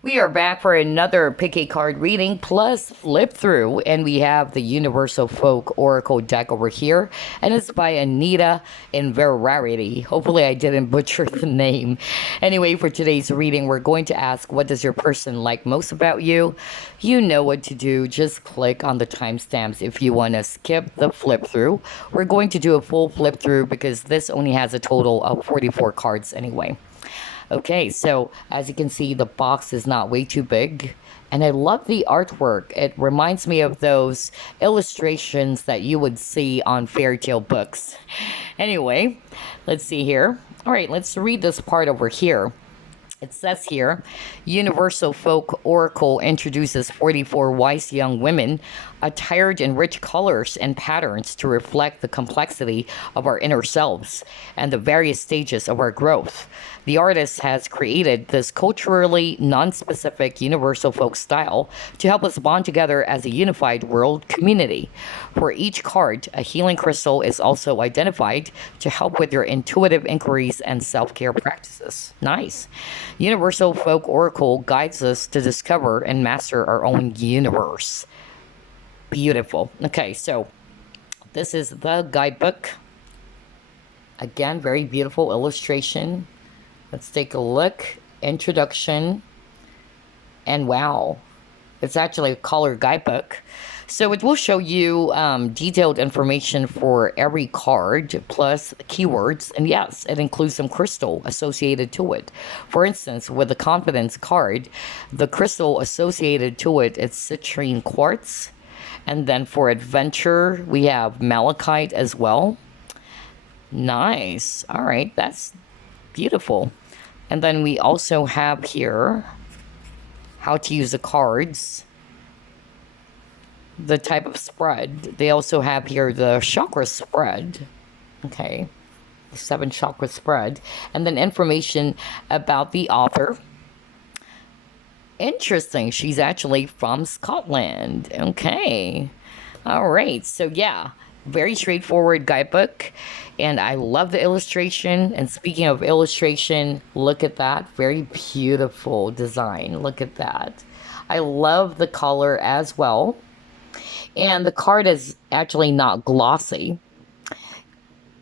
We are back for another pick a card reading plus flip through, and we have the Universal Folk Oracle deck over here, and it's by Anita Inverarity. Hopefully, I didn't butcher the name. Anyway, for today's reading, we're going to ask, what does your person like most about you? You know what to do. Just click on the timestamps if you want to skip the flip through. We're going to do a full flip through because this only has a total of 44 cards anyway. Okay, so as you can see, the box is not way too big. And I love the artwork. It reminds me of those illustrations that you would see on fairy tale books. Anyway, let's see here. All right, let's read this part over here. It says here, Universal Folk Oracle introduces 44 wise young women attired in rich colors and patterns to reflect the complexity of our inner selves and the various stages of our growth. The artist has created this culturally non-specific universal folk style to help us bond together as a unified world community. For each card, a healing crystal is also identified to help with your intuitive inquiries and self-care practices. Nice. Universal Folk Oracle guides us to discover and master our own universe. Beautiful. Okay, so this is the guidebook. Again, very beautiful illustration. Let's take a look. Introduction. And wow, it's actually a color guidebook. So it will show you detailed information for every card plus keywords. And yes, it includes some crystal associated to it. For instance, with the confidence card, the crystal associated to it is citrine quartz. And then for adventure, we have malachite as well. Nice. All right, that's beautiful. And then we also have here how to use the cards, the type of spread. They also have here the chakra spread. Okay, the 7 chakra spread. And then information about the author. Interesting. She's actually from Scotland. Okay. All right. So yeah, very straightforward guidebook. And I love the illustration. And speaking of illustration, look at that. Very beautiful design. Look at that. I love the color as well. And the card is actually not glossy.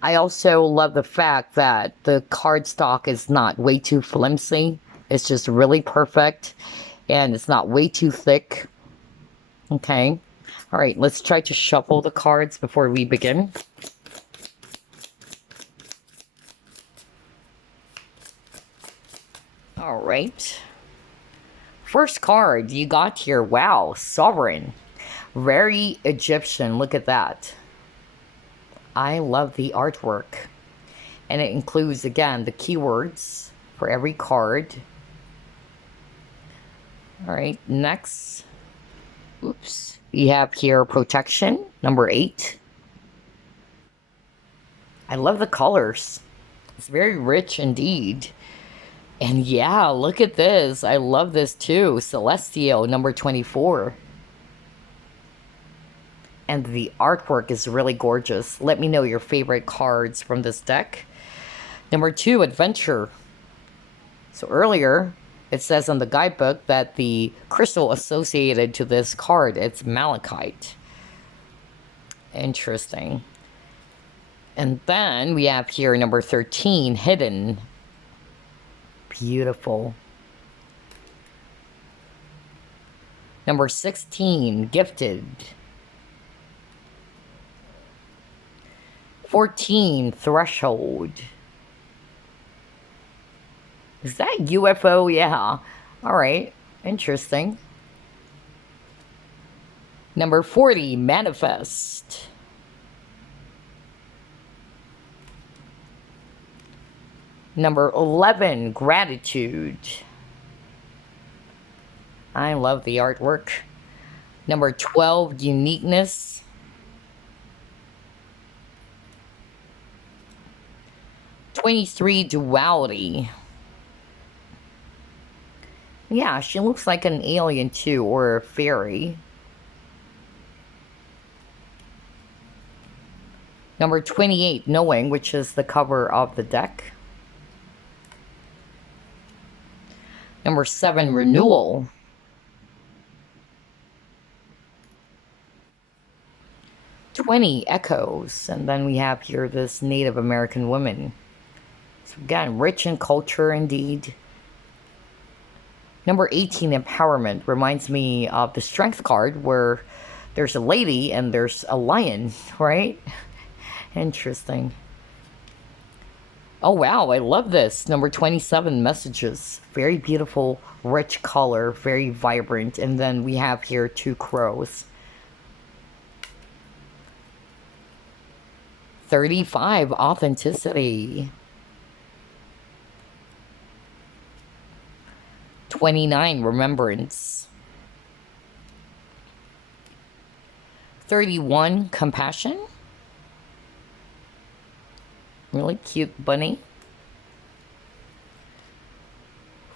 I also love the fact that the cardstock is not way too flimsy. It's just really perfect. And it's not way too thick. Okay. All right, let's try to shuffle the cards before we begin. All right. First card you got here. Wow, Sovereign. Very Egyptian. Look at that. I love the artwork. And it includes, again, the keywords for every card. All right, next. Oops. We have here Protection, number 8. I love the colors. It's very rich indeed. And yeah, look at this. I love this too. Celestial, number 24. And the artwork is really gorgeous. Let me know your favorite cards from this deck. Number 2, Adventure. So earlier, it says on the guidebook that the crystal associated to this card, it's malachite. Interesting. And then we have here number 13, Hidden. Beautiful. Number 16, Gifted. 14, Threshold. Is that UFO? Yeah. All right. Interesting. Number 40, Manifest. Number 11, Gratitude. I love the artwork. Number 12, Uniqueness. #23, Duality. Yeah, she looks like an alien too, or a fairy. Number 28, Knowing, which is the cover of the deck. Number 7, renewal. 20, echoes. And then we have here this Native American woman. So again, rich in culture indeed. Number 18, empowerment. Reminds me of the strength card where there's a lady and there's a lion, right? Interesting. Oh, wow, I love this. Number 27, messages. Very beautiful, rich color, very vibrant. And then we have here 2 crows. 35, authenticity. 29, remembrance. 31, compassion. Really cute bunny.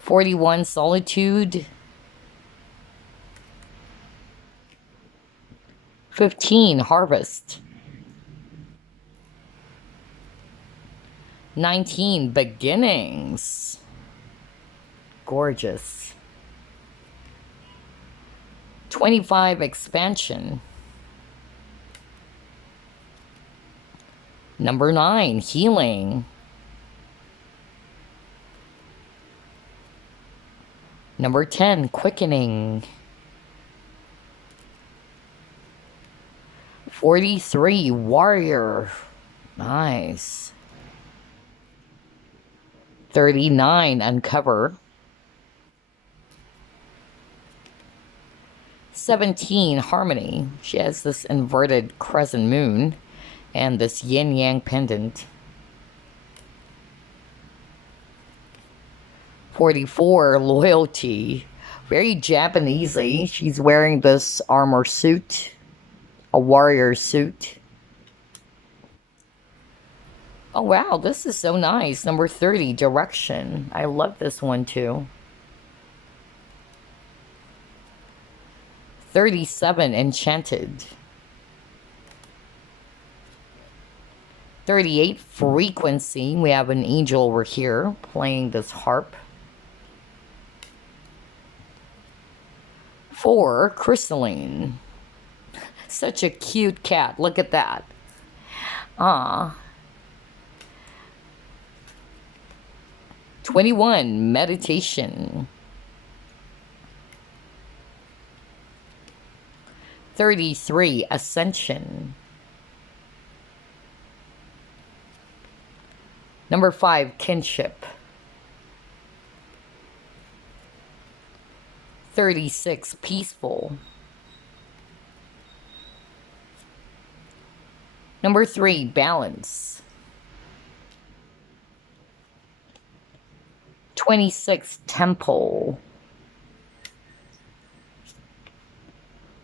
41, solitude. 15, harvest. 19, beginnings. Gorgeous. 25, expansion. Number 9, healing. Number 10, quickening. 43, warrior. Nice. 39, uncover. 17, harmony. She has this inverted crescent moon and this yin-yang pendant. 44, loyalty. Very Japanesey. She's wearing this armor suit, a warrior suit. Oh wow, this is so nice. Number 30, direction. I love this one too. 37, enchanted. 38, frequency. We have an angel over here playing this harp. 4, crystalline. Such a cute cat. Look at that. Ah. 21, meditation. 33, ascension. Number 5, kinship. 36, peaceful. Number 3, balance. 26, temple.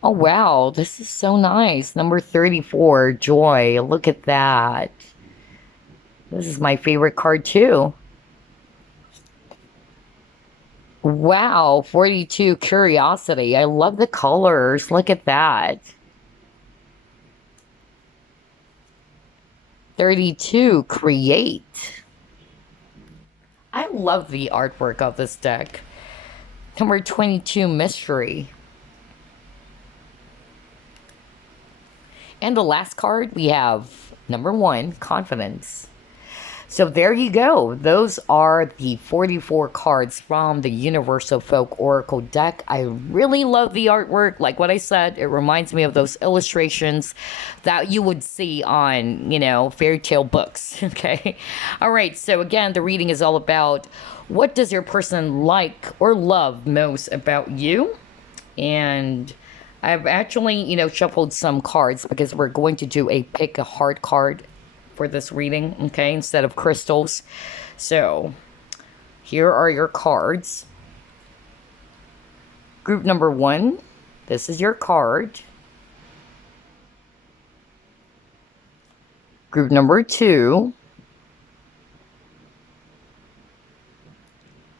Oh wow, this is so nice. Number 34, joy. Look at that. This is my favorite card too. Wow, 42, curiosity. I love the colors. Look at that. 32, create. I love the artwork of this deck. Number 22, mystery. And the last card, we have number 1, confidence. So there you go. Those are the 44 cards from the Universal Folk Oracle deck. I really love the artwork. Like what I said, it reminds me of those illustrations that you would see on, you know, fairy tale books. Okay. All right. So again, the reading is all about what does your person like or love most about you? And I've actually, you know, shuffled some cards because we're going to do a pick a heart card for this reading, okay, instead of crystals. So here are your cards. Group number 1, this is your card. Group number 2.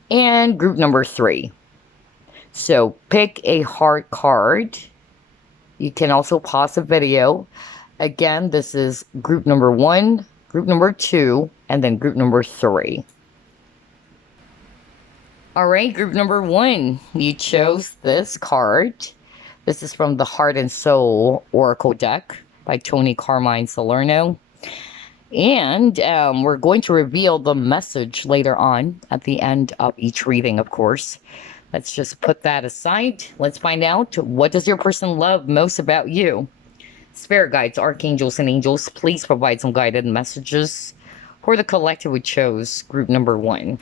And group number 3. So pick a heart card. You can also pause the video. Again, this is group number 1, group number 2, and then group number 3. All right, group number one. You chose this card. This is from the Heart and Soul Oracle deck by Tony Carmine Salerno. And we're going to reveal the message later on at the end of each reading, of course. Let's just put that aside. Let's find out, what does your person love most about you? Spirit guides, archangels, and angels, please provide some guided messages for the collective we chose, group number one.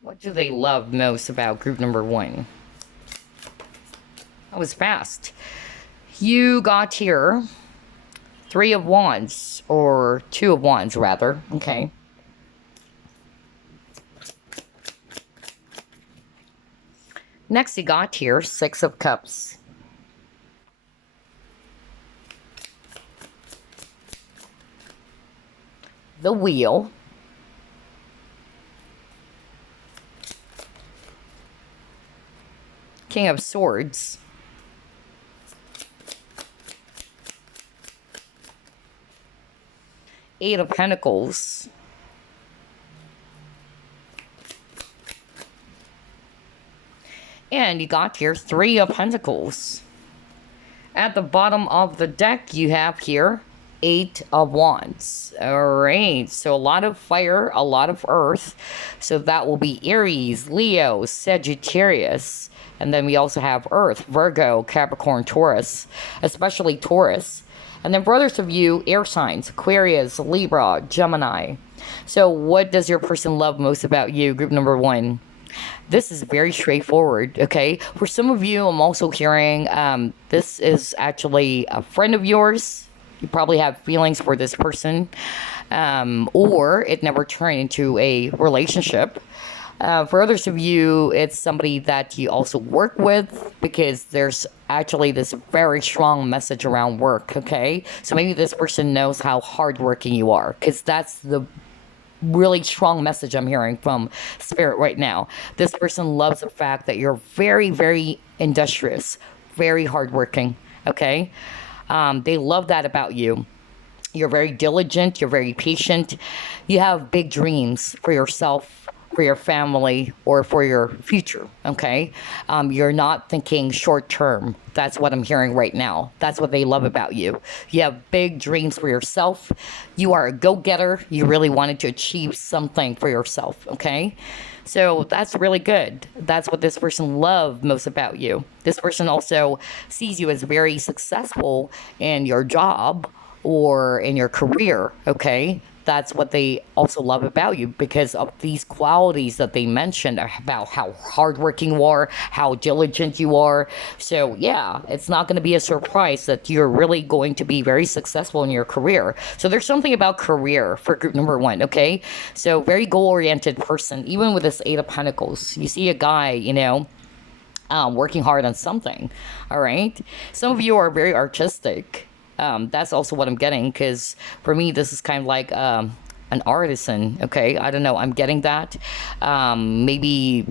What do they love most about group number one? That was fast. You got here 3 of Wands, or 2 of Wands, rather. Okay. Next, you got here 6 of Cups. The Wheel. King of Swords. Eight of Pentacles. And you got here 3 of Pentacles. At the bottom of the deck, you have here 8 of Wands. Alright, so a lot of fire, a lot of earth. So that will be Aries, Leo, Sagittarius. And then we also have Earth, Virgo, Capricorn, Taurus, especially Taurus. And then for others of you, air signs, Aquarius, Libra, Gemini. So what does your person love most about you, group number one? This is very straightforward, okay? For some of you, I'm also hearing this is actually a friend of yours. You probably have feelings for this person. Or it never turned into a relationship. For others of you, it's somebody that you also work with, because there's actually this very strong message around work, okay? So maybe this person knows how hardworking you are, because that's the really strong message I'm hearing from Spirit right now. This person loves the fact that you're very, very industrious, very hardworking, okay? They love that about you. You're very diligent, you're very patient. You have big dreams for yourself, for your family, or for your future, okay? You're not thinking short term. That's what I'm hearing right now. That's what they love about you. You have big dreams for yourself. You are a go-getter. You really wanted to achieve something for yourself, okay? So that's really good. That's what this person loves most about you. This person also sees you as very successful in your job or in your career, okay? That's what they also love about you, because of these qualities that they mentioned about how hardworking you are, how diligent you are. So yeah, it's not going to be a surprise that you're really going to be very successful in your career. So there's something about career for group number one, okay? So very goal-oriented person, even with this 8 of Pentacles. You see a guy, you know, working hard on something, all right? Some of you are very artistic. That's also what I'm getting, because for me, this is kind of like an artisan, okay? I don't know, I'm getting that. Maybe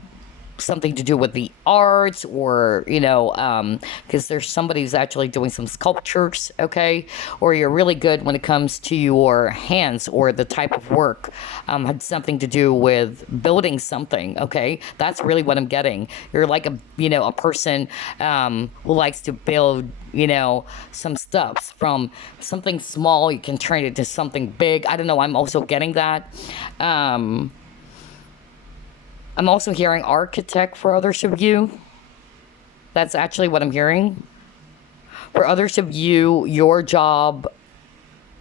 something to do with the arts, or, you know, because there's somebody who's actually doing some sculptures, okay? Or you're really good when it comes to your hands, or the type of work had something to do with building something, okay? That's really what I'm getting. You're like a, you know, a person who likes to build, you know, some stuff from something small. You can turn it into something big. I don't know, I'm also getting that. I'm also hearing architect for others of you. That's actually what I'm hearing. For others of you, your job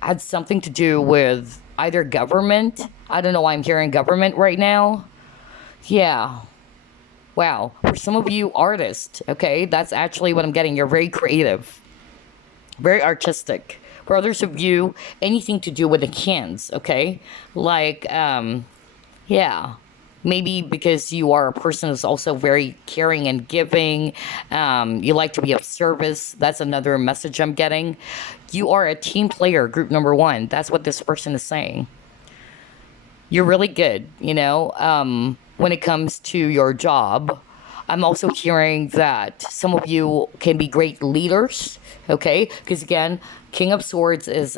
had something to do with either government. I don't know why I'm hearing government right now. Yeah. Wow. For some of you, artists, okay? That's actually what I'm getting. You're very creative, very artistic. For others of you, anything to do with the hands, okay? Like, yeah. Maybe because you are a person who's also very caring and giving. You like to be of service. That's another message I'm getting. You are a team player, group number one. That's what this person is saying. You're really good, you know, when it comes to your job. I'm also hearing that some of you can be great leaders, okay? Because again, King of Swords is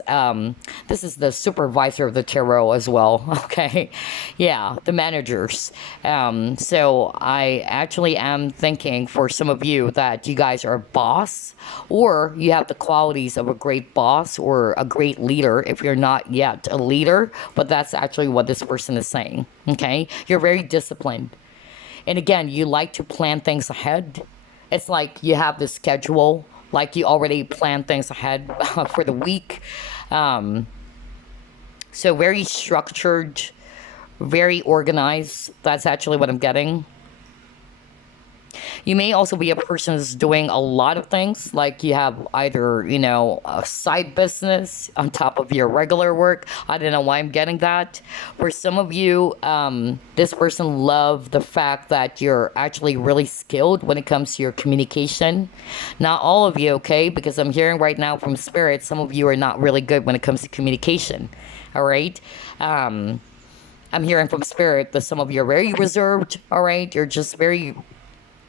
this is the supervisor of the tarot as well, okay? Yeah, the managers. So I actually am thinking for some of you that you guys are a boss, or you have the qualities of a great boss or a great leader if you're not yet a leader, but that's actually what this person is saying, okay? You're very disciplined. And again, you like to plan things ahead. It's like you have the schedule, like you already plan things ahead for the week. Um, so very structured, very organized. That's actually what I'm getting. You may also be a person who's doing a lot of things, like you have either, you know, a side business on top of your regular work. I don't know why I'm getting that. For some of you, this person loves the fact that you're actually really skilled when it comes to your communication. Not all of you, okay? Because I'm hearing right now from Spirit, some of you are not really good when it comes to communication, all right? I'm hearing from Spirit that some of you are very reserved, all right? You're just very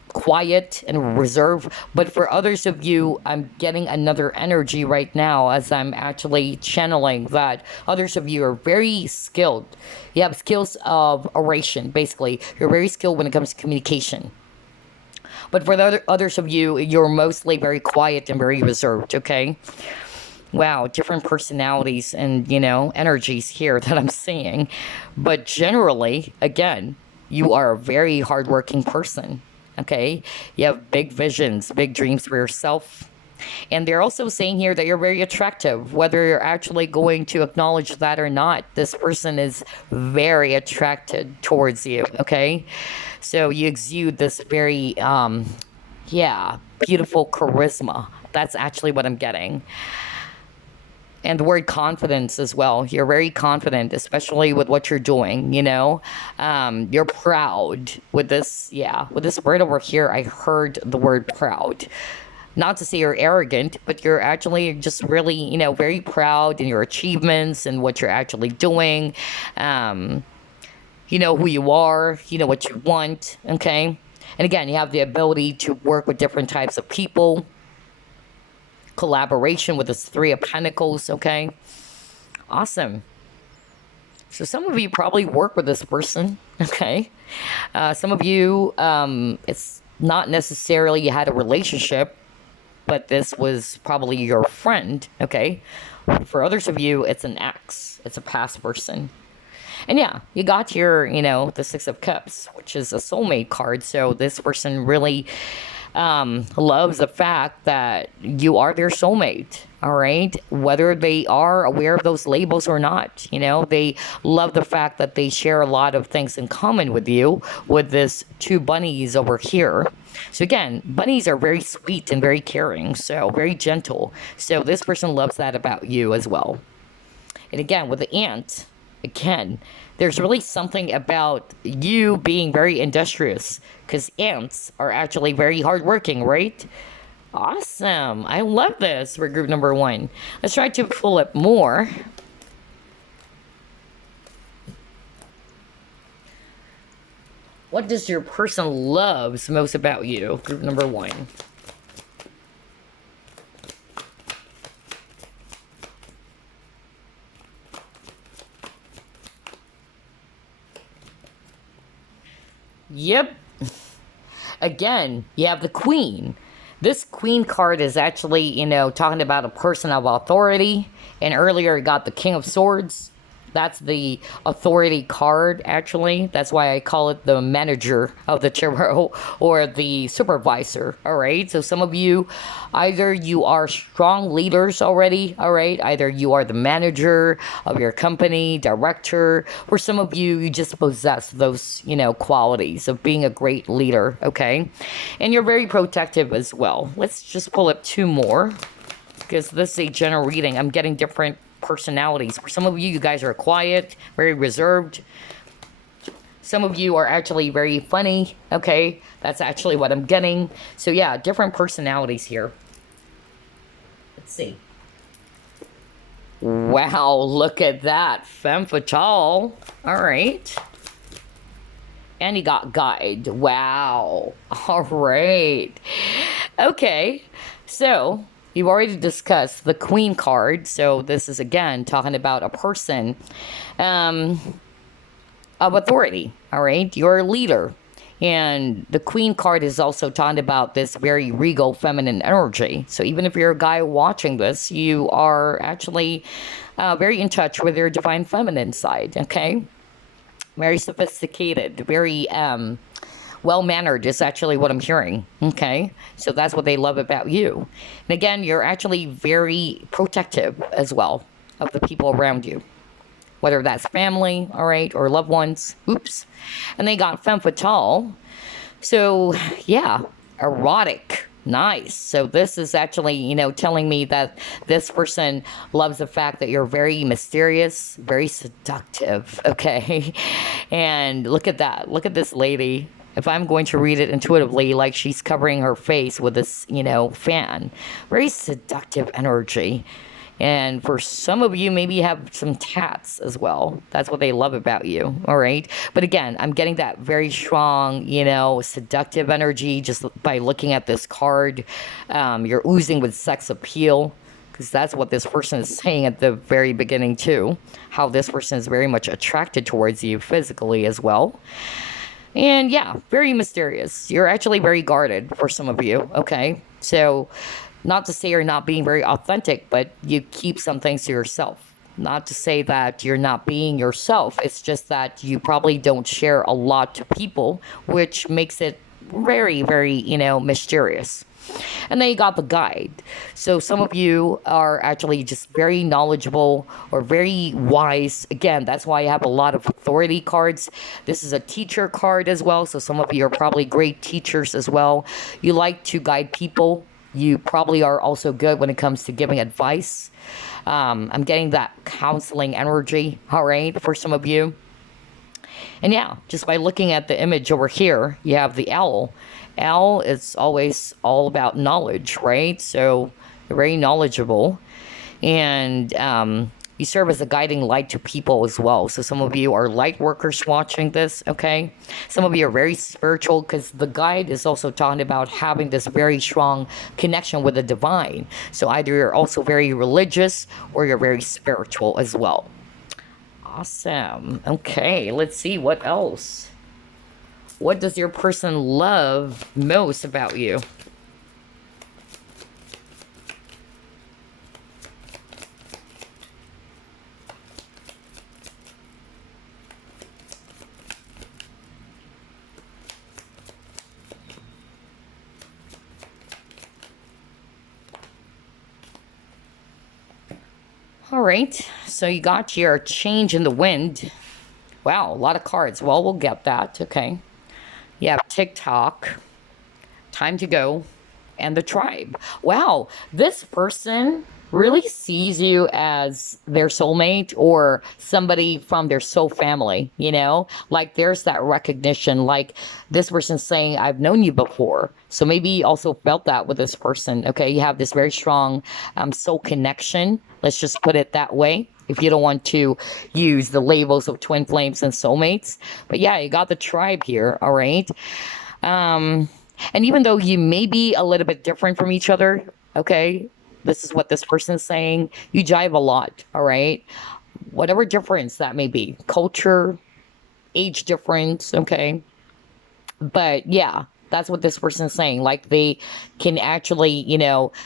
quiet and reserved. But for others of you, I'm getting another energy right now as I'm actually channeling that others of you are very skilled. You have skills of oration, basically. You're very skilled when it comes to communication. But for the others of you, you're mostly very quiet and very reserved, okay? Wow, different personalities and, you know, energies here that I'm seeing. But generally, again, you are a very hardworking person. Okay, you have big visions, big dreams for yourself. And they're also saying here that you're very attractive, whether you're actually going to acknowledge that or not. This person is very attracted towards you, okay? So you exude this very, yeah, beautiful charisma. That's actually what I'm getting. And the word confidence as well. You're very confident, especially with what you're doing, you know. You're proud with this, yeah, with this word over here. I heard the word proud. Not to say you're arrogant, but you're actually just really, you know, very proud in your achievements and what you're actually doing. You know who you are, you know what you want, okay? And again, you have the ability to work with different types of people. Collaboration with this Three of Pentacles, okay? Awesome. So some of you probably work with this person, okay? Some of you, it's not necessarily you had a relationship, but this was probably your friend, okay? For others of you, it's an ex. It's a past person. And yeah, you got your, you know, the Six of Cups, which is a soulmate card. So this person really loves the fact that you are their soulmate, all right? Whether they are aware of those labels or not, you know, they love the fact that they share a lot of things in common with you, with this two bunnies over here. So again, bunnies are very sweet and very caring, so very gentle. So this person loves that about you as well. And again, with the ant, again, there's really something about you being very industrious, because ants are actually very hardworking, right? Awesome. I love this for group number one. Let's try to pull up more. What does your person loves most about you? Group number one. Yep. Again, you have the Queen. This Queen card is actually, you know, talking about a person of authority. And earlier, you got the King of Swords. That's the authority card, actually. That's why I call it the manager of the tarot, or the supervisor, all right? So some of you, either you are strong leaders already, all right? Either you are the manager of your company, director, or some of you, you just possess those, you know, qualities of being a great leader, okay? And you're very protective as well. Let's just pull up two more, because this is a general reading. I'm getting different personalities. For some of you, you guys are quiet, very reserved. Some of you are actually very funny, okay? That's actually what I'm getting. So yeah, different personalities here. Let's see. Wow, look at that. Femme fatale. All right. And you got guide. Wow. All right. Okay. So you've already discussed the queen card. So this is again talking about a person um, of authority. All right. You're a leader. And the queen card is also talking about this very regal feminine energy. So even if you're a guy watching this, you are actually very in touch with your divine feminine side. Okay. Very sophisticated, very well mannered is actually what I'm hearing. Okay. So that's what they love about you. And again, you're actually very protective as well of the people around you, whether that's family, all right, or loved ones. Oops. And they got femme fatale. So, yeah, erotic. Nice. So this is actually, telling me that this person loves the fact that you're very mysterious, very seductive. Okay. And look at that. Look at this lady. If I'm going to read it intuitively, like she's covering her face with this, fan. Very seductive energy. And for some of you, maybe you have some tats as well. That's what they love about you. All right. But again, I'm getting that very strong, seductive energy just by looking at this card. You're oozing with sex appeal, because that's what this person is saying at the very beginning, too. How this person is very much attracted towards you physically as well. And yeah, very mysterious. You're actually very guarded for some of you. Okay. So, not to say you're not being very authentic, but you keep some things to yourself. Not to say that you're not being yourself. It's just that you probably don't share a lot to people, which makes it very, very, mysterious. And then you got the guide. So some of you are actually just very knowledgeable or very wise. Again, that's why I have a lot of authority cards. This is a teacher card as well. So some of you are probably great teachers as well. You like to guide people. You probably are also good when it comes to giving advice. I'm getting that counseling energy, all right, for some of you. And yeah, just by looking at the image over here, you have the owl. Owl is always all about knowledge, right? So you're very knowledgeable. And you serve as a guiding light to people as well. So some of you are light workers watching this, okay? Some of you are very spiritual, because the guide is also talking about having this very strong connection with the divine. So either you're also very religious or you're very spiritual as well. Awesome. Okay, let's see what else. What does your person love most about you? All right, so you got your change in the wind. Wow, a lot of cards. Well, we'll get that. Okay. You have TikTok, time to go, and the tribe. Wow, this person really sees you as their soulmate or somebody from their soul family, like there's that recognition, like this person saying, I've known you before. So maybe you also felt that with this person. Okay, you have this very strong soul connection. Let's just put it that way, if you don't want to use the labels of twin flames and soulmates. But yeah, you got the tribe here, all right? And even though you may be a little bit different from each other, okay, this is what this person is saying, you jive a lot, all right? Whatever difference that may be, culture, age difference, okay? But yeah, that's what this person is saying. Like they can actually,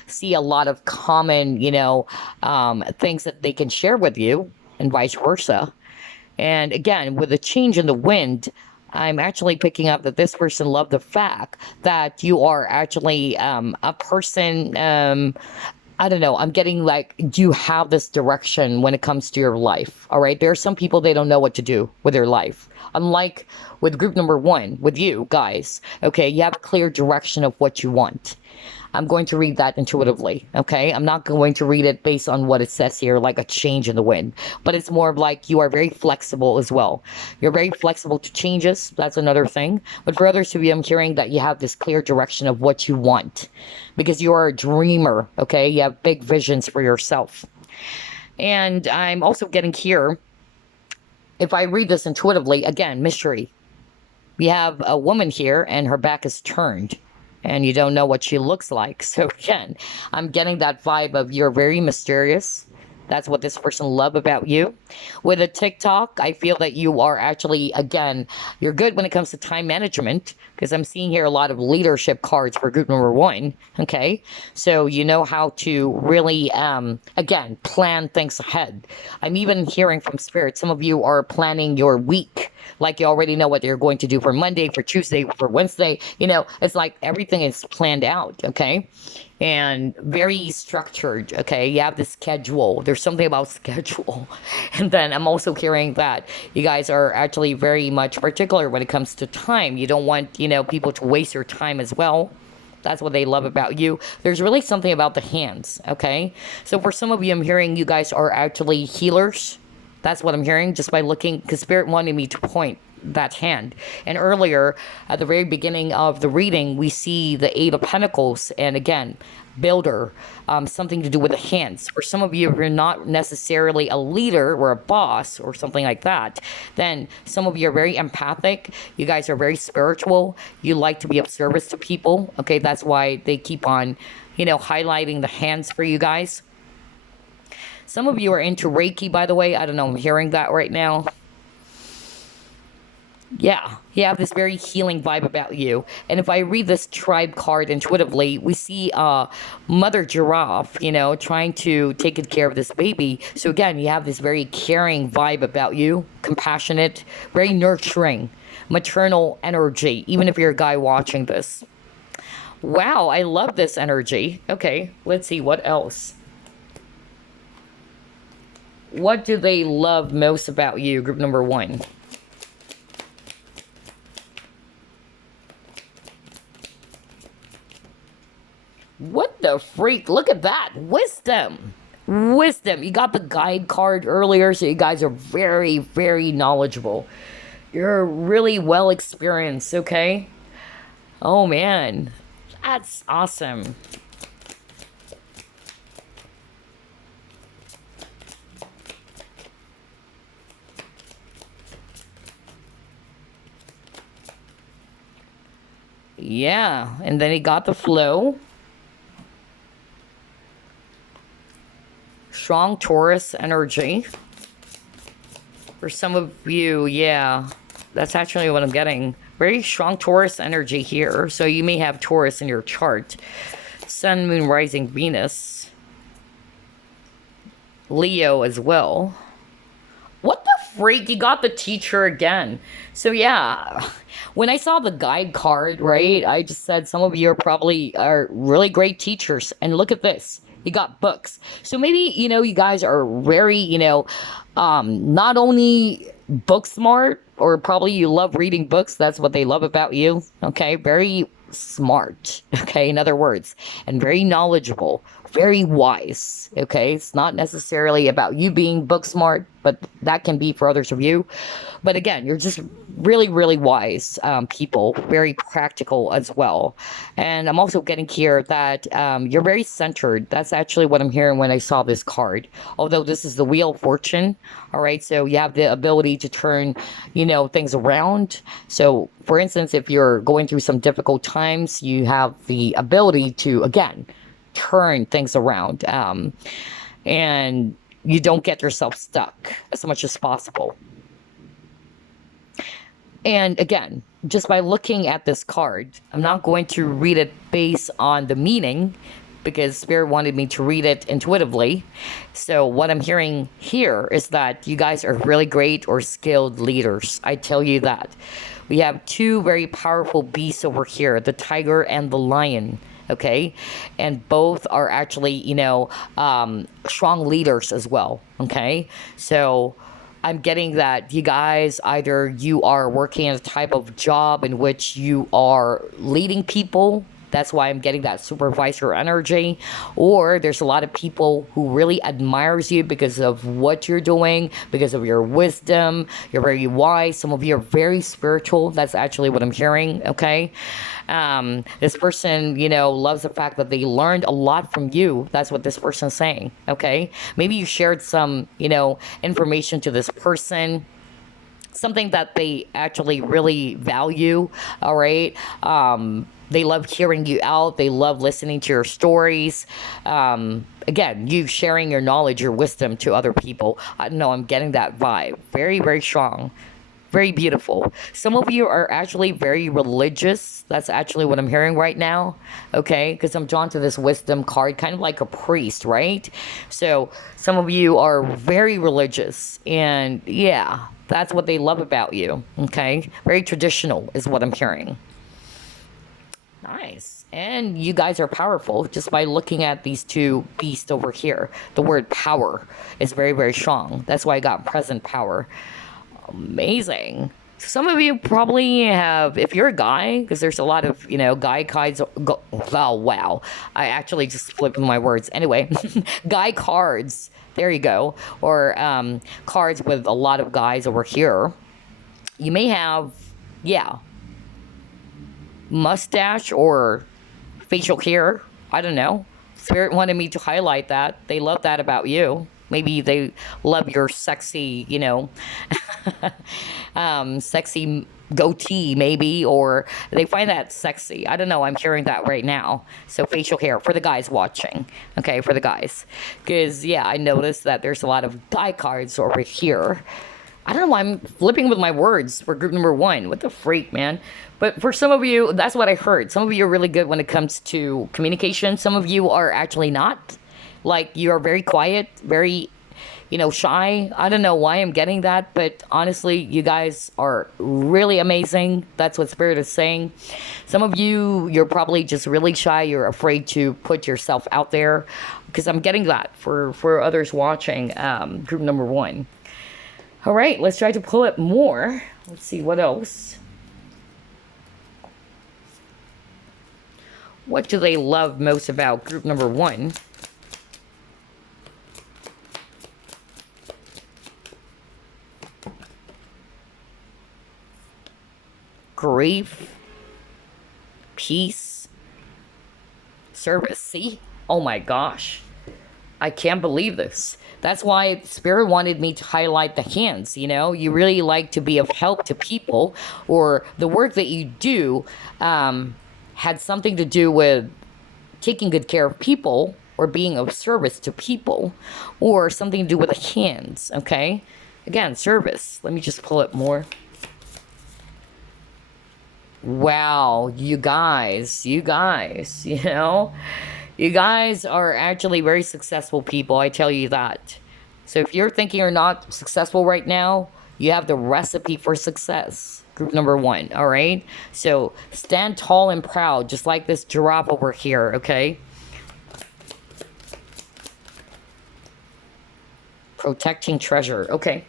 see a lot of common, things that they can share with you and vice versa. And again, with the change in the wind, I'm actually picking up that this person loved the fact that you are actually a person. I don't know. I'm getting like, you have this direction when it comes to your life. All right. There are some people, they don't know what to do with their life. Unlike with group number 1, with you guys. Okay. You have a clear direction of what you want. I'm going to read that intuitively. Okay. I'm not going to read it based on what it says here, like a change in the wind, but it's more of like you are very flexible as well. You're very flexible to changes. That's another thing. But for others of you, I'm hearing that you have this clear direction of what you want because you are a dreamer. Okay. You have big visions for yourself. And I'm also getting here, if I read this intuitively, again, mystery. We have a woman here and her back is turned and you don't know what she looks like. So again, I'm getting that vibe of you're very mysterious. That's what this person love about you. With a TikTok, I feel that you are actually, again, you're good when it comes to time management because I'm seeing here a lot of leadership cards for group number one. Okay. So you know how to really, again, plan things ahead. I'm even hearing from spirit. Some of you are planning your week. Like you already know what you're going to do for Monday, for Tuesday, for Wednesday. You know, it's like everything is planned out. Okay. And very structured. Okay, you have the schedule. There's something about schedule. And then I'm also hearing that you guys are actually very much particular when it comes to time. You don't want, people to waste your time as well. That's what they love about you. There's really something about the hands. Okay, so for some of you, I'm hearing you guys are actually healers. That's what I'm hearing just by looking, because spirit wanted me to point that hand. And earlier, at the very beginning of the reading, we see the Eight of Pentacles, and again, builder, something to do with the hands. For some of you, if you're not necessarily a leader or a boss or something like that, then some of you are very empathic. You guys are very spiritual. You like to be of service to people. Okay, that's why they keep on, highlighting the hands for you guys. Some of you are into Reiki, by the way. I don't know, I'm hearing that right now. Yeah, you have this very healing vibe about you. And if I read this tribe card intuitively, we see mother giraffe, trying to take good care of this baby. So again, you have this very caring vibe about you, compassionate, very nurturing, maternal energy, even if you're a guy watching this. Wow, I love this energy. Okay, let's see what else. What do they love most about you, group number one? What the freak? Look at that. Wisdom. Wisdom. You got the guide card earlier, so you guys are very, very knowledgeable. You're really well experienced, okay? Oh, man. That's awesome. Yeah, and then he got the flow. Strong Taurus energy. For some of you, yeah, that's actually what I'm getting. Very strong Taurus energy here. So you may have Taurus in your chart. Sun, Moon, Rising, Venus. Leo as well. What the freak? You got the teacher again. So yeah, when I saw the guide card, right, I just said some of you are really great teachers. And look at this. You got books. So maybe, you guys are very, not only book smart, or probably you love reading books. That's what they love about you. Okay. Very smart. Okay. In other words, and very knowledgeable, very wise. Okay. It's not necessarily about you being book smart, but that can be for others of you. But again, you're just really, really wise people, very practical as well. And I'm also getting here that you're very centered. That's actually what I'm hearing when I saw this card. Although this is the Wheel of Fortune. All right. So you have the ability to turn, things around. So for instance, if you're going through some difficult times, you have the ability to, again, turn things around. And you don't get yourself stuck as much as possible. And again, just by looking at this card, I'm not going to read it based on the meaning because Spirit wanted me to read it intuitively. So what I'm hearing here is that you guys are really great or skilled leaders. I tell you that. We have two very powerful beasts over here, the tiger and the lion. Okay. And both are actually, strong leaders as well. Okay. So I'm getting that you guys, either you are working in a type of job in which you are leading people. That's why I'm getting that supervisor energy. Or there's a lot of people who really admires you because of what you're doing, because of your wisdom. You're very wise. Some of you are very spiritual. That's actually what I'm hearing, okay? This person, loves the fact that they learned a lot from you. That's what this person's saying, okay? Maybe you shared some, information to this person. something that they actually really value. All right. They love hearing you out. They love listening to your stories. Again, you sharing your knowledge, your wisdom to other people. I don't know. I'm getting that vibe. Very, very strong. Very beautiful. Some of you are actually very religious. That's actually what I'm hearing right now. Okay, because I'm drawn to this wisdom card, kind of like a priest, right? So some of you are very religious, and yeah, that's what they love about you. Okay, very traditional is what I'm hearing. Nice. And you guys are powerful just by looking at these two beasts over here. The word power is very, very strong. That's why I got present power. Amazing. Some of you probably have, if you're a guy, because there's a lot of, guy cards. Oh, wow. I actually just flipped my words. Anyway, guy cards. There you go. Or cards with a lot of guys over here. You may have, yeah, mustache or facial hair. I don't know. Spirit wanted me to highlight that. They love that about you. Maybe they love your sexy, sexy goatee, maybe, or they find that sexy. I don't know. I'm hearing that right now. So facial hair for the guys watching. Okay, for the guys. Because, yeah, I noticed that there's a lot of guy cards over here. I don't know why I'm flipping with my words for group number 1. What the freak, man? But for some of you, that's what I heard. Some of you are really good when it comes to communication. Some of you are actually not. Like, you are very quiet, very, shy. I don't know why I'm getting that, but honestly, you guys are really amazing. That's what Spirit is saying. Some of you, you're probably just really shy. You're afraid to put yourself out there, because I'm getting that for others watching group number 1. All right, let's try to pull it more. Let's see what else. What do they love most about group number 1? Grief, peace, service. See? Oh my gosh. I can't believe this. That's why Spirit wanted me to highlight the hands. You really like to be of help to people, or the work that you do had something to do with taking good care of people or being of service to people, or something to do with the hands. Okay? Again, service. Let me just pull it more. Wow, you guys, you guys are actually very successful people, I tell you that. So if you're thinking you're not successful right now, you have the recipe for success. Group number 1, all right? So stand tall and proud, just like this giraffe over here, okay? Protecting treasure, okay.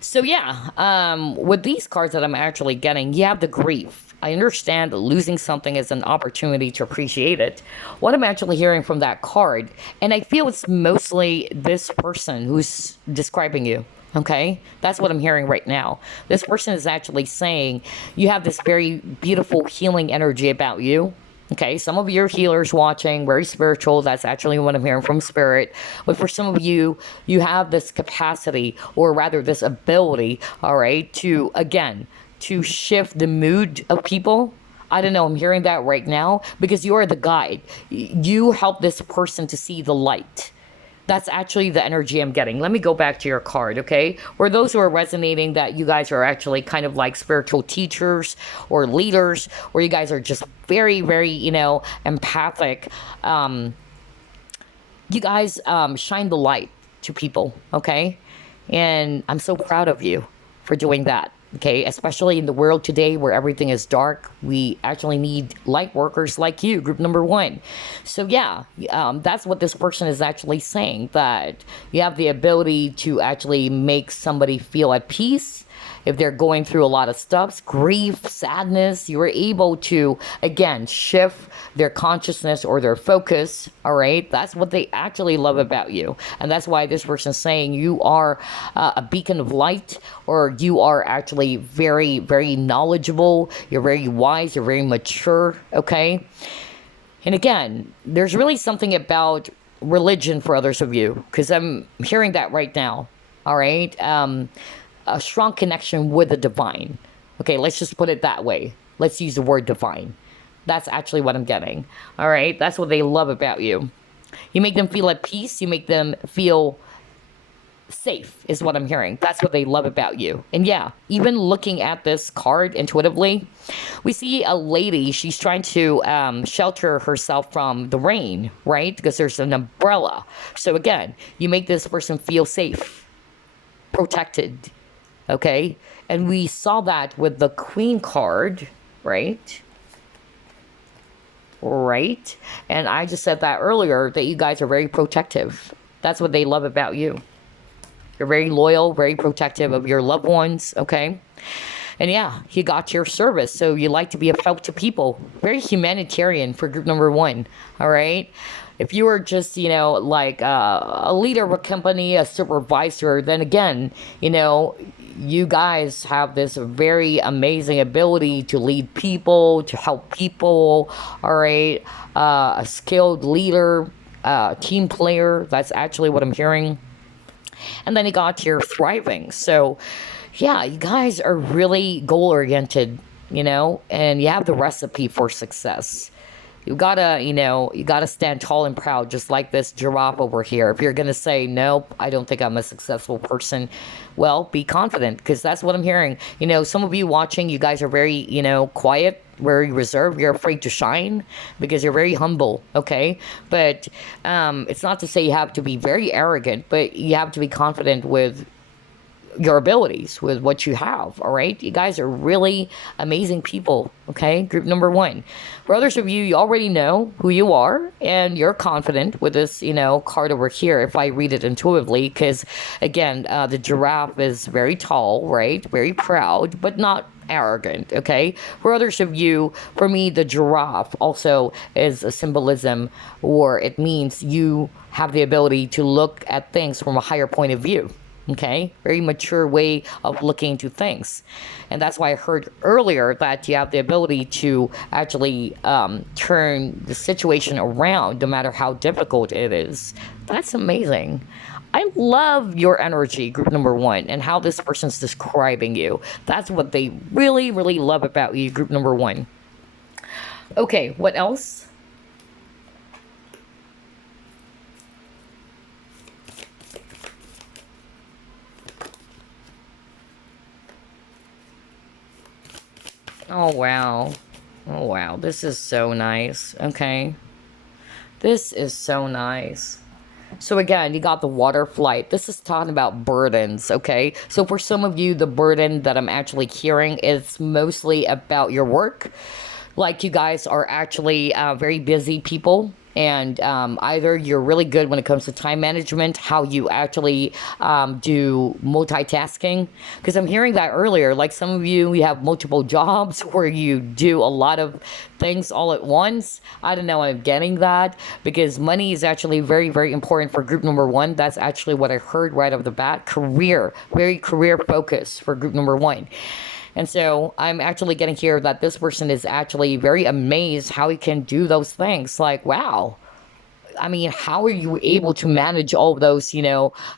So yeah, with these cards that I'm actually getting, you have the grief. I understand that losing something is an opportunity to appreciate it. What I'm actually hearing from that card, and I feel it's mostly this person who's describing you, okay? That's what I'm hearing right now. This person is actually saying you have this very beautiful healing energy about you. Okay, some of your healers watching, very spiritual. That's actually what I'm hearing from Spirit. But for some of you, you have this capacity, or rather this ability, all right, to, again, to shift the mood of people. I don't know, I'm hearing that right now, because you are the guide. You help this person to see the light. That's actually the energy I'm getting. Let me go back to your card, okay? For those who are resonating that you guys are actually kind of like spiritual teachers or leaders, or you guys are just very, very, empathic. You guys shine the light to people, okay? And I'm so proud of you for doing that. Okay, especially in the world today where everything is dark, we actually need light workers like you, group number 1. So yeah, that's what this person is actually saying, that you have the ability to actually make somebody feel at peace. If they're going through a lot of stuff, grief, sadness, you were able to, again, shift their consciousness or their focus, all right? That's what they actually love about you. And that's why this person is saying you are a beacon of light, or you are actually very, very knowledgeable. You're very wise. You're very mature, okay? And again, there's really something about religion for others of you, because I'm hearing that right now, all right? a strong connection with the divine. Okay, let's just put it that way. Let's use the word divine. That's actually what I'm getting. All right, that's what they love about you. You make them feel at peace. You make them feel safe, is what I'm hearing. That's what they love about you. And yeah, even looking at this card intuitively, we see a lady. She's trying to shelter herself from the rain, right? Because there's an umbrella. So again, you make this person feel safe, protected. Okay, and we saw that with the Queen card, right? Right. And I just said that earlier, that you guys are very protective. That's what they love about you. You're very loyal, very protective of your loved ones, okay? And yeah, you got your service, so you like to be of help to people. Very humanitarian for group number 1, all right? If you were just, like a leader of a company, a supervisor, then again, you guys have this very amazing ability to lead people, to help people, all right? A skilled leader, team player, that's actually what I'm hearing. And then you got your thriving. So, yeah, you guys are really goal-oriented, and you have the recipe for success. You gotta stand tall and proud, just like this giraffe over here. If you're gonna say, nope, I don't think I'm a successful person, well, be confident, because that's what I'm hearing. Some of you watching, you guys are very, quiet, very reserved. You're afraid to shine because you're very humble, okay? But it's not to say you have to be very arrogant, but you have to be confident with your abilities, with what you have, all right? You guys are really amazing people, okay? Group number 1. For others of you, you already know who you are, and you're confident with this, card over here, if I read it intuitively, because, again, the giraffe is very tall, right? Very proud, but not arrogant, okay? For others of you, for me, the giraffe also is a symbolism, or it means you have the ability to look at things from a higher point of view. Okay, very mature way of looking into things. And that's why I heard earlier that you have the ability to actually turn the situation around no matter how difficult it is. That's amazing. I love your energy, group number 1, and how this person's describing you. That's what they really, really love about you, group number 1. Okay, what else? Oh, wow. Oh, wow. This is so nice. Okay. This is so nice. So again, you got the water flight. This is talking about burdens, okay? So for some of you, the burden that I'm actually hearing is mostly about your work. Like you guys are actually very busy people. And either you're really good when it comes to time management, how you actually do multitasking. Because I'm hearing that earlier, like some of you have multiple jobs where you do a lot of things all at once. I don't know, I'm getting that. Because money is actually very, very important for group number 1. That's actually what I heard right off the bat. Career, very career focused for group number 1. And so I'm actually getting here that this person is actually very amazed how he can do those things. Like, wow. I mean, how are you able to manage all of those,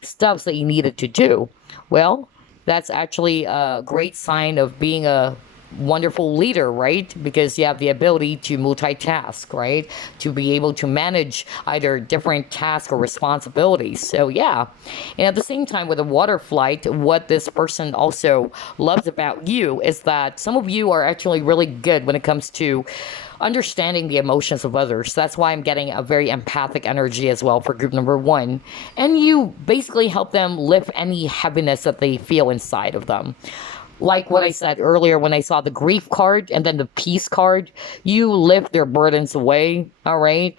stuffs that you needed to do? Well, that's actually a great sign of being a wonderful leader, right? Because you have the ability to multitask, right? To be able to manage either different tasks or responsibilities. So yeah. And at the same time with the water flight, what this person also loves about you is that some of you are actually really good when it comes to understanding the emotions of others. That's why I'm getting a very empathic energy as well for group number 1. And you basically help them lift any heaviness that they feel inside of them. Like what I said earlier when I saw the grief card and then the peace card, you lift their burdens away, all right?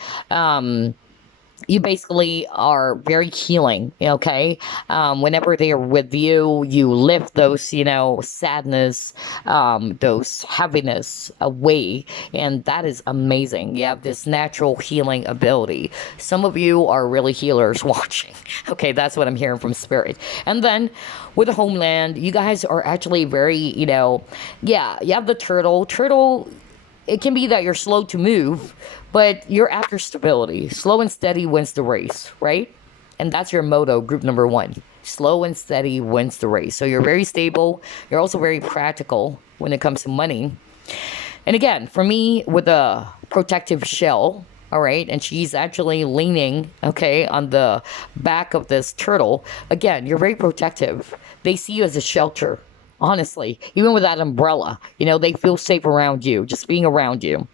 You basically are very healing, okay? Whenever they are with you, you lift those, sadness, those heaviness away, and that is amazing. You have this natural healing ability. Some of you are really healers watching. Okay, that's what I'm hearing from Spirit. And then with the homeland, you guys are actually very, yeah, you have the turtle. Turtle, it can be that you're slow to move, but you're after stability. Slow and steady wins the race, right? And that's your motto, group number 1. Slow and steady wins the race. So you're very stable. You're also very practical when it comes to money. And again, for me, with a protective shell, all right, and she's actually leaning, okay, on the back of this turtle. Again, you're very protective. They see you as a shelter, honestly. Even with that umbrella, they feel safe around you, just being around you.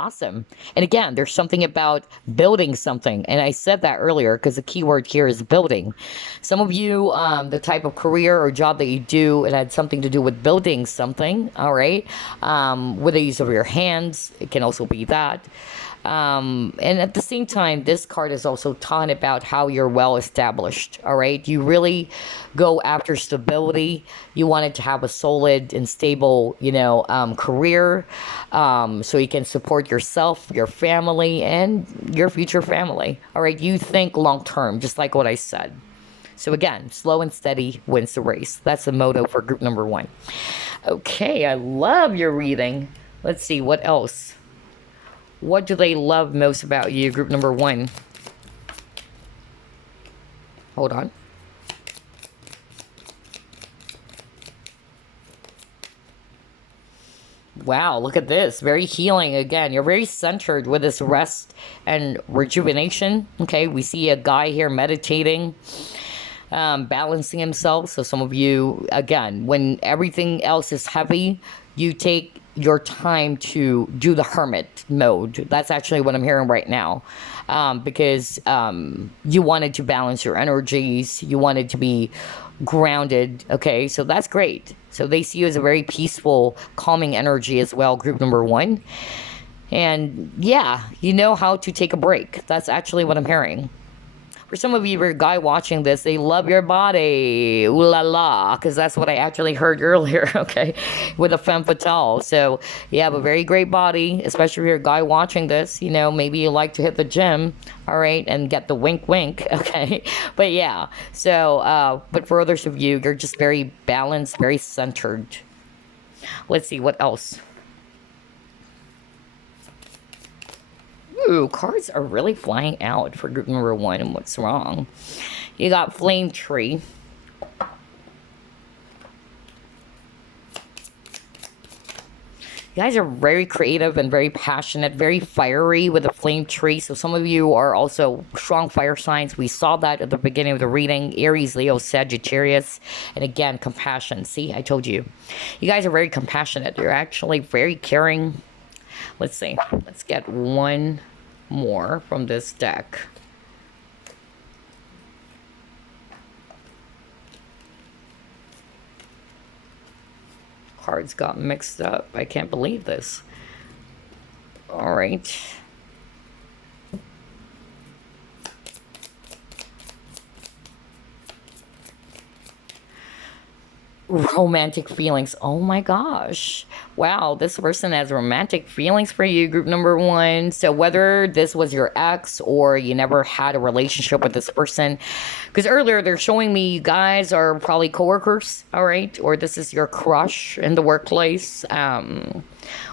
Awesome. And again, there's something about building something. And I said that earlier because the key word here is building. Some of you, the type of career or job that you do, it had something to do with building something, all right? With the use of your hands, it can also be that. And at the same time, this card is also talking about how you're well established. All right. You really go after stability. You wanted to have a solid and stable, career, so you can support yourself, your family, and your future family. All right. You think long term, just like what I said. So again, slow and steady wins the race. That's the motto for group number 1. Okay. I love your reading. Let's see what else. What do they love most about you, group number 1? Hold on. Wow, look at this. Very healing again. You're very centered with this rest and rejuvenation. Okay, we see a guy here meditating, balancing himself. So some of you, again, when everything else is heavy, you take your time to do the hermit mode. That's actually what I'm hearing right now, because you wanted to balance your energies. You wanted to be grounded. Okay, so that's great. So they see you as a very peaceful, calming energy as well, group number 1. And yeah, you know how to take a break. That's actually what I'm hearing. For some of you, if you're a guy watching this, they love your body. Ooh la la. Because that's what I actually heard earlier, okay? With a femme fatale. So you have a very great body, especially if you're a guy watching this. Maybe you like to hit the gym, all right? And get the wink wink, okay? But yeah. So, but for others of you, you're just very balanced, very centered. Let's see, what else? Ooh, cards are really flying out for group number 1. And what's wrong? You got Flame Tree. You guys are very creative and very passionate, very fiery with the Flame Tree. So some of you are also strong fire signs. We saw that at the beginning of the reading. Aries, Leo, Sagittarius. And again, compassion. See, I told you. You guys are very compassionate. You're actually very caring. Let's see. Let's get one more from this deck. Cards got mixed up. I can't believe this. All right. Romantic feelings. Oh my gosh. Wow, this person has romantic feelings for you, group number 1. So whether this was your ex or you never had a relationship with this person, because earlier they're showing me you guys are probably coworkers, all right? Or this is your crush in the workplace.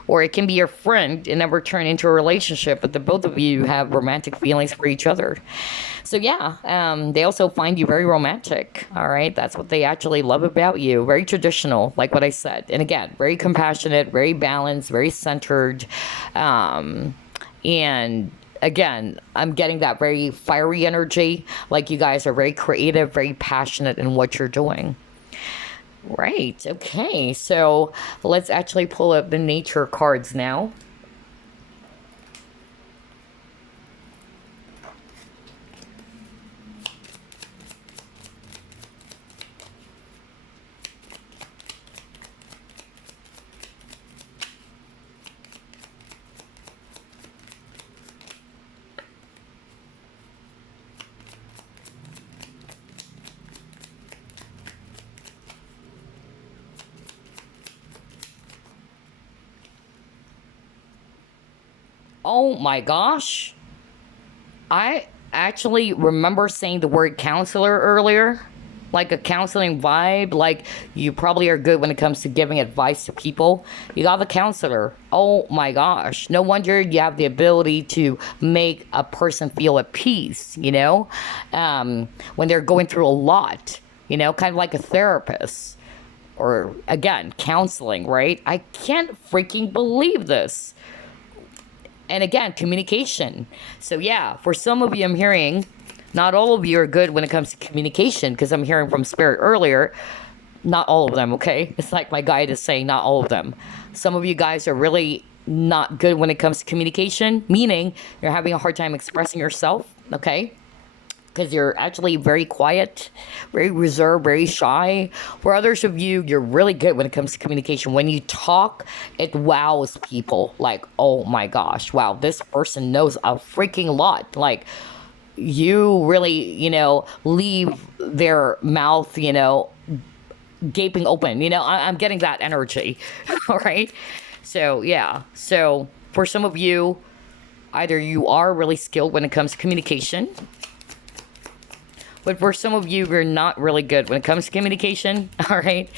Or it can be your friend and never turn into a relationship, but the both of you have romantic feelings for each other. So yeah, they also find you very romantic, all right? That's what they actually love about you. Very traditional, like what I said. And again, very compassionate, very balanced, very centered. And again, I'm getting that very fiery energy. Like you guys are very creative, very passionate in what you're doing. Right, okay, so let's actually pull up the nature cards now. Oh my gosh. I actually remember saying the word counselor earlier. like a counseling vibe. Like, you probably are good when it comes to giving advice to people. You got the counselor. Oh my gosh. No wonder you have the ability to make a person feel at peace, when they're going through a lot, kind of like a therapist. Or again, counseling, right? I can't freaking believe this. And again, communication. So yeah, for some of you I'm hearing, not all of you are good when it comes to communication, because I'm hearing from Spirit earlier, not all of them, okay? It's like my guide is saying not all of them. Some of you guys are really not good when it comes to communication, meaning you're having a hard time expressing yourself, okay? Because you're actually very quiet, very reserved, very shy. For others of you, you're really good when it comes to communication. When you talk, it wows people. Like, oh my gosh, wow, this person knows a freaking lot. Like, you really, leave their mouth, gaping open. I'm getting that energy. All right. So, yeah. So, for some of you, either you are really skilled when it comes to communication, but for some of you, you're not really good when it comes to communication, all right?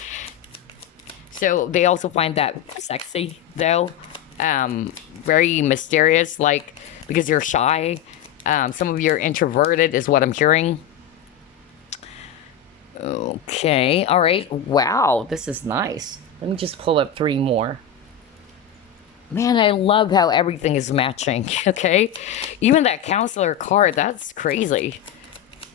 So they also find that sexy, though. Very mysterious, like, because you're shy. Some of you are introverted, is what I'm hearing. Okay, all right. Wow, this is nice. Let me just pull up 3 more. Man, I love how everything is matching, okay? Even that counselor card, that's crazy.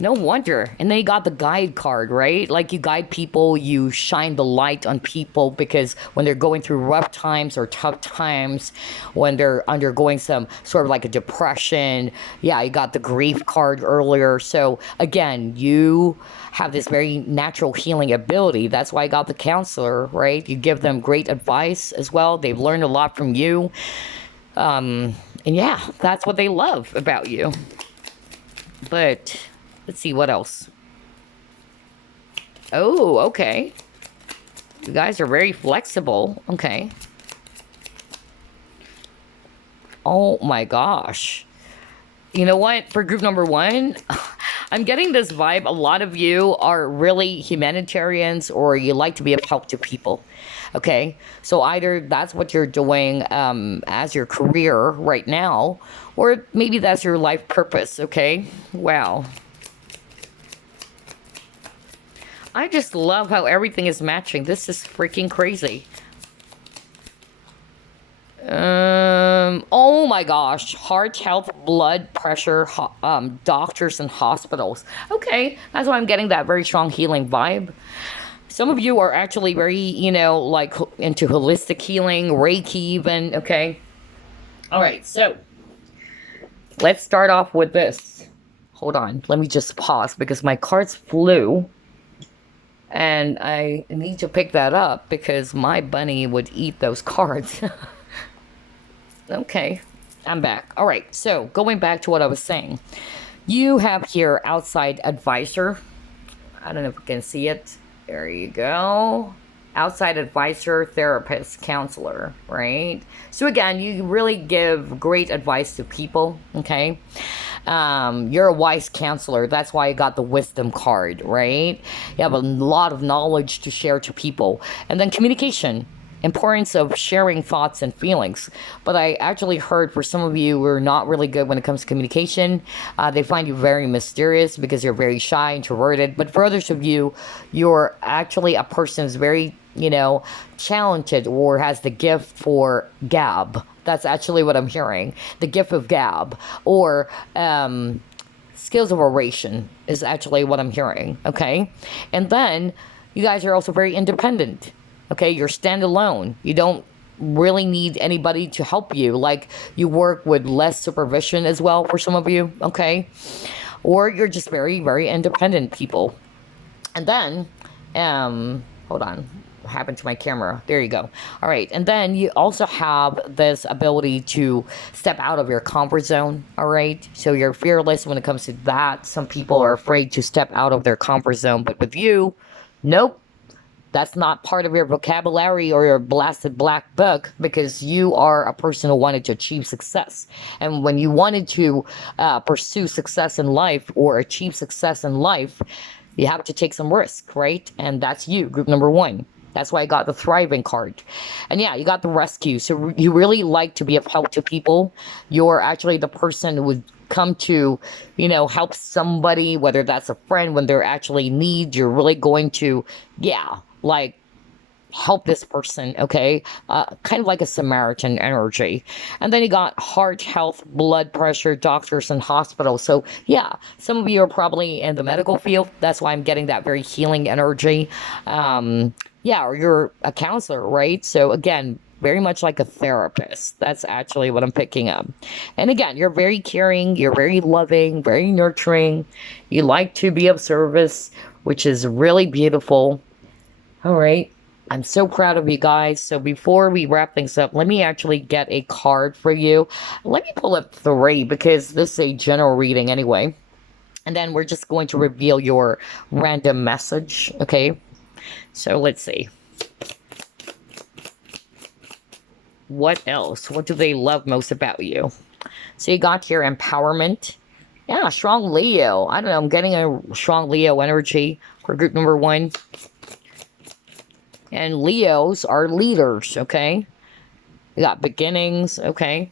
No wonder. And then you got the guide card, right? Like, you guide people, you shine the light on people, because when they're going through rough times or tough times, when they're undergoing some sort of like a depression. Yeah, you got the grief card earlier. So again, you have this very natural healing ability. That's why I got the counselor, right? You give them great advice as well. They've learned a lot from you. And yeah, that's what they love about you. But let's see what else. Oh, okay. You guys are very flexible. Okay. Oh my gosh. You know what? For group number 1, I'm getting this vibe. A lot of you are really humanitarians, or you like to be of help to people. Okay. So either that's what you're doing as your career right now, or maybe that's your life purpose. Okay. Wow. I just love how everything is matching. This is freaking crazy. Oh my gosh. Heart health, blood pressure, doctors and hospitals. Okay, that's why I'm getting that very strong healing vibe. Some of you are actually very, like into holistic healing, Reiki even, okay? All right, so let's start off with this. Hold on, let me just pause because my cards flew. And I need to pick that up because my bunny would eat those cards. Okay, I'm back. All right, so going back to what I was saying. You have here outside advisor. I don't know if you can see it. There you go. Outside advisor, therapist, counselor, right? So again, you really give great advice to people, okay? You're a wise counselor. That's why you got the wisdom card, right? You have a lot of knowledge to share to people. And then communication, importance of sharing thoughts and feelings. But I actually heard for some of you who are not really good when it comes to communication, they find you very mysterious because you're very shy, introverted. But for others of you, you're actually a person who's very, talented or has the gift for gab. That's actually what I'm hearing. The gift of gab, or skills of oration is actually what I'm hearing, okay? And then you guys are also very independent, okay? You're standalone. You don't really need anybody to help you. Like, you work with less supervision as well for some of you, okay? Or you're just very, very independent people. And then, hold on. What happened to my camera? There you go. All right. And then you also have this ability to step out of your comfort zone. All right. So you're fearless when it comes to that. Some people are afraid to step out of their comfort zone, but with you, nope. That's not part of your vocabulary or your blasted black book, because you are a person who wanted to achieve success. And when you wanted to pursue success in life or achieve success in life, You have to take some risk, right? And that's you, group number one. That's why I got the thriving card. And yeah, you got the rescue. So you really like to be of help to people. You're actually the person who would come to, help somebody, whether that's a friend, when they're actually in need. You're really going to, yeah, like help this person, okay? Kind of like a Samaritan energy. And then you got heart health, blood pressure, doctors, and hospitals. So, yeah, some of you are probably in the medical field. That's why I'm getting that very healing energy. Yeah, or you're a counselor, right? So, again, very much like a therapist. That's actually what I'm picking up. And again, you're very caring, you're very loving, very nurturing. You like to be of service, which is really beautiful. All right. I'm so proud of you guys. So before we wrap things up, let me actually get a card for you. Let me pull up three because this is a general reading anyway. And then we're just going to reveal your random message. Okay. So let's see. What else? What do they love most about you? So you got here empowerment. Yeah, strong Leo. I don't know. I'm getting a strong Leo energy for group number one. And Leos are leaders, okay? You got beginnings, okay?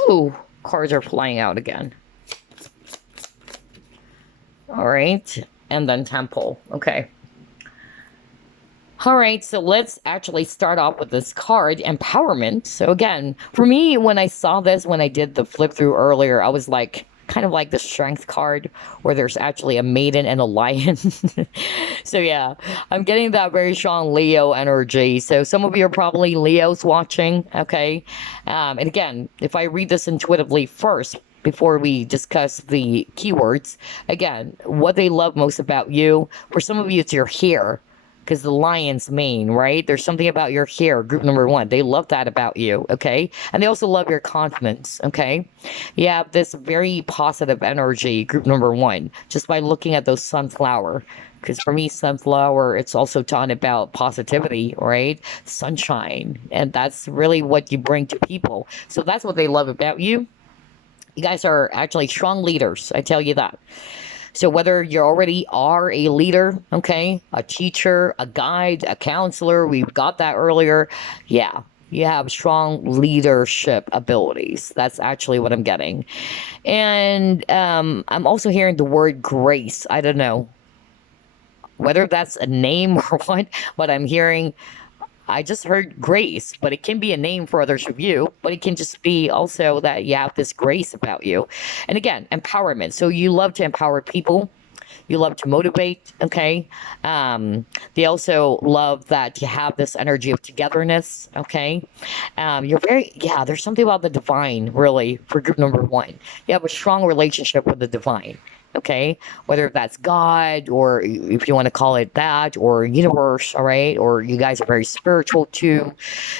Ooh, cards are flying out again. All right. And then temple, okay. All right, so let's actually start off with this card, empowerment. So again, for me, when I saw this, when I did the flip through earlier, I was like, kind of like the strength card where there's actually a maiden and a lion. So yeah, I'm getting that very strong Leo energy. So some of you are probably Leos watching, okay? And again, if I read this intuitively first, before we discuss the keywords, again, what they love most about you, for some of you, it's your hair. Because the lion's mane, right? There's something about your hair, group number one. They love that about you, okay? And they also love your confidence, okay? You have this very positive energy, group number one, just by looking at those sunflower. Because for me, sunflower, it's also talking about positivity, right? Sunshine. And that's really what you bring to people. So that's what they love about you. You guys are actually strong leaders, I tell you that. So whether you already are a leader, okay, a teacher, a guide, a counselor, we've got that earlier. Yeah, you have strong leadership abilities. That's actually what I'm getting. And I'm also hearing the word grace. I don't know whether that's a name or what, but I just heard grace, but it can be a name for others of you, but it can just be also that you have this grace about you. And again, empowerment. So you love to empower people. You love to motivate, okay? They also love that you have this energy of togetherness, okay? There's something about the divine, really, for group number one. You have a strong relationship with the divine. Okay, whether that's God or if you want to call it that, or universe, all right, or you guys are very spiritual too.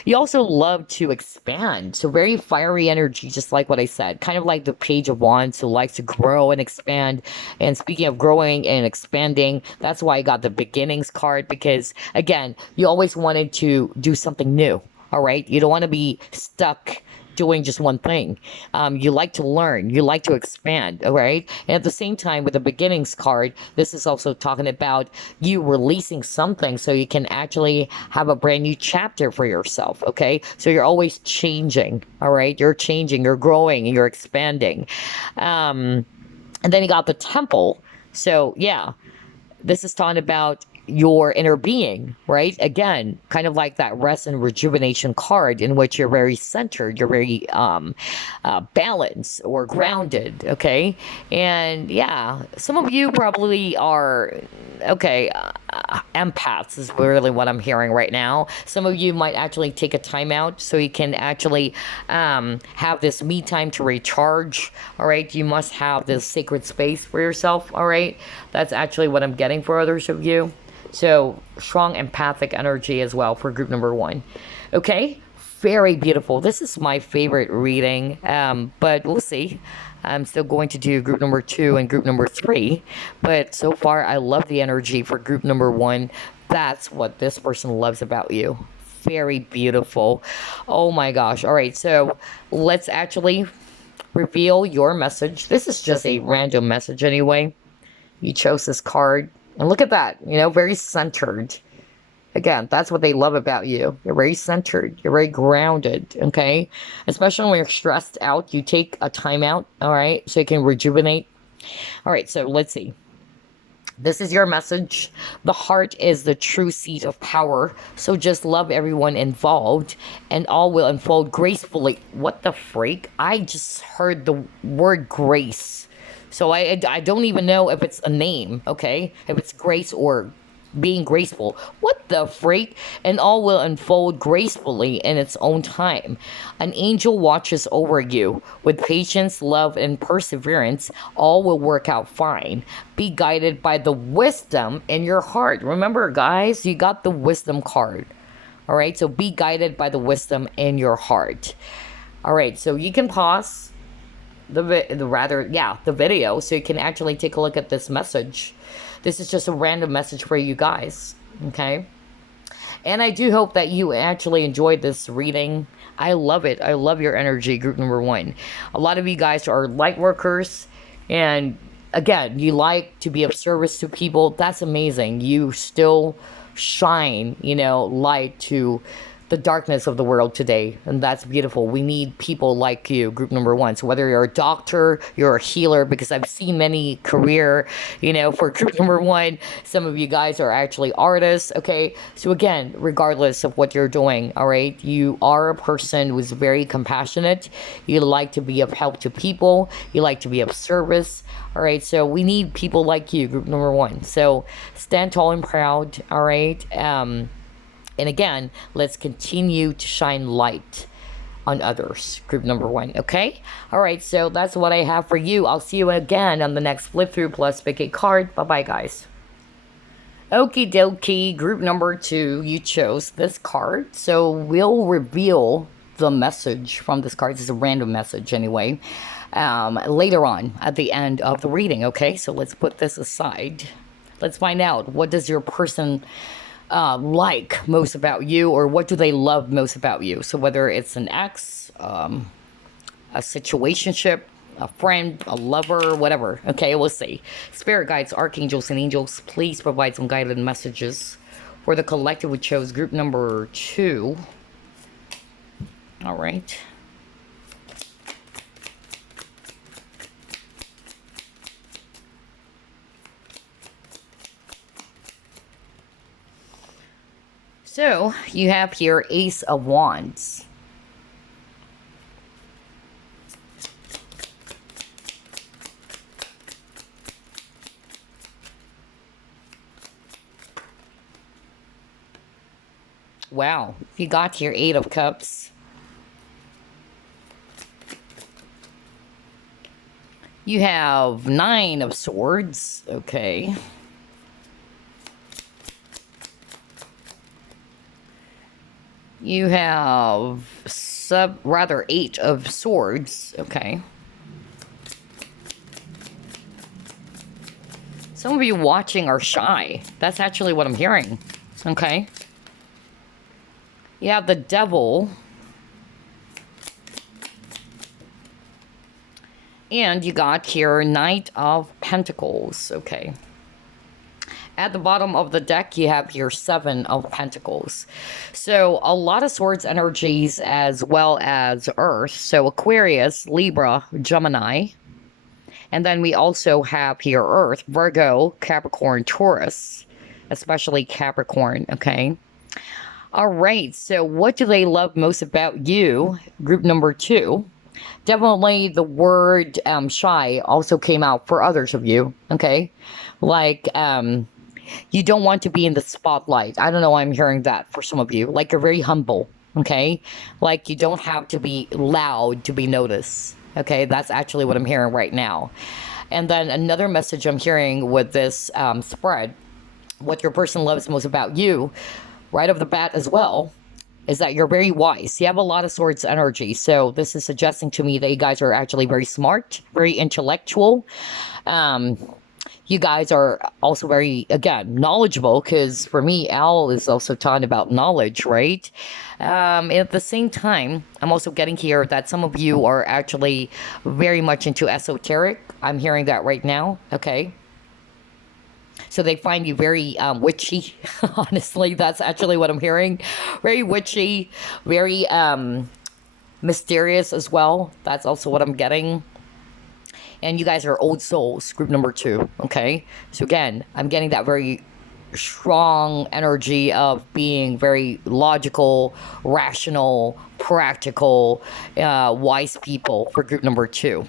You also love to expand, so very fiery energy, just like what I said, kind of like the Page of Wands, who likes to grow and expand. And speaking of growing and expanding, that's why I got the beginnings card, because again, you always wanted to do something new. All right, you don't want to be stuck doing just one thing. You like to learn, you like to expand, all right? And at the same time, with the beginnings card, this is also talking about you releasing something so you can actually have a brand new chapter for yourself, okay? So you're always changing, all right? You're changing, you're growing, and you're expanding. And then you got the temple. So yeah, this is talking about your inner being, right? Again, kind of like that rest and rejuvenation card, in which you're very centered, you're very balanced or grounded, okay? And yeah, some of you probably are, okay, empaths is really what I'm hearing right now. Some of you might actually take a time out so you can actually have this me time to recharge, all right? You must have this sacred space for yourself, all right? That's actually what I'm getting for others of you. So strong empathic energy as well for group number one. Okay, very beautiful. This is my favorite reading, but we'll see. I'm still going to do group number two and group number three, but so far I love the energy for group number one. That's what this person loves about you. Very beautiful. Oh my gosh. All right, so let's actually Reveal your message. This is just a random message anyway. You chose this card. And look at that, you know, very centered. Again, that's what they love about you. You're very centered. You're very grounded, okay? Especially when you're stressed out, you take a time out, all right? So you can rejuvenate. All right, so let's see. This is your message. The heart is the true seat of power. So just love everyone involved and all will unfold gracefully. What the freak? I just heard the word grace. So I don't even know if it's a name, okay? If it's grace or being graceful. What the freak? And all will unfold gracefully in its own time. An angel watches over you. With patience, love, and perseverance, all will work out fine. Be guided by the wisdom in your heart. Remember, guys, you got the wisdom card. All right, so be guided by the wisdom in your heart. All right, so you can pause the video so you can actually take a look at this message. This is just a random message for you guys, okay? And I do hope that you actually enjoyed this reading. I love it. I love your energy, group number 1. A lot of you guys are light workers, and again, you like to be of service to people. That's amazing. You still shine, you know, light to the darkness of the world today, and that's beautiful. We need people like you, group number 1. So whether you're a doctor, you're a healer, because I've seen many career, you know, for group number 1, some of you guys are actually artists, okay? So again, regardless of what you're doing, all right, you are a person who's very compassionate. You like to be of help to people. You like to be of service. All right, so we need people like you, group number 1. So stand tall and proud, all right? And again, let's continue to shine light on others, group number 1, okay? All right, so that's what I have for you. I'll see you again on the next flip through plus pick a card. Bye-bye, guys. Okie dokie, group number 2, you chose this card. So we'll reveal the message from this card. This is a random message anyway. Later on at the end of the reading, okay? So let's put this aside. Let's find out, what does your person like most about you, or what do they love most about you? So whether it's an ex, a situationship, a friend, a lover, whatever. Okay, we'll see. Spirit guides, archangels, and angels, please provide some guided messages for the collective we chose, group number 2. All right. So, you have here Ace of Wands. Wow, you got here 8 of Cups. You have 9 of Swords, okay. You have 8 of Swords, okay. Some of you watching are shy. That's actually what I'm hearing, okay. You have the Devil. And you got here Knight of Pentacles, okay. At the bottom of the deck, you have your 7 of Pentacles. So a lot of Swords energies as well as Earth. So Aquarius, Libra, Gemini. And then we also have here Earth, Virgo, Capricorn, Taurus. Especially Capricorn, okay? All right, so what do they love most about you? Group number 2. Definitely the word shy also came out for others of you, okay? Like, you don't want to be in the spotlight. I don't know why I'm hearing that for some of you. Like, you're very humble, okay? Like, you don't have to be loud to be noticed, okay? That's actually what I'm hearing right now. And then another message I'm hearing with this spread, what your person loves most about you, right off the bat as well, is that you're very wise. You have a lot of Swords energy. So this is suggesting to me that you guys are actually very smart, very intellectual. You guys are also very, again, knowledgeable, because for me, owl is also talking about knowledge, right? At the same time, I'm also getting here that some of you are actually very much into esoteric. I'm hearing that right now. Okay. So they find you very witchy. Honestly, that's actually what I'm hearing. Very witchy, very mysterious as well. That's also what I'm getting. And you guys are old souls, group number 2. Okay. So again, I'm getting that very strong energy of being very logical, rational, practical, wise people for group number 2.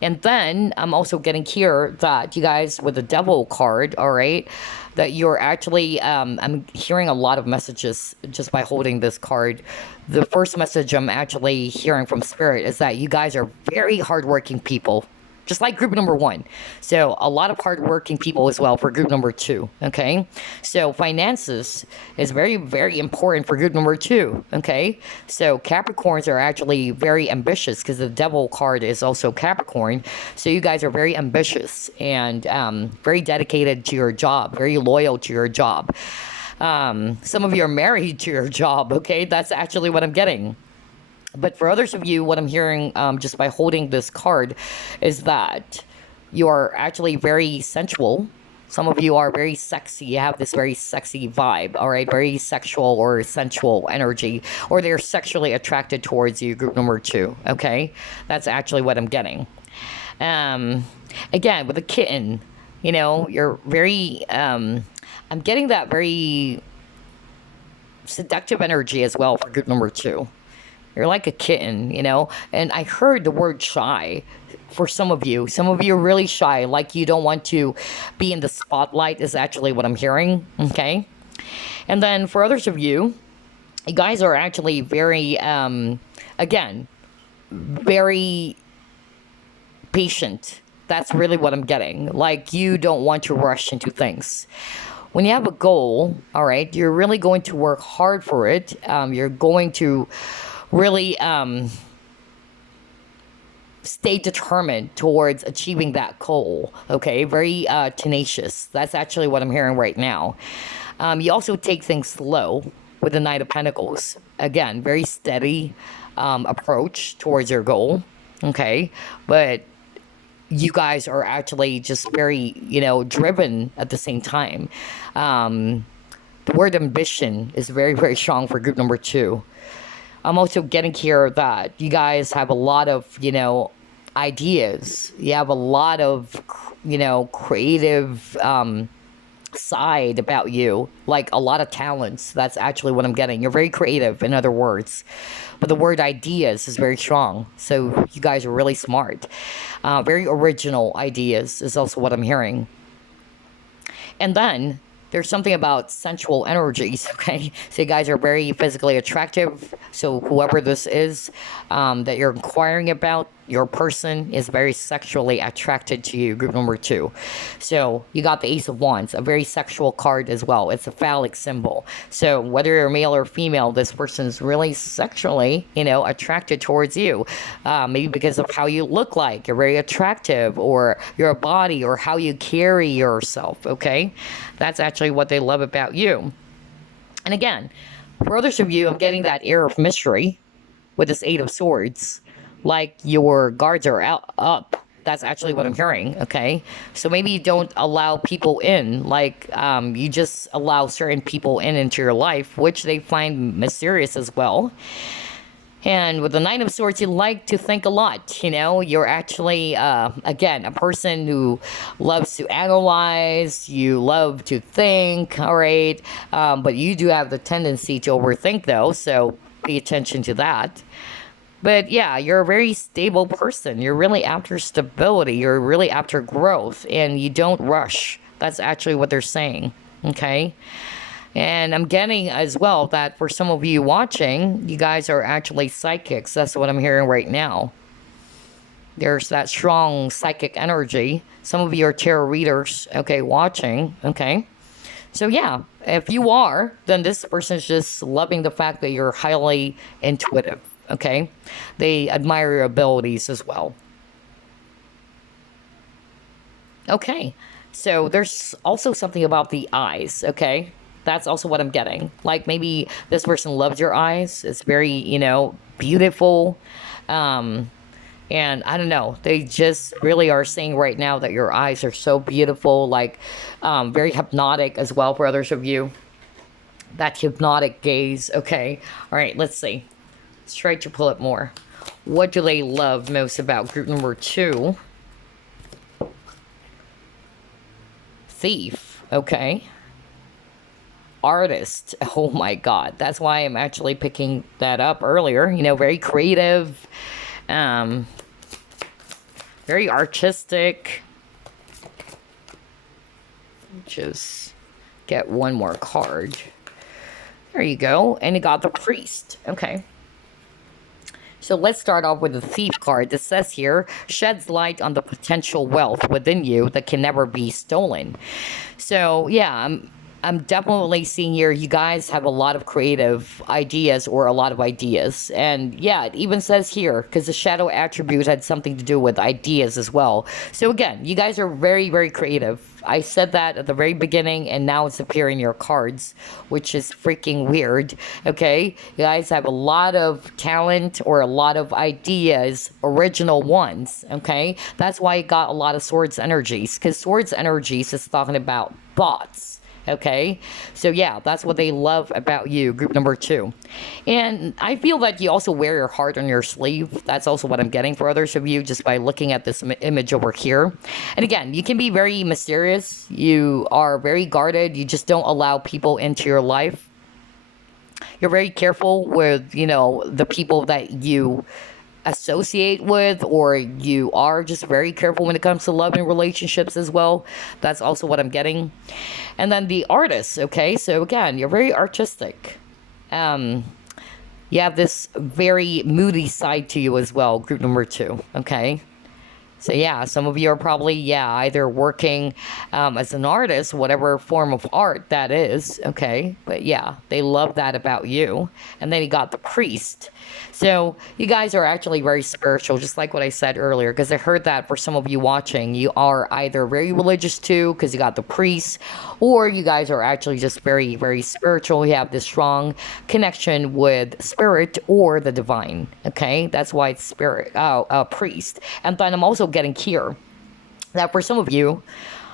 And then I'm also getting here that you guys, with the devil card, all right, that you're actually, I'm hearing a lot of messages just by holding this card. The first message I'm actually hearing from Spirit is that you guys are very hardworking people, just like group number 1. So a lot of hardworking people as well for group number 2. Okay. So finances is very, very important for group number 2. Okay. So Capricorns are actually very ambitious, because the devil card is also Capricorn. So you guys are very ambitious and very dedicated to your job, very loyal to your job. Some of you are married to your job. Okay. That's actually what I'm getting. But for others of you, what I'm hearing just by holding this card is that you are actually very sensual. Some of you are very sexy. You have this very sexy vibe, all right? Very sexual or sensual energy, or they're sexually attracted towards you, group number 2, okay? That's actually what I'm getting. Again, with a kitten, you know, you're very, I'm getting that very seductive energy as well for group number 2. You're like a kitten, you know? And I heard the word shy for some of you. Some of you are really shy, like you don't want to be in the spotlight, is actually what I'm hearing, okay? And then for others of you, you guys are actually very, again, very patient. That's really what I'm getting. Like, you don't want to rush into things. When you have a goal, all right, you're really going to work hard for it. You're going to really stay determined towards achieving that goal. Okay, very tenacious. That's actually what I'm hearing right now. You also take things slow with the Knight of Pentacles. Again, very steady approach towards your goal. Okay, but you guys are actually just very, you know, driven at the same time. The word ambition is very, very strong for group number 2. I'm also getting here that you guys have a lot of, you know, ideas. You have a lot of, you know, creative side about you, like a lot of talents. That's actually what I'm getting. You're very creative, in other words. But the word ideas is very strong. So you guys are really smart. Very original ideas is also what I'm hearing. And then there's something about sensual energies, okay? So you guys are very physically attractive. So whoever this is that you're inquiring about, your person is very sexually attracted to you, group number 2. So you got the Ace of Wands, a very sexual card as well. It's a phallic symbol. So whether you're male or female, this person is really sexually, you know, attracted towards you. Maybe because of how you look like, you're very attractive, or your body, or how you carry yourself, okay? That's actually what they love about you. And again, for others of you, I'm getting that air of mystery with this 8 of Swords. Like your guards are up. That's actually what I'm hearing, okay? So maybe you don't allow people in. Like, you just allow certain people into your life, which they find mysterious as well. And with the Nine of Swords, you like to think a lot, you know? You're actually, again, a person who loves to analyze, you love to think, all right? But you do have the tendency to overthink, though, so pay attention to that. But yeah, you're a very stable person. You're really after stability. You're really after growth, and you don't rush. That's actually what they're saying, okay? And I'm getting as well that for some of you watching, you guys are actually psychics. That's what I'm hearing right now. There's that strong psychic energy. Some of you are tarot readers, okay, watching, okay? So yeah, if you are, then this person's just loving the fact that you're highly intuitive, okay? They admire your abilities as well. Okay, So there's also something about the eyes, okay? That's also what I'm getting. Like maybe this person loves your eyes. It's very, beautiful. Um, and I don't know, they just really are saying right now that your eyes are so beautiful, like very hypnotic as well for others of you. That hypnotic gaze, okay? All right, let's see. Let's try to pull it more. What do they love most about group number 2? Thief, okay. Artist, oh my god, that's why I'm actually picking that up earlier. Very creative, um, very artistic. Just get one more card. There you go. And it got the priest. Okay. So let's start off with the thief card. That says here, sheds light on the potential wealth within you that can never be stolen. So yeah, I'm definitely seeing here you guys have a lot of creative ideas or a lot of ideas. And yeah, it even says here, because the shadow attribute had something to do with ideas as well. So again, you guys are very, very creative. I said that at the very beginning, and now it's appearing in your cards, which is freaking weird. Okay, you guys have a lot of talent or a lot of ideas, original ones. Okay, that's why you got a lot of swords energies, because swords energies is talking about thoughts. Okay, so yeah, that's what they love about you, group number 2. And I feel that you also wear your heart on your sleeve. That's also what I'm getting for others of you, just by looking at this image over here. And again, you can be very mysterious. You are very guarded. You just don't allow people into your life. You're very careful with, the people that you associate with, or you are just very careful when it comes to love and relationships as well. That's also what I'm getting. And then the artist, okay? So again, you're very artistic. Um, you have this very moody side to you as well, group number 2, okay? So yeah, some of you are probably, either working as an artist, whatever form of art that is, okay? But yeah, they love that about you. And then you got the priest. So you guys are actually very spiritual, just like what I said earlier, because I heard that for some of you watching, you are either very religious too, because you got the priest, or you guys are actually just very, very spiritual. You have this strong connection with spirit or the divine, okay? That's why it's priest. And then I'm also getting here that for some of you,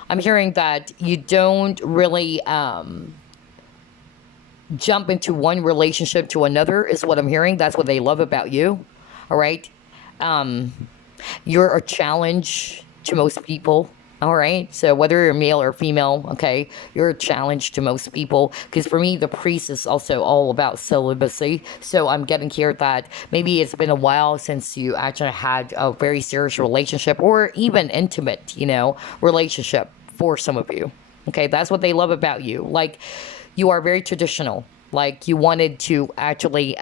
I'm hearing that you don't really jump into one relationship to another, is what I'm hearing. That's what they love about you. All right. You're a challenge to most people. All right. So whether you're male or female, okay, you're a challenge to most people. Because for me, the priest is also all about celibacy. So I'm getting here that maybe it's been a while since you actually had a very serious relationship or even intimate, relationship for some of you. Okay. That's what they love about you. Like, you are very traditional. Like, you wanted to actually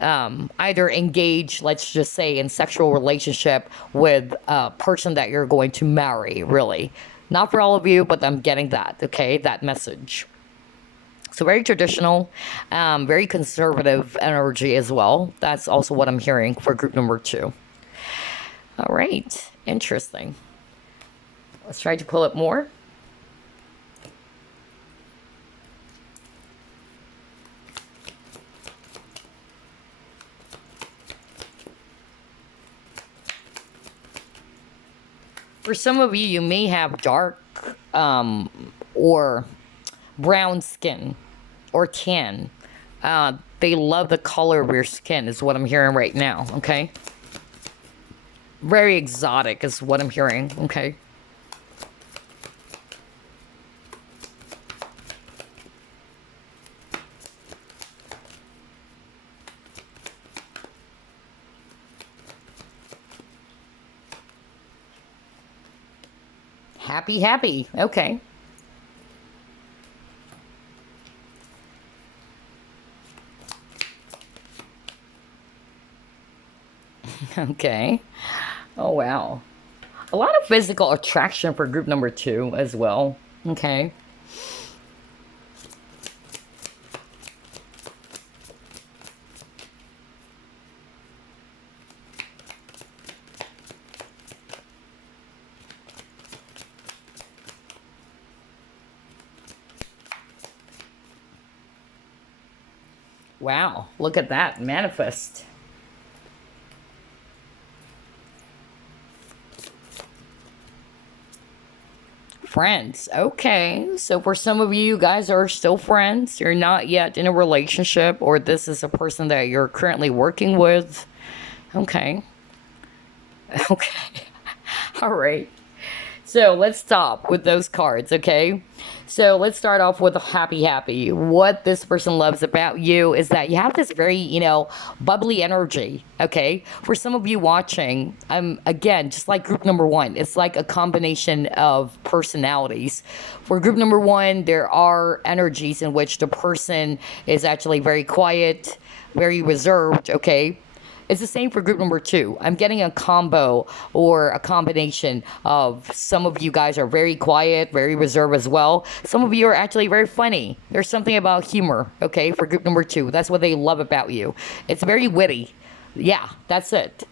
either engage, let's just say, in sexual relationship with a person that you're going to marry, really. Not for all of you, but I'm getting that, okay? That message. So very traditional, very conservative energy as well. That's also what I'm hearing for group number 2. All right. Interesting. Let's try to pull it more. For some of you, you may have dark or brown skin or tan. They love the color of your skin, is what I'm hearing right now, okay? Very exotic is what I'm hearing, okay? Happy, happy. Okay. Okay. Oh, wow. A lot of physical attraction for group number 2 as well. Okay. Wow, look at that. Manifest. Friends. Okay. So for some of you, you guys are still friends. You're not yet in a relationship, or this is a person that you're currently working with. Okay. Okay. All right. So let's stop with those cards, okay? So let's start off with a happy, happy. What this person loves about you is that you have this very, bubbly energy, okay? For some of you watching, again, just like group number one, it's like a combination of personalities. For group number one, there are energies in which the person is actually very quiet, very reserved, okay? It's the same for group number two. I'm getting a combo or a combination of some of you guys are very quiet, very reserved as well. Some of you are actually very funny. There's something about humor, okay, for group number two. That's what they love about you. It's very witty. Yeah, that's it.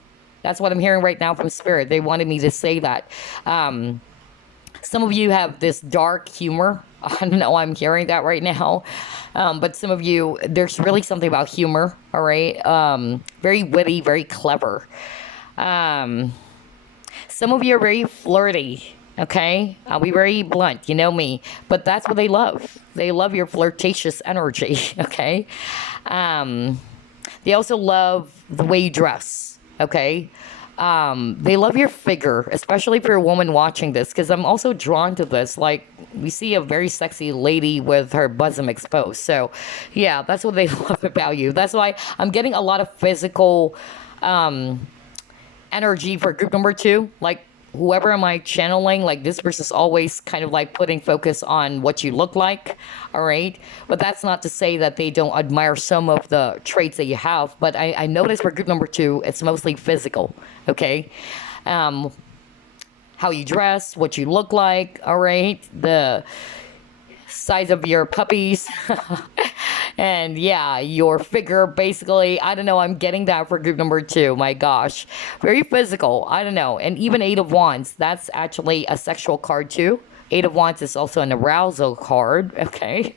That's what I'm hearing right now from Spirit. They wanted me to say that. Some of you have this dark humor. I don't know why I'm hearing that right now. But some of you, there's really something about humor, all right? Very witty, very clever. Some of you are very flirty, okay? I'll be very blunt, you know me. But that's what they love. They love your flirtatious energy, okay? They also love the way you dress, okay? They love your figure, especially if you're a woman watching this, because I'm also drawn to this. Like, we see a very sexy lady with her bosom exposed. So, yeah, that's what they love about you. That's why I'm getting a lot of physical energy for group number two. Like, whoever am I channeling, like this person's always kind of like putting focus on what you look like, all right? But that's not to say that they don't admire some of the traits that you have. But I noticed for group number two, it's mostly physical, okay? How you dress, what you look like, all right? The size of your puppies. And yeah, your figure, basically, I don't know, I'm getting that for group number two. My gosh. Very physical. I don't know. And even Eight of Wands, that's actually a sexual card too. Eight of Wands is also an arousal card. Okay.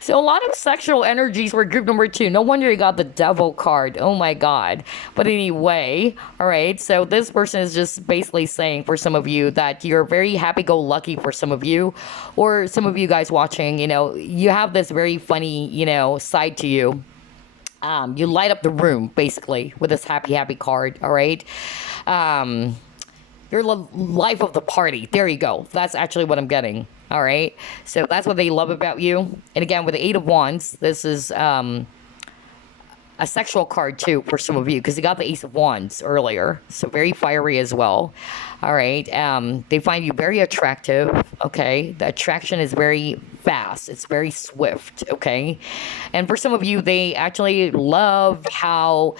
So a lot of sexual energies for group number two. No wonder you got the devil card. Oh my God. But anyway, all right. So this person is just basically saying for some of you that you're very happy-go-lucky for some of you, or some of you guys watching, you have this very funny, side to you. You light up the room basically with this happy, happy card. All right. You're the life of the party. There you go. That's actually what I'm getting. All right. So that's what they love about you. And again, with the Eight of Wands, this is a sexual card too for some of you, because you got the Ace of Wands earlier. So very fiery as well. All right. They find you very attractive. Okay. The attraction is very fast. It's very swift. Okay. And for some of you, they actually love how,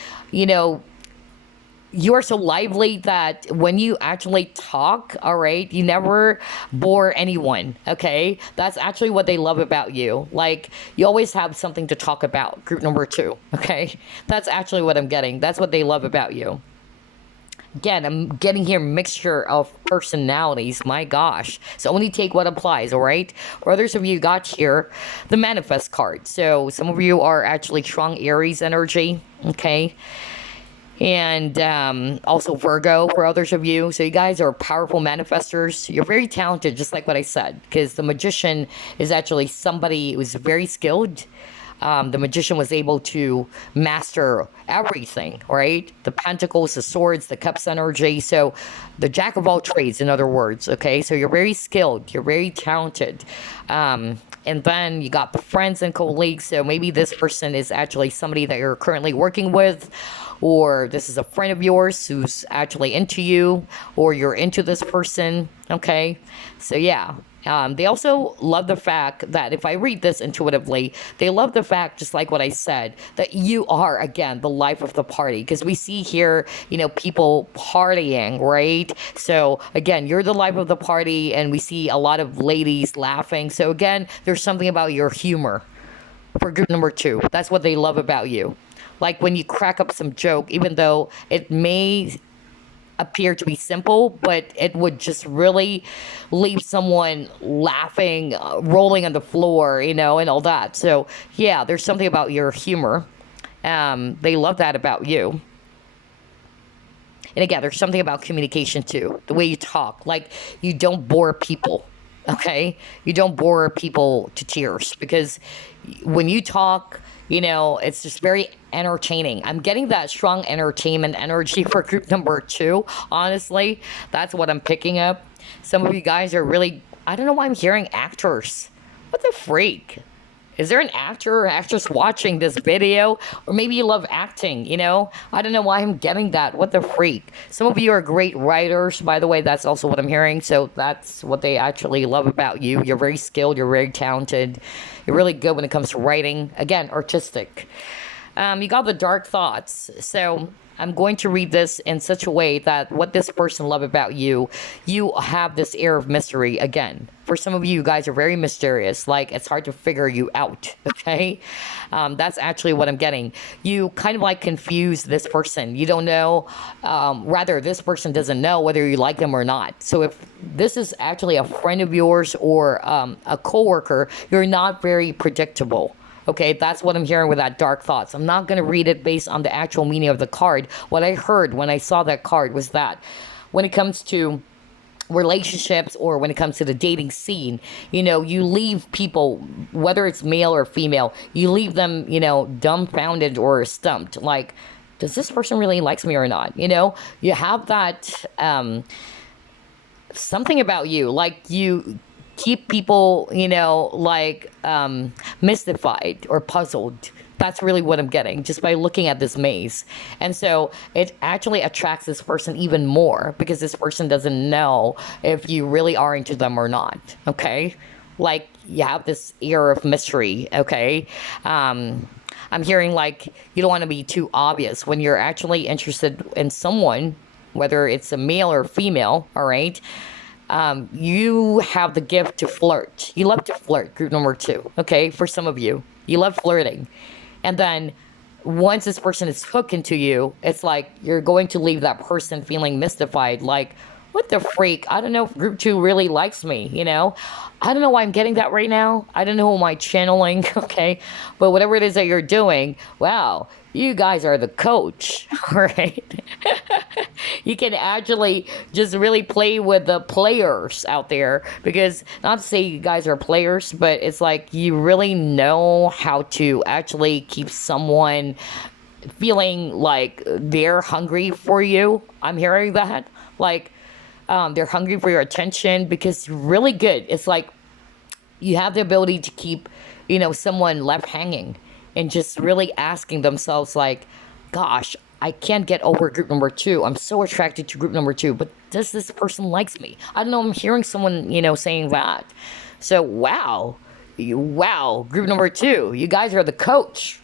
you are so lively that when you actually talk, all right, you never bore anyone, okay? That's actually what they love about you. Like, you always have something to talk about, group number two, okay? That's actually what I'm getting. That's what they love about you. Again, I'm getting here mixture of personalities. My gosh. So only take what applies, all right? For others of you got here, the Manifest card. So some of you are actually strong Aries energy, okay? And also Virgo for others of you. So you guys are powerful manifestors. You're very talented, just like what I said, because the magician is actually somebody who's very skilled. The magician was able to master everything, right? The pentacles, the swords, the cups energy. So the jack of all trades, in other words, okay? So you're very skilled. You're very talented. And then you got the friends and colleagues. So maybe this person is actually somebody that you're currently working with, or this is a friend of yours who's actually into you, or you're into this person, okay? So yeah. They also love the fact that, if I read this intuitively, they love the fact, just like what I said, that you are, again, the life of the party. Because we see here, people partying, right? So, again, you're the life of the party, and we see a lot of ladies laughing. So, again, there's something about your humor for group number two. That's what they love about you. Like when you crack up some joke, even though it may appear to be simple, but it would just really leave someone laughing, rolling on the floor, and all that. So yeah, there's something about your humor. They love that about you. And again, there's something about communication too. The way you talk, like you don't bore people. Okay, you don't bore people to tears because when you talk, it's just very entertaining. I'm getting that strong entertainment energy for group number two. Honestly, that's what I'm picking up. Some of you guys are really. I don't know why I'm hearing actors. What the freak? Is there an actor or actress watching this video? Or maybe you love acting. I don't know why I'm getting that. What the freak? Some of you are great writers, by the way. That's also what I'm hearing. So that's what they actually love about you. You're very skilled. You're very talented. You're really good when it comes to writing. Again, artistic. You got the dark thoughts. So I'm going to read this in such a way that what this person love about you, you have this air of mystery again. For some of you guys are very mysterious, like it's hard to figure you out, okay? That's actually what I'm getting. You kind of like confuse this person. You don't know, rather this person doesn't know whether you like them or not. So if this is actually a friend of yours or a coworker, you're not very predictable. Okay, that's what I'm hearing with that dark thoughts. I'm not going to read it based on the actual meaning of the card. What I heard when I saw that card was that when it comes to relationships or when it comes to the dating scene, you leave people, whether it's male or female, you leave them, dumbfounded or stumped. Like, does this person really likes me or not? You have that something about you, like you keep people, mystified or puzzled. That's really what I'm getting just by looking at this maze. And so it actually attracts this person even more because this person doesn't know if you really are into them or not. Okay. Like you have this air of mystery. Okay. I'm hearing like you don't want to be too obvious when you're actually interested in someone, whether it's a male or female. All right. You have the gift to flirt. You love to flirt, group number two. Okay, for some of you, you love flirting. And then once this person is hooked into you, it's like you're going to leave that person feeling mystified, like, what the freak? I don't know if group two really likes me. I don't know why I'm getting that right now. I don't know who am I channeling, okay? But whatever it is that you're doing, wow, you guys are the coach, all right? You can actually just really play with the players out there because not to say you guys are players, but it's like you really know how to actually keep someone feeling like they're hungry for you. I'm hearing that. Like, they're hungry for your attention because you're really good. It's like you have the ability to keep, someone left hanging and just really asking themselves like, gosh, I can't get over group number two. I'm so attracted to group number two, but does this person likes me? I don't know. I'm hearing someone, saying that. So, wow. Wow, group number two, you guys are the coach.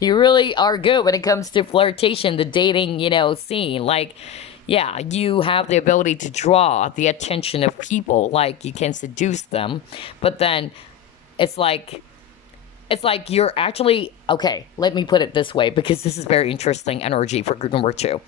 You really are good when it comes to flirtation, the dating, scene. Like, yeah, you have the ability to draw the attention of people, like you can seduce them, but then it's like you're actually, okay, let me put it this way, because this is very interesting energy for group number two.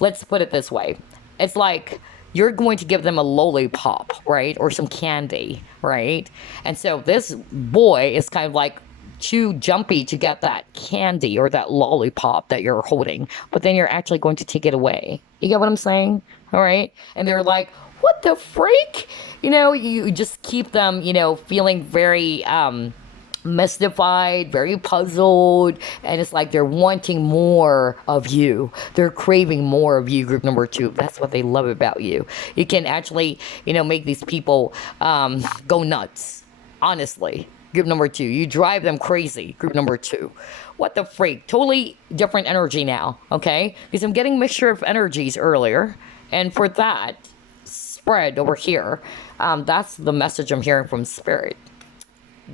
Let's put it this way. It's like you're going to give them a lollipop, right? Or some candy, right? And so this boy is kind of like too jumpy to get that candy or that lollipop that you're holding, but then you're actually going to take it away. You get what I'm saying? All right? And they're like, what the freak? You just keep them, feeling very, mystified, very puzzled, and it's like they're wanting more of you. They're craving more of you, group number two. That's what they love about you. You can actually, make these people go nuts, honestly. Group number two, you drive them crazy, group number two. What the freak? Totally different energy now, okay? Because I'm getting mixture of energies earlier, and for that spread over here, that's the message I'm hearing from Spirit.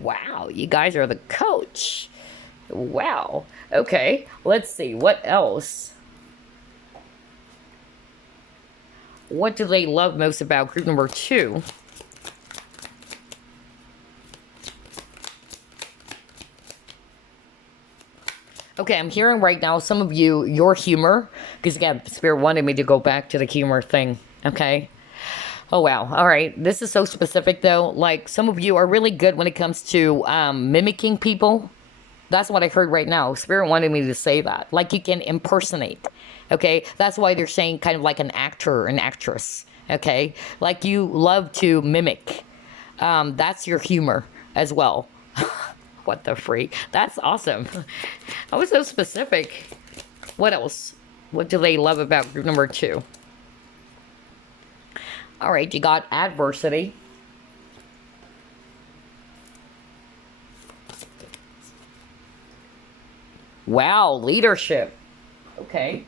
Wow, you guys are the coach. Wow. Okay, let's see. What else? What do they love most about group number two? Okay, I'm hearing right now some of you, your humor, because again, Spirit wanted me to go back to the humor thing, okay? Oh, wow. All right. This is so specific, though. Like, some of you are really good when it comes to mimicking people. That's what I heard right now. Spirit wanted me to say that. Like you can impersonate. Okay. That's why they're saying kind of like an actor, an actress. Okay. Like you love to mimic. That's your humor as well. What the freak? That's awesome. I was so specific. What else? What do they love about group number 2? All right, you got adversity. Wow, leadership. Okay.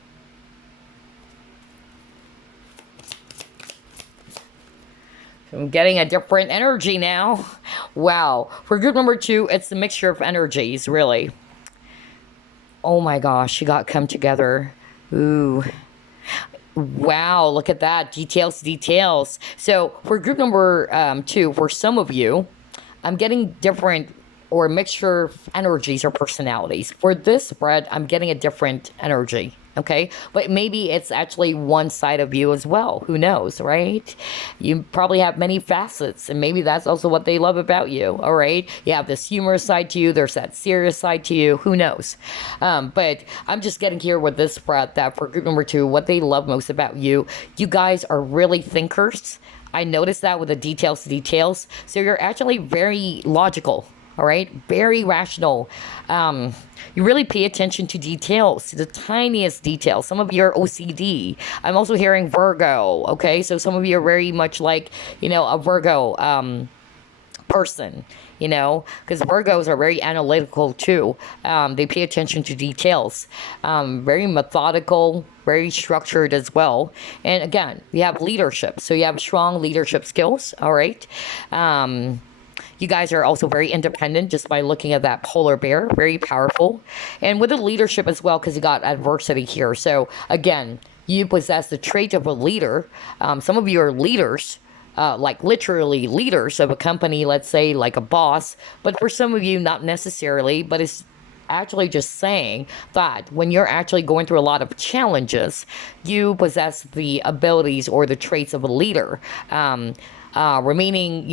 So I'm getting a different energy now. Wow. For group number 2, it's a mixture of energies, really. Oh my gosh, you got come together. Ooh. Wow, look at that. Details, details. So for group number 2, for some of you, I'm getting different or a mixture of energies or personalities. For this spread, I'm getting a different energy. Okay, but maybe it's actually one side of you as well. Who knows, right? You probably have many facets, and maybe that's also what they love about you. All right, you have this humorous side to you. There's that serious side to you. Who knows? But I'm just getting here with this spread that for group number 2, what they love most about you, you guys are really thinkers. I noticed that with the details. So you're actually very logical. All right, very rational. You really pay attention to details, to the tiniest details. Some of you are OCD. I'm also hearing Virgo. Okay, so some of you are very much like, a Virgo person, because Virgos are very analytical too. They pay attention to details, very methodical, very structured as well. And again, you have leadership. So you have strong leadership skills. All right. You guys are also very independent just by looking at that polar bear, very powerful. And with the leadership as well, because you got adversity here. So again, you possess the trait of a leader. Some of you are leaders, like literally leaders of a company, let's say like a boss. But for some of you, not necessarily, but it's actually just saying that when you're actually going through a lot of challenges, you possess the abilities or the traits of a leader. Remaining,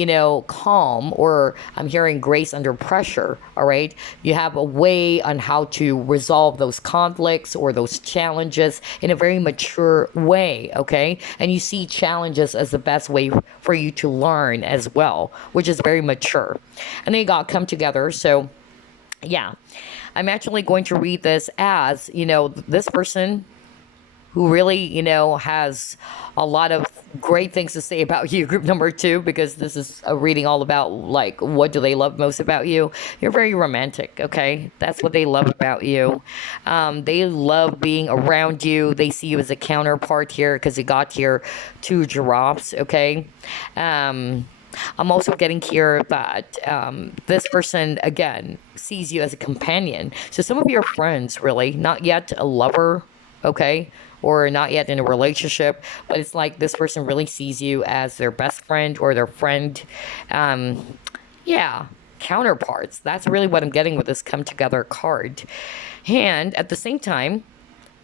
calm, or I'm hearing grace under pressure. All right. You have a way on how to resolve those conflicts or those challenges in a very mature way. Okay. And you see challenges as the best way for you to learn as well, which is very mature. And then you got come together. So yeah, I'm actually going to read this as, this person who really, has a lot of great things to say about you, group number 2, because this is a reading all about, like, what do they love most about you? You're very romantic, okay? That's what they love about you. They love being around you. They see you as a counterpart here because you got here 2 giraffes, okay? I'm also getting here that this person, again, sees you as a companion. So some of your friends, really, not yet a lover, okay, or not yet in a relationship, but it's like this person really sees you as their best friend or their friend. Yeah, counterparts. That's really what I'm getting with this come together card. And at the same time,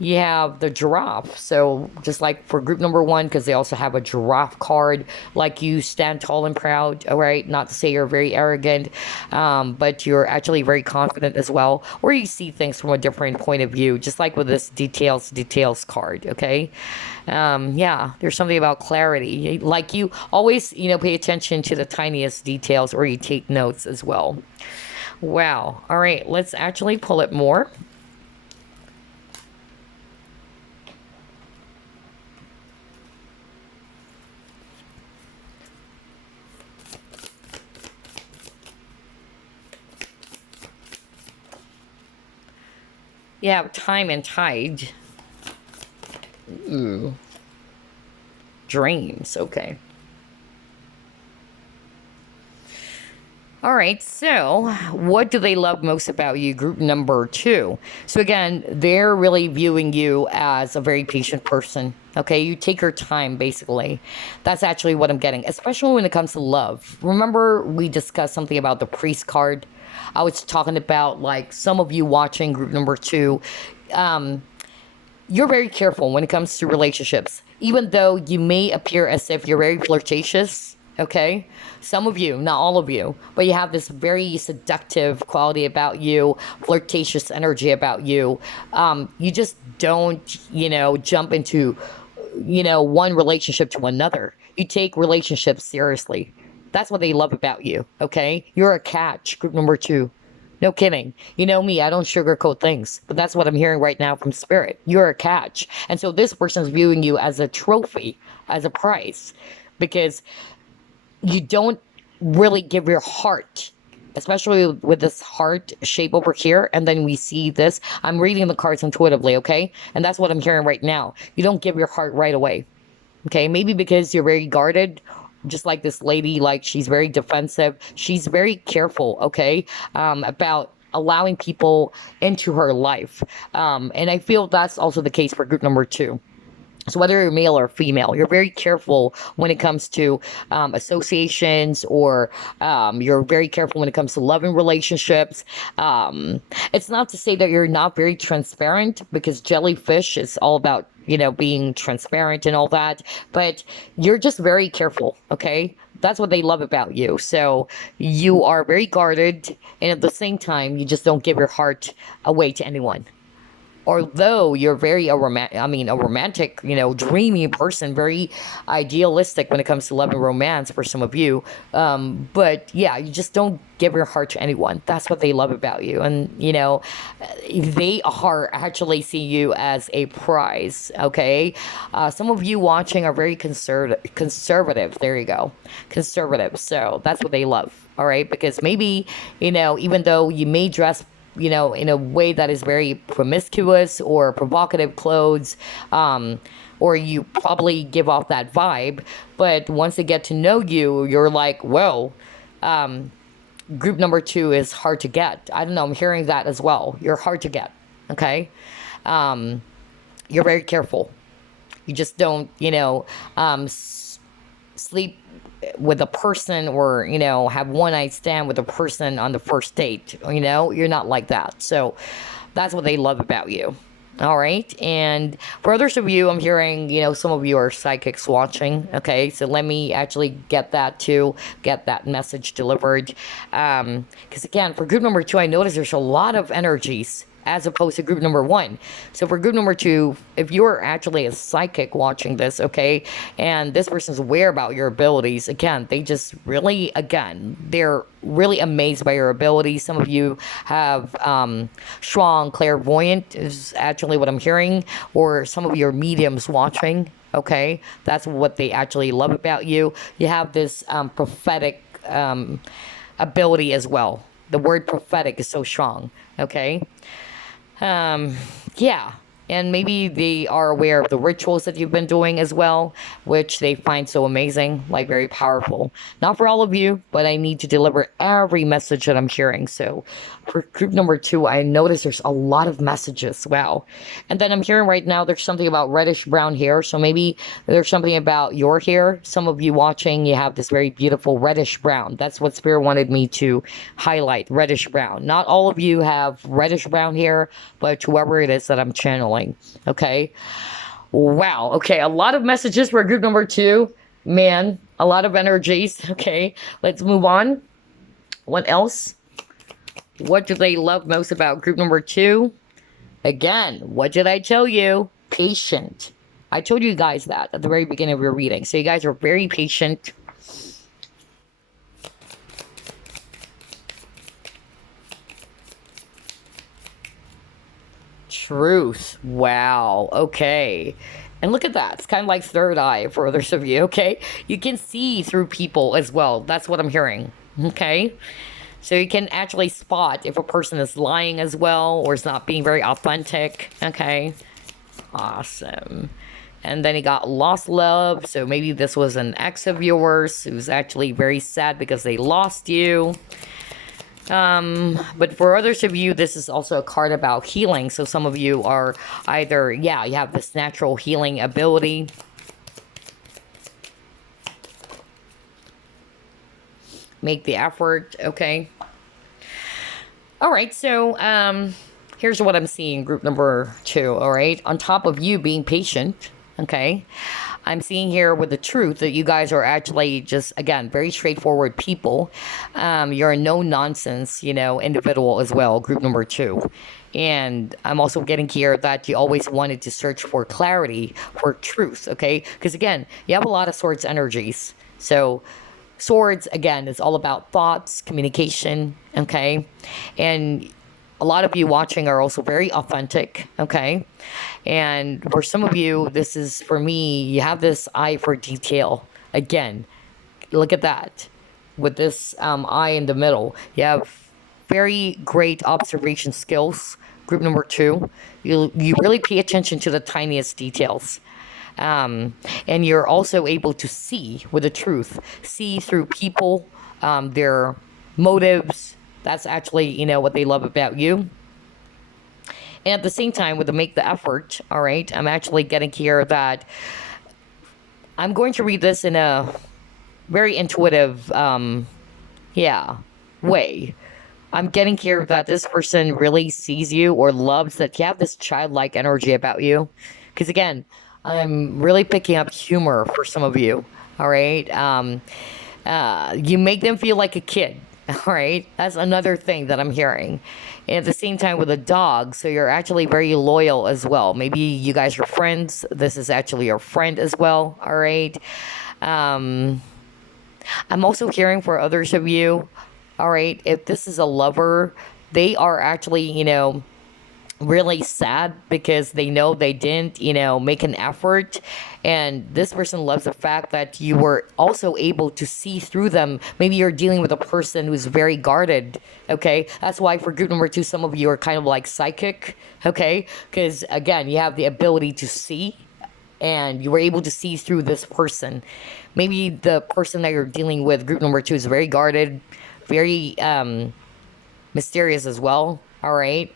you have the giraffe. So just like for group number 1, because they also have a giraffe card, like you stand tall and proud. All right, not to say you're very arrogant, but you're actually very confident as well, or you see things from a different point of view, just like with this details card. Okay. Yeah, there's something about clarity, like you always pay attention to the tiniest details, or you take notes as well. Wow. All right, let's actually pull it more. You have time and tide. Ooh. Dreams. Okay. All right. So what do they love most about you? Group number 2. So again, they're really viewing you as a very patient person. Okay. You take your time, basically. That's actually what I'm getting, especially when it comes to love. Remember we discussed something about the priest card? I was talking about, like, some of you watching group number 2, you're very careful when it comes to relationships. Even though you may appear as if you're very flirtatious, Okay, some of you, not all of you, but you have this very seductive quality about you, flirtatious energy about you. You just don't, jump into, one relationship to another. You take relationships seriously. That's what they love about you. Okay, you're a catch. Group number two. No kidding. You know me, I don't sugarcoat things, but that's what I'm hearing right now from Spirit. You're a catch. And so this person's viewing you as a trophy, as a prize, because you don't really give your heart, especially with this heart shape over here. And then we see this. I'm reading the cards intuitively, okay? And that's what I'm hearing right now. You don't give your heart right away, okay? Maybe because you're very guarded, just like this lady, like she's very defensive. She's very careful, okay, about allowing people into her life. And I feel that's also the case for group number two. So whether you're male or female, you're very careful when it comes to associations, or you're very careful when it comes to loving relationships. It's not to say that you're not very transparent, because jellyfish is all about, being transparent and all that. But you're just very careful, okay? That's what they love about you. So you are very guarded, and at the same time, you just don't give your heart away to anyone. Although you're very a romantic, dreamy person, very idealistic when it comes to love and romance for some of you. But yeah, you just don't give your heart to anyone. That's what they love about you. And, they are actually see you as a prize. Okay. Some of you watching are very conservative. There you go. Conservative. So that's what they love. All right. Because maybe, even though you may dress, in a way that is very promiscuous or provocative clothes, or you probably give off that vibe. But once they get to know you, you're like, whoa, group number two is hard to get. I don't know. I'm hearing that as well. You're hard to get. Okay. You're very careful. You just don't, sleep with a person, or have one night stand with a person on the first date. You're not like that. So that's what they love about you. All right. And for others of you, I'm hearing, some of you are psychics watching. Okay. So let me actually get that message delivered. Because again, for group number two, I notice there's a lot of energies as opposed to group number one. So for group number two, if you're actually a psychic watching this, okay, and this person's aware about your abilities, again, they're really amazed by your abilities. Some of you have strong clairvoyant is actually what I'm hearing, or some of your mediums watching, okay, that's what they actually love about you. You have this prophetic ability as well. The word prophetic is so strong, okay. Yeah. And maybe they are aware of the rituals that you've been doing as well, which they find so amazing, like very powerful. Not for all of you, but I need to deliver every message that I'm hearing. So for group number two, I notice there's a lot of messages. Wow. And then I'm hearing right now there's something about reddish brown hair. So maybe there's something about your hair. Some of you watching, you have this very beautiful reddish brown. That's what Spirit wanted me to highlight, reddish brown. Not all of you have reddish brown hair, but whoever it is that I'm channeling. Okay. Wow. Okay. A lot of messages for group number two. Man, a lot of energies. Okay. Let's move on. What else? What do they love most about group number two? Again, what did I tell you? Patient. I told you guys that at the very beginning of your reading. So you guys are very patient. Truth. Wow. Okay. And look at that. It's kind of like third eye for others of you. Okay. You can see through people as well. That's what I'm hearing. Okay. So you can actually spot if a person is lying as well, or is not being very authentic. Okay. Awesome. And then he got lost love. So maybe this was an ex of yours who's actually very sad because they lost you. But for others of you, this is also a card about healing. So some of you are either, you have this natural healing ability. Make the effort, okay? All right, so here's what I'm seeing, group number two, all right? On top of you being patient, okay? I'm seeing here with the truth that you guys are actually just, again, very straightforward people. You're a no nonsense, individual as well, group number two. And I'm also getting here that you always wanted to search for clarity, for truth, okay? Because again, you have a lot of swords energies. So, swords, again, is all about thoughts, communication, okay? And a lot of you watching are also very authentic, okay? And for some of you, this is for me, you have this eye for detail. Again, look at that. With this eye in the middle, you have very great observation skills. Group number two, you really pay attention to the tiniest details. And you're also able to see with the truth, see through people, their motives. That's actually, what they love about you. And at the same time, with the make the effort, all right, I'm actually getting here that I'm going to read this in a very intuitive, way. I'm getting here that this person really sees you or loves that you have this childlike energy about you. Because again, I'm really picking up humor for some of you. All right. You make them feel like a kid. All right. That's another thing that I'm hearing. And at the same time with a dog, so you're actually very loyal as well. Maybe you guys are friends. This is actually your friend as well. All right. Um, I'm also hearing for others of you, all right, if this is a lover, they are actually, really sad because they know they didn't, make an effort. And this person loves the fact that you were also able to see through them. Maybe you're dealing with a person who's very guarded. Okay. That's why for group number two, some of you are kind of like psychic. Okay. Because again, you have the ability to see and you were able to see through this person. Maybe the person that you're dealing with, group number two, is very guarded, very mysterious as well. All right.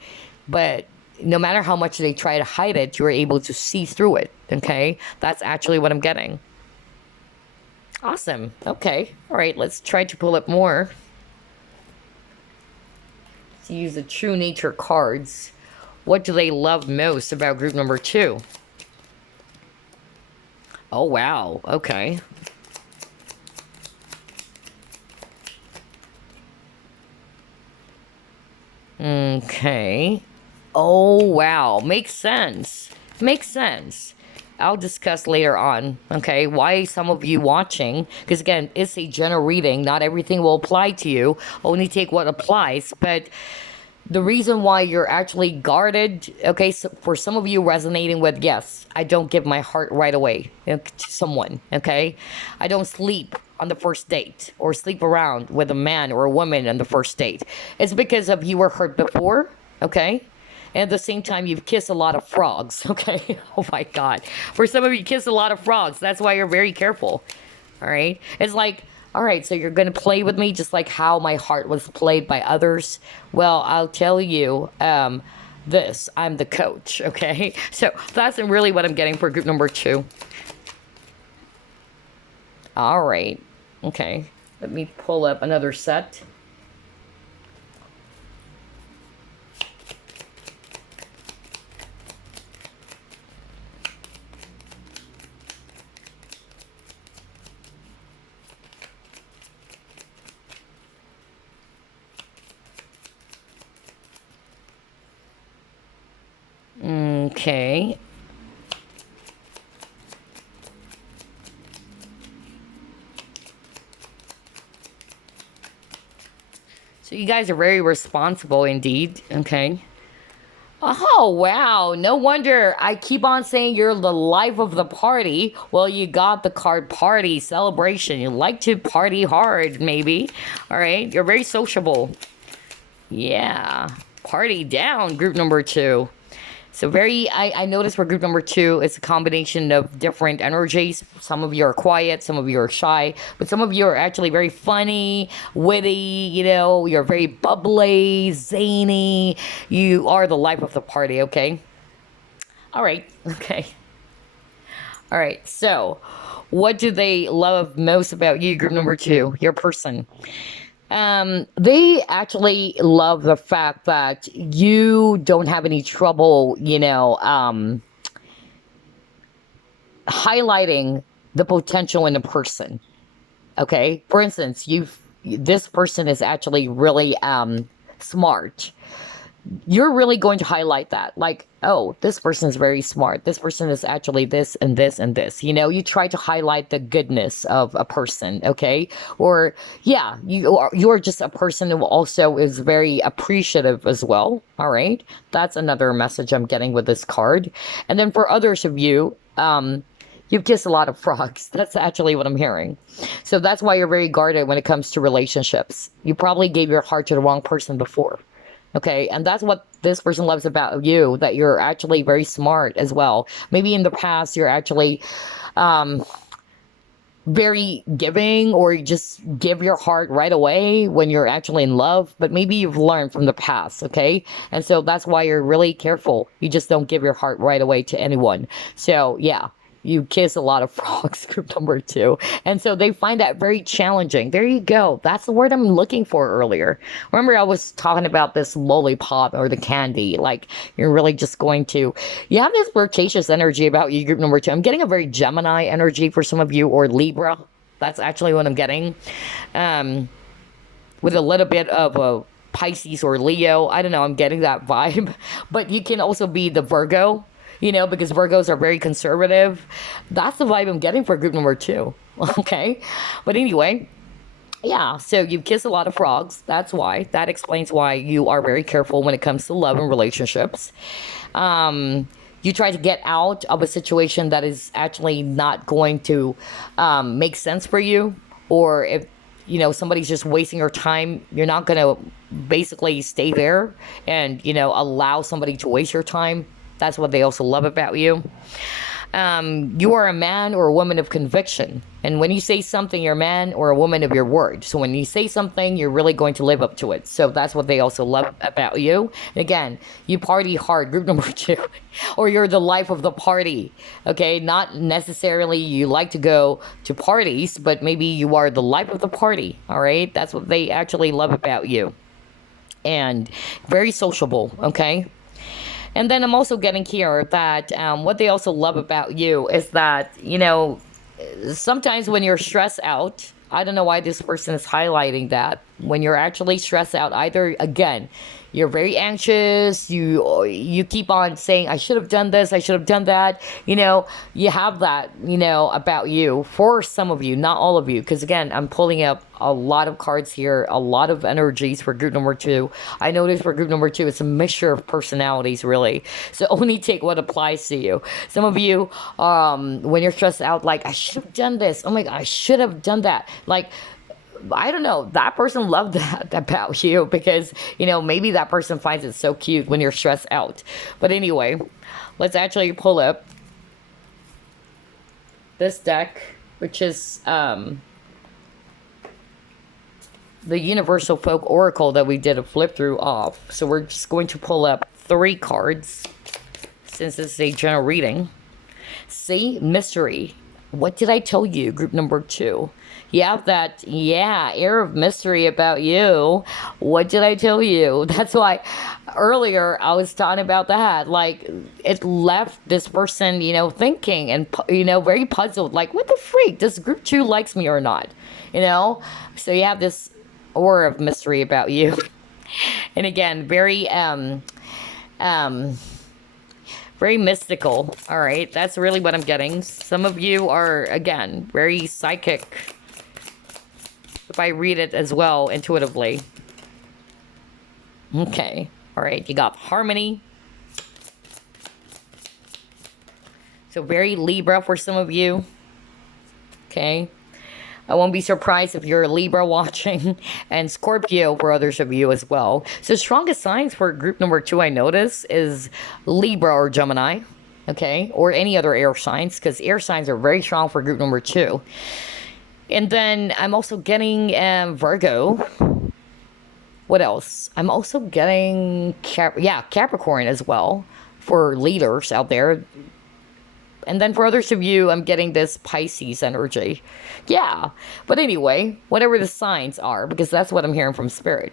But no matter how much they try to hide it, you're able to see through it. Okay. That's actually what I'm getting. Awesome. Okay. All right. Let's try to pull up more. Let's use the true nature cards. What do they love most about group number two? Oh, wow. Okay. Okay. Oh, wow. Makes sense. Makes sense. I'll discuss later on, okay, why some of you watching, because again, it's a general reading. Not everything will apply to you. Only take what applies. But the reason why you're actually guarded, okay, so for some of you resonating with, yes, I don't give my heart right away to someone, okay? I don't sleep on the first date or sleep around with a man or a woman on the first date. It's because of you were hurt before, okay? And at the same time, you've kissed a lot of frogs, okay? Oh my God. For some of you, kissed a lot of frogs. That's why you're very careful, all right? It's like, all right, so you're going to play with me just like how my heart was played by others. Well, I'll tell you this. I'm the coach, okay? So that's really what I'm getting for group number two. All right. Okay. Let me pull up another set. Okay. So you guys are very responsible indeed. Okay. Oh, wow. No wonder I keep on saying you're the life of the party. Well, you got the card party celebration. You like to party hard, maybe. All right. You're very sociable. Yeah. Party down, group number two. So I noticed for group number two, it's a combination of different energies. Some of you are quiet, some of you are shy, but some of you are actually very funny, witty, you're very bubbly, zany. You are the life of the party, okay? All right, okay. All right, so what do they love most about you, group number two, your person? They actually love the fact that you don't have any trouble, highlighting the potential in a person. Okay, for instance, this person is actually really smart. You're really going to highlight that, like, oh, this person is very smart, this person is actually this and this and this. You try to highlight the goodness of a person. Okay, or yeah, you're just a person who also is very appreciative as well. All right, that's another message I'm getting with this card. And then for others of you, you've kissed a lot of frogs. That's actually what I'm hearing. So that's why you're very guarded when it comes to relationships. You probably gave your heart to the wrong person before. Okay, and that's what this person loves about you, that you're actually very smart as well. Maybe in the past you're actually very giving, or you just give your heart right away when you're actually in love, but maybe you've learned from the past. Okay, and so that's why you're really careful. You just don't give your heart right away to anyone. So yeah, you kiss a lot of frogs, group number 2. And so they find that very challenging. There you go. That's the word I'm looking for earlier. Remember, I was talking about this lollipop or the candy. Like, you're really just going to, you have this flirtatious energy about you, group number 2. I'm getting a very Gemini energy for some of you, or Libra. That's actually what I'm getting. With a little bit of a Pisces or Leo. I don't know. I'm getting that vibe. But you can also be the Virgo, because Virgos are very conservative. That's the vibe I'm getting for group number 2. Okay. But anyway, yeah, so you kiss a lot of frogs. That's why. That explains why you are very careful when it comes to love and relationships. You try to get out of a situation that is actually not going to make sense for you. Or if, somebody's just wasting your time, you're not going to basically stay there and, allow somebody to waste your time. That's what they also love about you. You are a man or a woman of conviction. And when you say something, you're a man or a woman of your word. So when you say something, you're really going to live up to it. So that's what they also love about you. And again, you party hard, group number 2. Or you're the life of the party. Okay, not necessarily you like to go to parties, but maybe you are the life of the party. All right, that's what they actually love about you. And very sociable, okay? And then I'm also getting here that what they also love about you is that, sometimes when you're stressed out, I don't know why this person is highlighting that. When you're actually stressed out, either, again, you're very anxious, you keep on saying, I should have done this, I should have done that. You have that, about you, for some of you, not all of you. Because again, I'm pulling up a lot of cards here, a lot of energies for group number 2. I noticed for group number 2, it's a mixture of personalities, really. So only take what applies to you. Some of you, when you're stressed out, like, I should have done this. Oh my God, I should have done that. Like, I don't know, that person loved that about you, because, maybe that person finds it so cute when you're stressed out. But anyway, let's actually pull up this deck, which is the Universal Folk Oracle that we did a flip through off. So we're just going to pull up 3 cards, since this is a general reading. See, mystery. What did I tell you, group number 2? You have that, air of mystery about you. What did I tell you? That's why earlier I was talking about that. Like, it left this person, thinking and, very puzzled. Like, what the freak? Does group 2 likes me or not? So you have this aura of mystery about you. And again, very mystical. All right, that's really what I'm getting. Some of you are, again, very psychic, if I read it as well intuitively. Okay, all right, you got harmony. So very Libra for some of you. Okay, I won't be surprised if you're a Libra watching, and Scorpio for others of you as well. So strongest signs for group number 2, I notice, is Libra or Gemini, okay, or any other air signs, because air signs are very strong for group number 2. And then I'm also getting Virgo. What else? I'm also getting Capricorn as well, for leaders out there. And then for others of you, I'm getting this Pisces energy. Yeah. But anyway, whatever the signs are, because that's what I'm hearing from Spirit.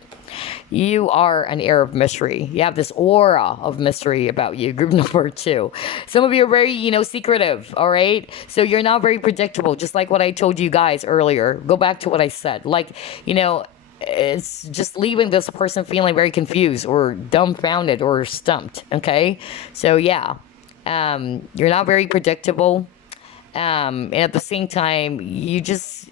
You are an air of mystery. You have this aura of mystery about you. Group number 2. Some of you are very, secretive, all right? So you're not very predictable, just like what I told you guys earlier. Go back to what I said. Like, it's just leaving this person feeling very confused or dumbfounded or stumped, okay? So, yeah, you're not very predictable. And at the same time, you just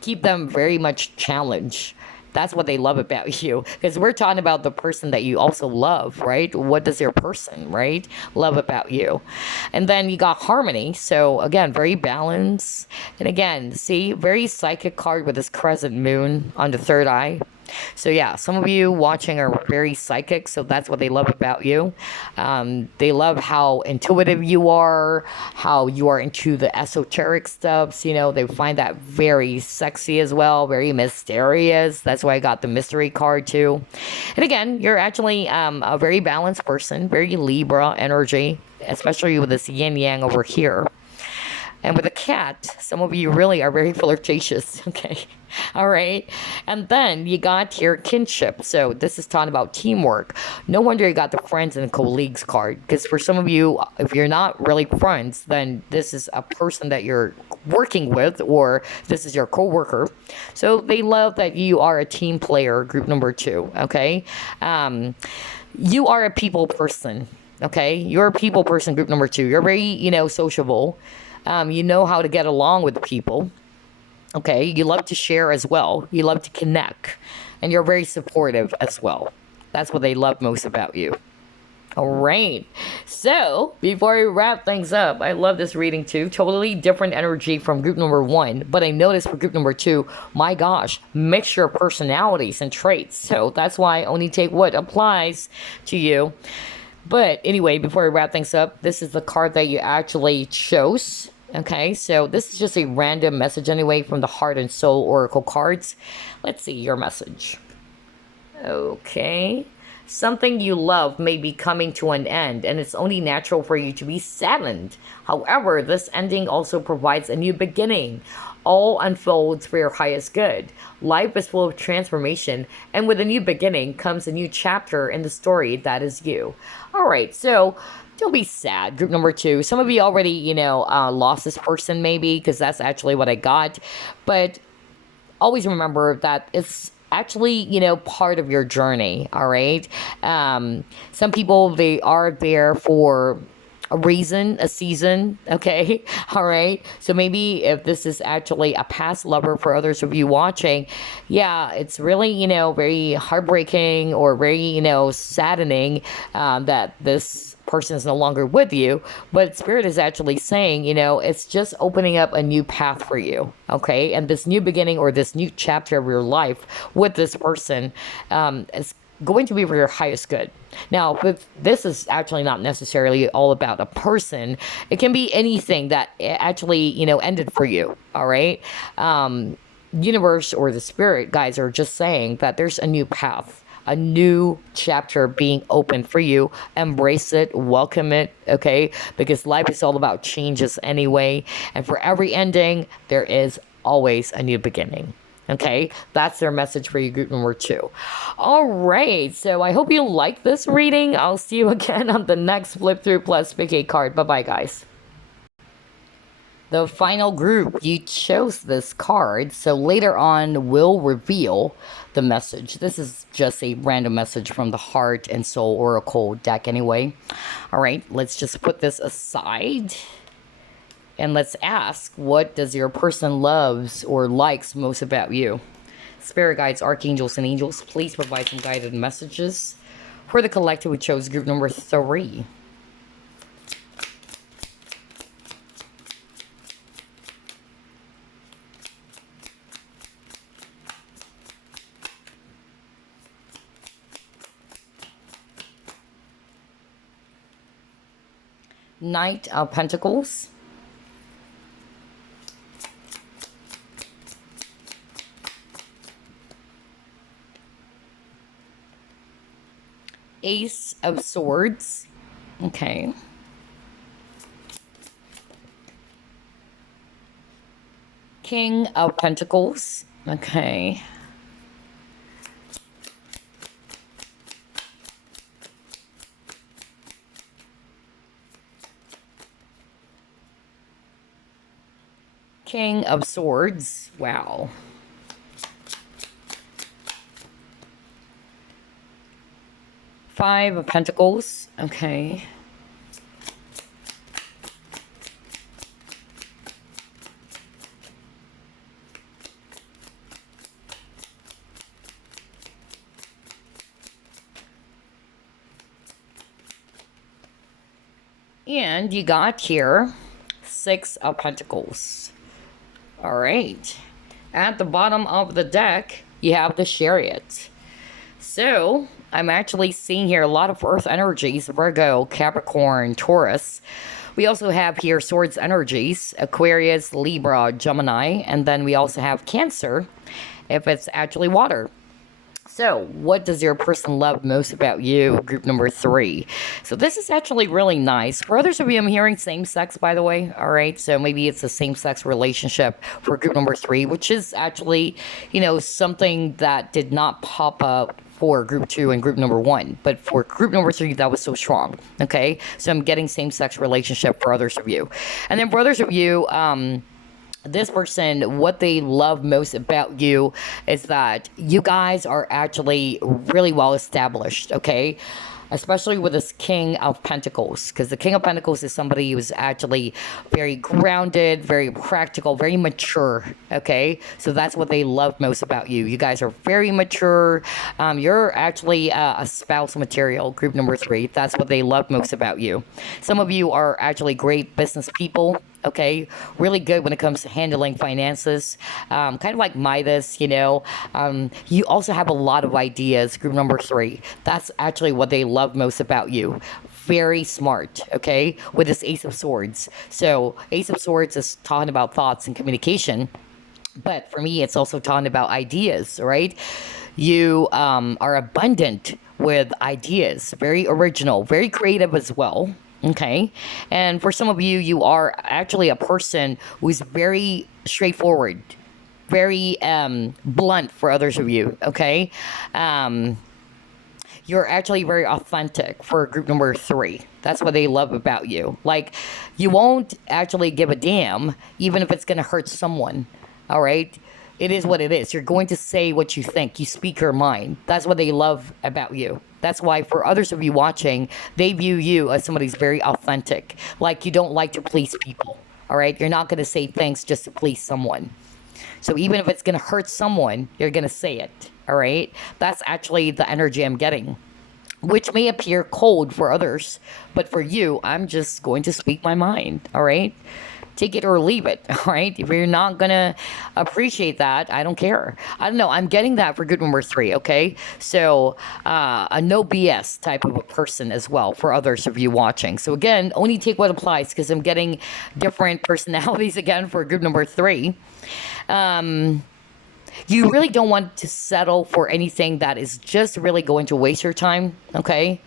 keep them very much challenged. That's what they love about you. Because we're talking about the person that you also love, right? What does your person, right, love about you? And then you got harmony. So again, very balanced. And again, see, very psychic card with this crescent moon on the third eye. So yeah, some of you watching are very psychic, so that's what they love about you. They love how intuitive you are, how you are into the esoteric stuffs. They find that very sexy as well, very mysterious. That's why I got the mystery card too. And again, you're actually a very balanced person, very Libra energy, especially with this yin yang over here. And with a cat, some of you really are very flirtatious, okay? All right. And then you got your kinship. So this is talking about teamwork. No wonder you got the friends and colleagues card. Because for some of you, if you're not really friends, then this is a person that you're working with, or this is your coworker. So they love that you are a team player, group number 2, okay? You are a people person, okay? You're a people person, group number 2. You're very, sociable. You know how to get along with people. Okay, you love to share as well. You love to connect. And you're very supportive as well. That's what they love most about you. All right. So, before we wrap things up, I love this reading too. Totally different energy from group number 1. But I noticed for group number 2, my gosh, mixture of personalities and traits. So, that's why I only take what applies to you. But anyway, before we wrap things up, this is the card that you actually chose. Okay, so this is just a random message anyway from the Heart and Soul Oracle cards. Let's see your message. Okay. Something you love may be coming to an end, and it's only natural for you to be saddened. However, this ending also provides a new beginning. All unfolds for your highest good. Life is full of transformation, and with a new beginning comes a new chapter in the story that is you. All right, so don't be sad, group number 2. Some of you already, lost this person maybe, because that's actually what I got. But always remember that it's actually, part of your journey, all right? Some people, they are there for a reason, a season, okay? All right? So maybe if this is actually a past lover for others of you watching, yeah, it's really, very heartbreaking or very, saddening that this person is no longer with you. But Spirit is actually saying, it's just opening up a new path for you, okay? And this new beginning or this new chapter of your life with this person is going to be for your highest good. Now, if this is actually not necessarily all about a person, it can be anything that actually, ended for you, all right? Universe or the Spirit guys are just saying that there's a new path, a new chapter being open for you. Embrace it, welcome it, okay? Because life is all about changes anyway. And for every ending, there is always a new beginning. Okay, that's their message for you, group number 2. All right, so I hope you like this reading. I'll see you again on the next Flip Through Plus Pick a Card. Bye-bye, guys. The final group, you chose this card, so later on we'll reveal the message. This is just a random message from the Heart and Soul Oracle deck anyway. All right, let's just put this aside. And let's ask, what does your person loves or likes most about you? Spirit guides, archangels, and angels, please provide some guided messages for the collective who chose group number 3. Knight of Pentacles. Ace of Swords. Okay. King of Pentacles. Okay. King of Swords. Wow. Five of Pentacles. Okay. And you got here Six of Pentacles. All right. At the bottom of the deck, you have the Chariot. So, I'm actually seeing here a lot of Earth energies, Virgo, Capricorn, Taurus. We also have here Swords energies, Aquarius, Libra, Gemini, and then we also have Cancer, if it's actually water. So, what does your person love most about you? Group number 3. So, this is actually really nice. For others of you, I'm hearing same sex, by the way. All right. So, maybe it's a same sex relationship for group number 3, which is actually, something that did not pop up for group 2 and group number 1. But for group number 3, that was so strong. Okay. So, I'm getting same sex relationship for others of you. And then for others of you, this person, what they love most about you is that you guys are actually really well established, okay? Especially with this King of Pentacles, because the King of Pentacles is somebody who's actually very grounded, very practical, very mature, okay? So that's what they love most about you. You guys are very mature. You're actually a spouse material, group number 3. That's what they love most about you. Some of you are actually great business people, okay, really good when it comes to handling finances, kind of like Midas, you also have a lot of ideas, group number 3. That's actually what they love most about you. Very smart, okay, with this Ace of Swords. So Ace of Swords is talking about thoughts and communication, but for me, it's also talking about ideas, right? You are abundant with ideas, very original, very creative as well. Okay. And for some of you, you are actually a person who's very straightforward, very blunt for others of you. Okay. You're actually very authentic for group number 3. That's what they love about you. Like, you won't actually give a damn, even if it's going to hurt someone. All right. It is what it is. You're going to say what you think. You speak your mind. That's what they love about you. That's why for others of you watching, they view you as somebody who's very authentic. Like, you don't like to please people. All right? You're not going to say thanks just to please someone. So even if it's going to hurt someone, you're going to say it. All right? That's actually the energy I'm getting, which may appear cold for others. But for you, I'm just going to speak my mind. All right? Take it or leave it, all right? If you're not going to appreciate that, I don't care. I don't know. I'm getting that for group number 3, okay? So, a no BS type of a person as well for others of you watching. So, again, only take what applies because I'm getting different personalities again for group number 3. You really don't want to settle for anything that is just really going to waste your time, okay?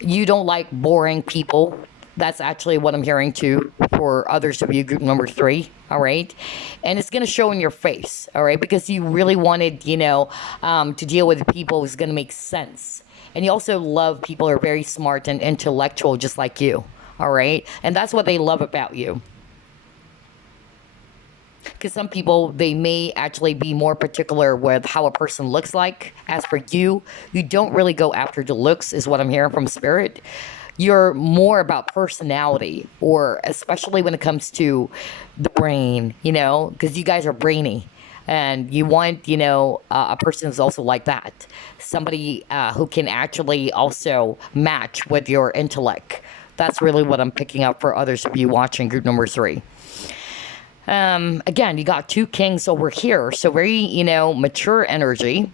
You don't like boring people. That's actually what I'm hearing too for others of you, group number 3, all right? And it's going to show in your face, all right? Because you really wanted, to deal with people who's going to make sense. And you also love people who are very smart and intellectual just like you, all right? And that's what they love about you. Because some people, they may actually be more particular with how a person looks like. As for you, you don't really go after the looks is what I'm hearing from Spirit. You're more about personality, or especially when it comes to the brain, because you guys are brainy. And you want, a person who's also like that. Somebody who can actually also match with your intellect. That's really what I'm picking up for others of you watching group number 3. Again, you got 2 kings over here. So very, mature energy.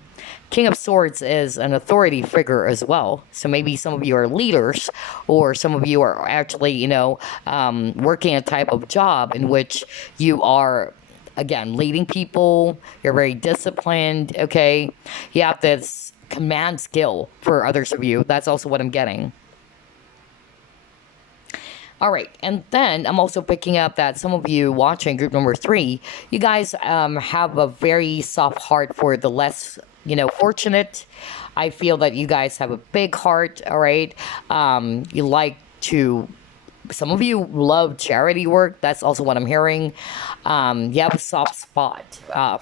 King of Swords is an authority figure as well. So maybe some of you are leaders, or some of you are actually, working a type of job in which you are, again, leading people. You're very disciplined, okay? You have this command skill for others of you. That's also what I'm getting. All right, and then I'm also picking up that some of you watching group number 3, you guys have a very soft heart for the less, fortunate. I feel that you guys have a big heart. All right, you like to. Some of you love charity work. That's also what I'm hearing. You have a soft spot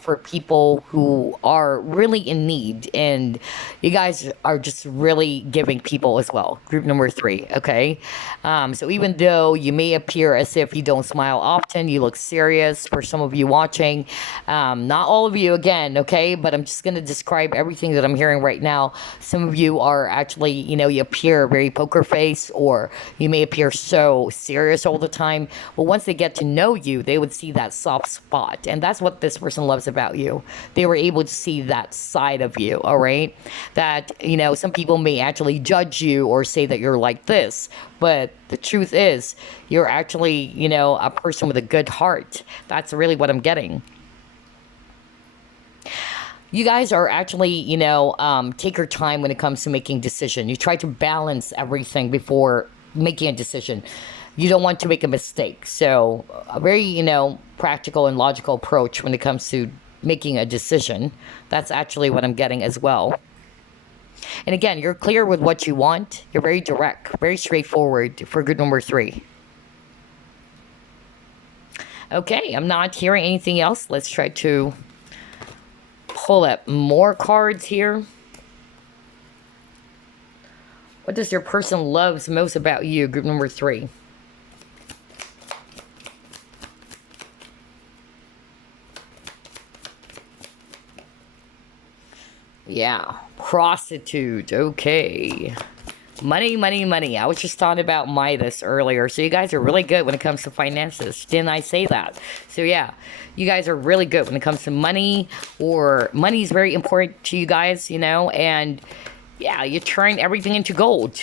for people who are really in need, and you guys are just really giving people as well. Group number 3, okay? So even though you may appear as if you don't smile often, you look serious for some of you watching. Not all of you, again, okay? But I'm just going to describe everything that I'm hearing right now. Some of you are actually, you appear very poker face, or you may appear so serious all the time. Well, once they get to know you, they would see that soft spot. And that's what this person loves about you. They were able to see that side of you, all right? That, some people may actually judge you or say that you're like this. But the truth is, you're actually, a person with a good heart. That's really what I'm getting. You guys are actually, take your time when it comes to making decision. You try to balance everything before making a decision. You don't want to make a mistake. So a very, practical and logical approach when it comes to making a decision. That's actually what I'm getting as well. And again, you're clear with what you want. You're very direct, very straightforward for group number 3. Okay, I'm not hearing anything else. Let's try to pull up more cards here. What does your person loves most about you, group number 3? Yeah, prostitute. Okay. Money, money, money. I was just talking about Midas earlier. So you guys are really good when it comes to finances. Didn't I say that? So yeah, you guys are really good when it comes to money, or money is very important to you guys, and yeah, you turn everything into gold.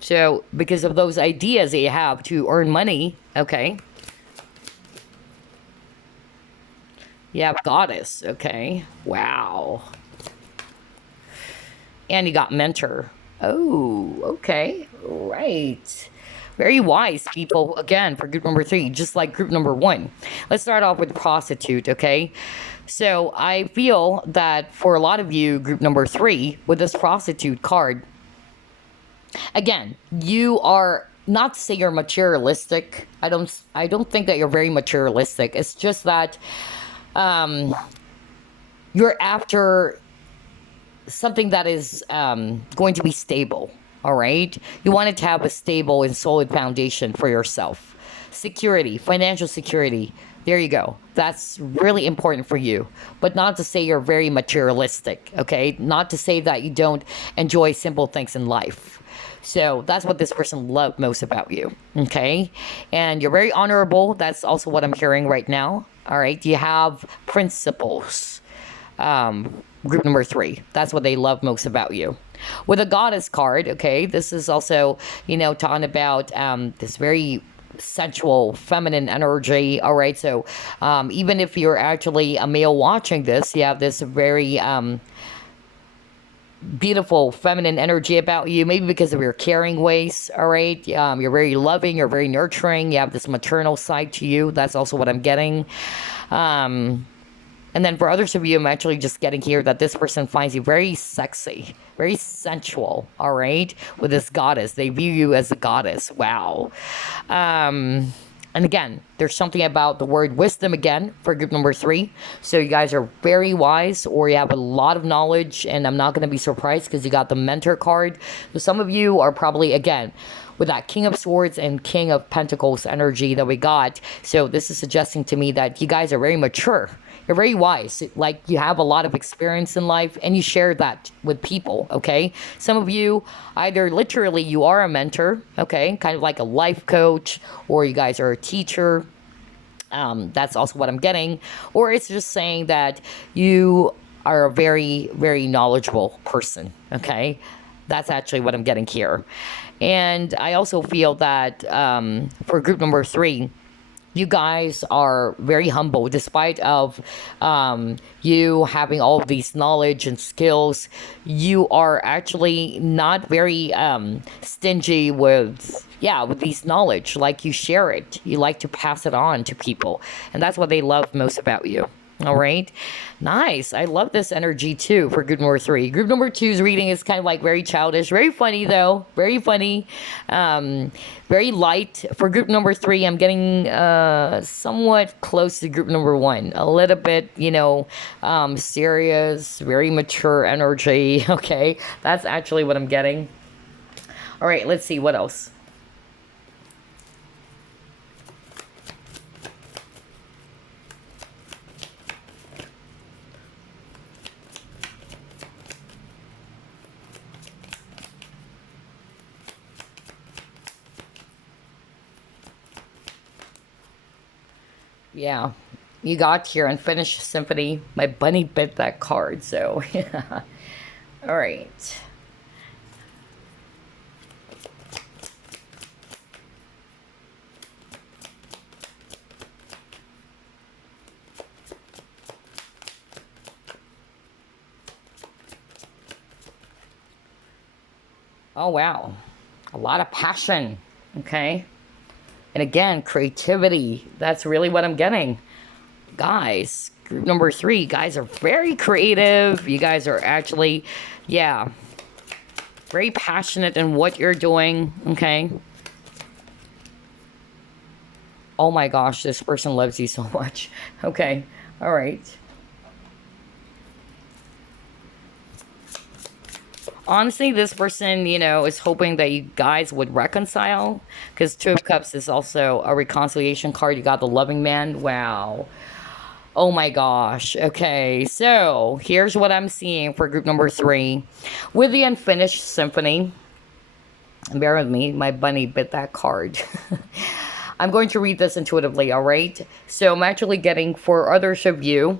So because of those ideas that you have to earn money, okay. You have goddess, okay. Wow. And you got mentor. Oh, okay. Right. Very wise people, again, for group number 3, just like group number 1. Let's start off with prostitute, okay? So I feel that for a lot of you, group number 3, with this prostitute card, again, you are, not to say you're materialistic. I don't think that you're very materialistic. It's just that you're after something that is going to be stable, all right? You want to have a stable and solid foundation for yourself. Security, financial security. There you go. That's really important for you. But not to say you're very materialistic, okay? Not to say that you don't enjoy simple things in life. So that's what this person loved most about you, okay? And you're very honorable. That's also what I'm hearing right now, all right? You have principles. Group number 3. That's what they love most about you. With a goddess card, okay, this is also, talking about this very sensual, feminine energy, all right? So even if you're actually a male watching this, you have this very beautiful feminine energy about you, maybe because of your caring ways, all right? You're very loving, you're very nurturing, you have this maternal side to you. That's also what I'm getting. And then for others of you, I'm actually just getting here that this person finds you very sexy, very sensual, all right? With this goddess. They view you as a goddess. Wow. And again, there's something about the word wisdom again for group number 3. So you guys are very wise, or you have a lot of knowledge, and I'm not going to be surprised because you got the mentor card. So some of you are probably, again, with that King of Swords and King of Pentacles energy that we got. So this is suggesting to me that you guys are very mature. You're very wise. Like, you have a lot of experience in life, and you share that with people, okay? Some of you, either literally you are a mentor, okay? Kind of like a life coach, or you guys are a teacher. That's also what I'm getting. Or it's just saying that you are a very, very knowledgeable person, okay? That's actually what I'm getting here. And I also feel that for group number 3, you guys are very humble, despite of you having all of these knowledge and skills. You are actually not very stingy with, yeah, with these knowledge, like you share it, you like to pass it on to people, and that's what they love most about you. All right. Nice. I love this energy too for group number three. Group number two's reading is kind of like very childish, very funny though, very funny, um, very light. For group number three, I'm getting somewhat close to group number one, a little bit, serious, very mature energy. Okay. That's actually what I'm getting. All right. Let's see what else. Yeah, you got here Unfinished Symphony. My bunny bit that card, so yeah. All right. Oh, wow. A lot of passion. Okay. And again, creativity. That's really what I'm getting. Guys, group number three, guys are very creative. You guys are actually, yeah, very passionate in what you're doing. Okay. Oh my gosh, this person loves you so much. Okay. All right. Honestly, this person, is hoping that you guys would reconcile, because Two of Cups is also a reconciliation card. You got the loving man. Wow. Oh my gosh. Okay, so here's what I'm seeing for group number three. With the Unfinished Symphony, bear with me, my bunny bit that card. I'm going to read this intuitively, all right? So I'm actually getting, for others of you,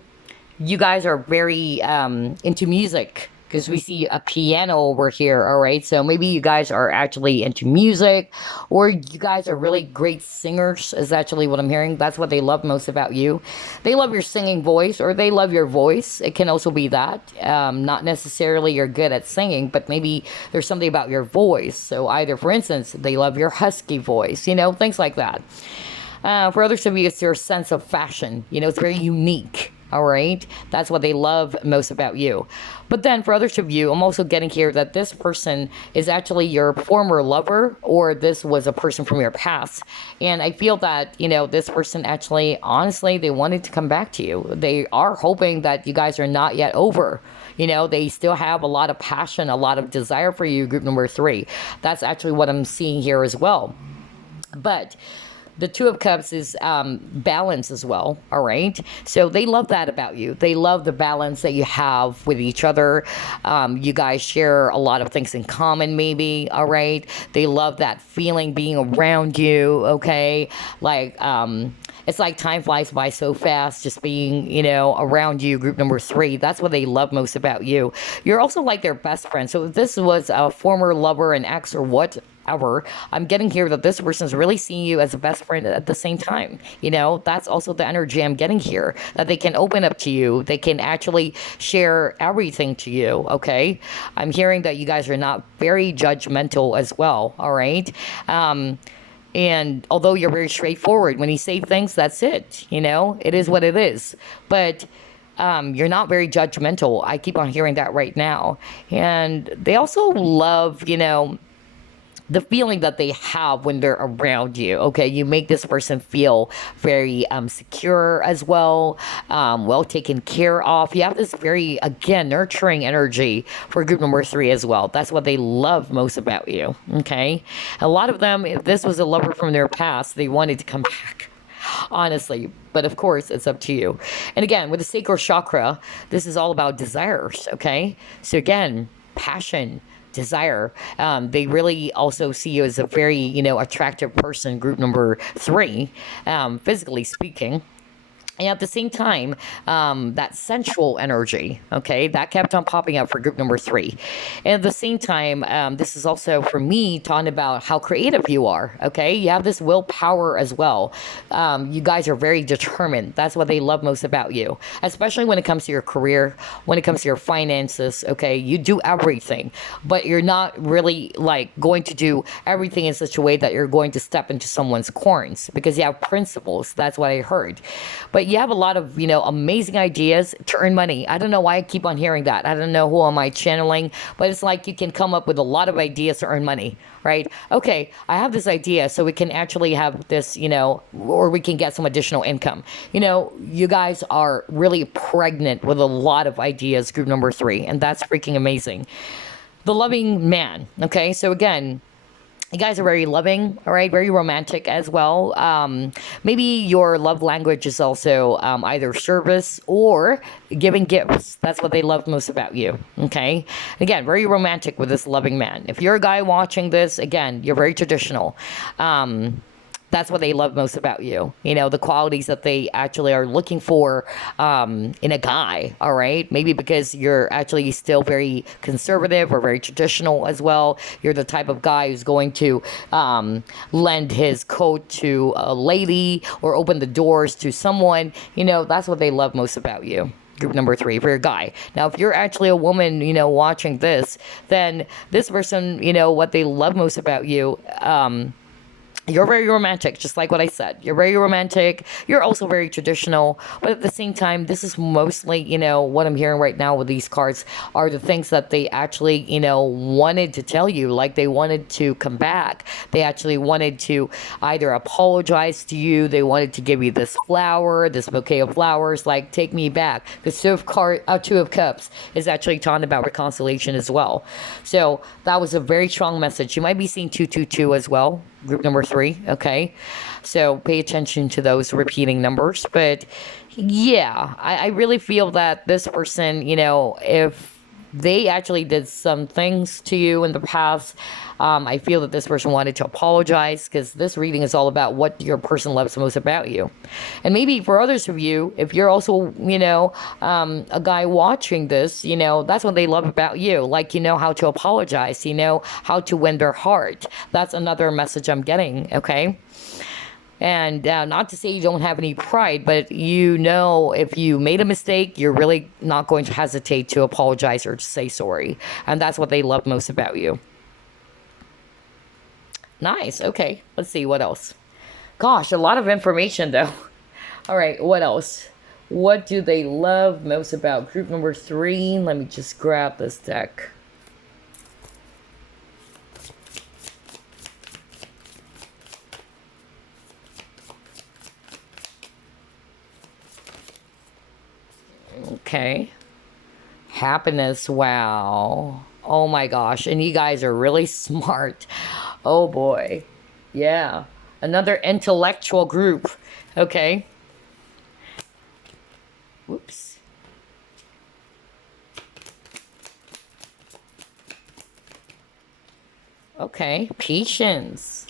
you guys are very into music, because we see a piano over here, all right? So maybe you guys are actually into music, or you guys are really great singers, is actually what I'm hearing. That's what they love most about you. They love your singing voice, or they love your voice. It can also be that. Not necessarily you're good at singing, but maybe there's something about your voice. So either, for instance, they love your husky voice, things like that. For others of you, it's your sense of fashion. It's very unique. All right. That's what they love most about you. But then for others of you, I'm also getting here that this person is actually your former lover, or this was a person from your past. And I feel that, this person actually, honestly, they wanted to come back to you. They are hoping that you guys are not yet over. They still have a lot of passion, a lot of desire for you, group number three. That's actually what I'm seeing here as well. But the Two of Cups is balance as well, all right? So they love that about you. They love the balance that you have with each other. You guys share a lot of things in common, maybe, all right? They love that feeling being around you, okay? Like, it's like time flies by so fast, just being, around you, group number three. That's what they love most about you. You're also like their best friend. So if this was a former lover, an ex, or whatever, I'm getting here that this person is really seeing you as a best friend at the same time. That's also the energy I'm getting here, that they can open up to you. They can actually share everything to you, okay? I'm hearing that you guys are not very judgmental as well, all right? And although you're very straightforward, when you say things, that's it. It is what it is. But you're not very judgmental. I keep on hearing that right now. And they also love, the feeling that they have when they're around you. Okay, you make this person feel very secure as well, well taken care of. You have this very, again, nurturing energy for group number three as well. That's what they love most about you. Okay, a lot of them, if this was a lover from their past, they wanted to come back, honestly. But of course, it's up to you. And again, with the sacral chakra, this is all about desires. Okay, so again, passion, desire. They really also see you as a very, attractive person, group number three, physically speaking. And at the same time, that sensual energy, okay, that kept on popping up for group number three. And at the same time, this is also for me talking about how creative you are, okay? You have this willpower as well. You guys are very determined. That's what they love most about you, especially when it comes to your career, when it comes to your finances, okay? You do everything, but you're not really like going to do everything in such a way that you're going to step into someone's corns because you have principles. That's what I heard. But you have a lot of, amazing ideas to earn money. I don't know why I keep on hearing that. I don't know who am I channeling, but it's like you can come up with a lot of ideas to earn money, right? Okay, I have this idea, so we can actually have this, or we can get some additional income. You guys are really pregnant with a lot of ideas, group number three, and that's freaking amazing. The loving man, okay? So again, you guys are very loving, all right, very romantic as well. Maybe your love language is also either service or giving gifts. That's what they love most about you, okay? Again, very romantic with this loving man. If you're a guy watching this, again, you're very traditional. That's what they love most about you. The qualities that they actually are looking for in a guy, all right? Maybe because you're actually still very conservative or very traditional as well. You're the type of guy who's going to lend his coat to a lady or open the doors to someone. That's what they love most about you. Group number three, for a guy. Now, if you're actually a woman, watching this, then this person, what they love most about you, you're very romantic, just like what I said. You're very romantic. You're also very traditional. But at the same time, this is mostly, what I'm hearing right now with these cards are the things that they actually, wanted to tell you. Like they wanted to come back. They actually wanted to either apologize to you. They wanted to give you this flower, this bouquet of flowers, like take me back. The Two of Cups is actually talking about reconciliation as well. So that was a very strong message. You might be seeing 222 as well. Group number three, okay? So pay attention to those repeating numbers. But yeah, I really feel that this person, if they actually did some things to you in the past, I feel that this person wanted to apologize because this reading is all about what your person loves most about you. And maybe for others of you, if you're also, a guy watching this, that's what they love about you. Like, how to apologize, how to win their heart. That's another message I'm getting, okay? And not to say you don't have any pride, but if you made a mistake, you're really not going to hesitate to apologize or to say sorry. And that's what they love most about you. Nice. Okay. Let's see what else. Gosh, a lot of information though. All right. What else? What do they love most about group number three? Let me just grab this deck. Okay. Happiness. Wow. Oh my gosh. And you guys are really smart. Oh boy. Yeah. Another intellectual group. Okay. Whoops. Okay. Patience.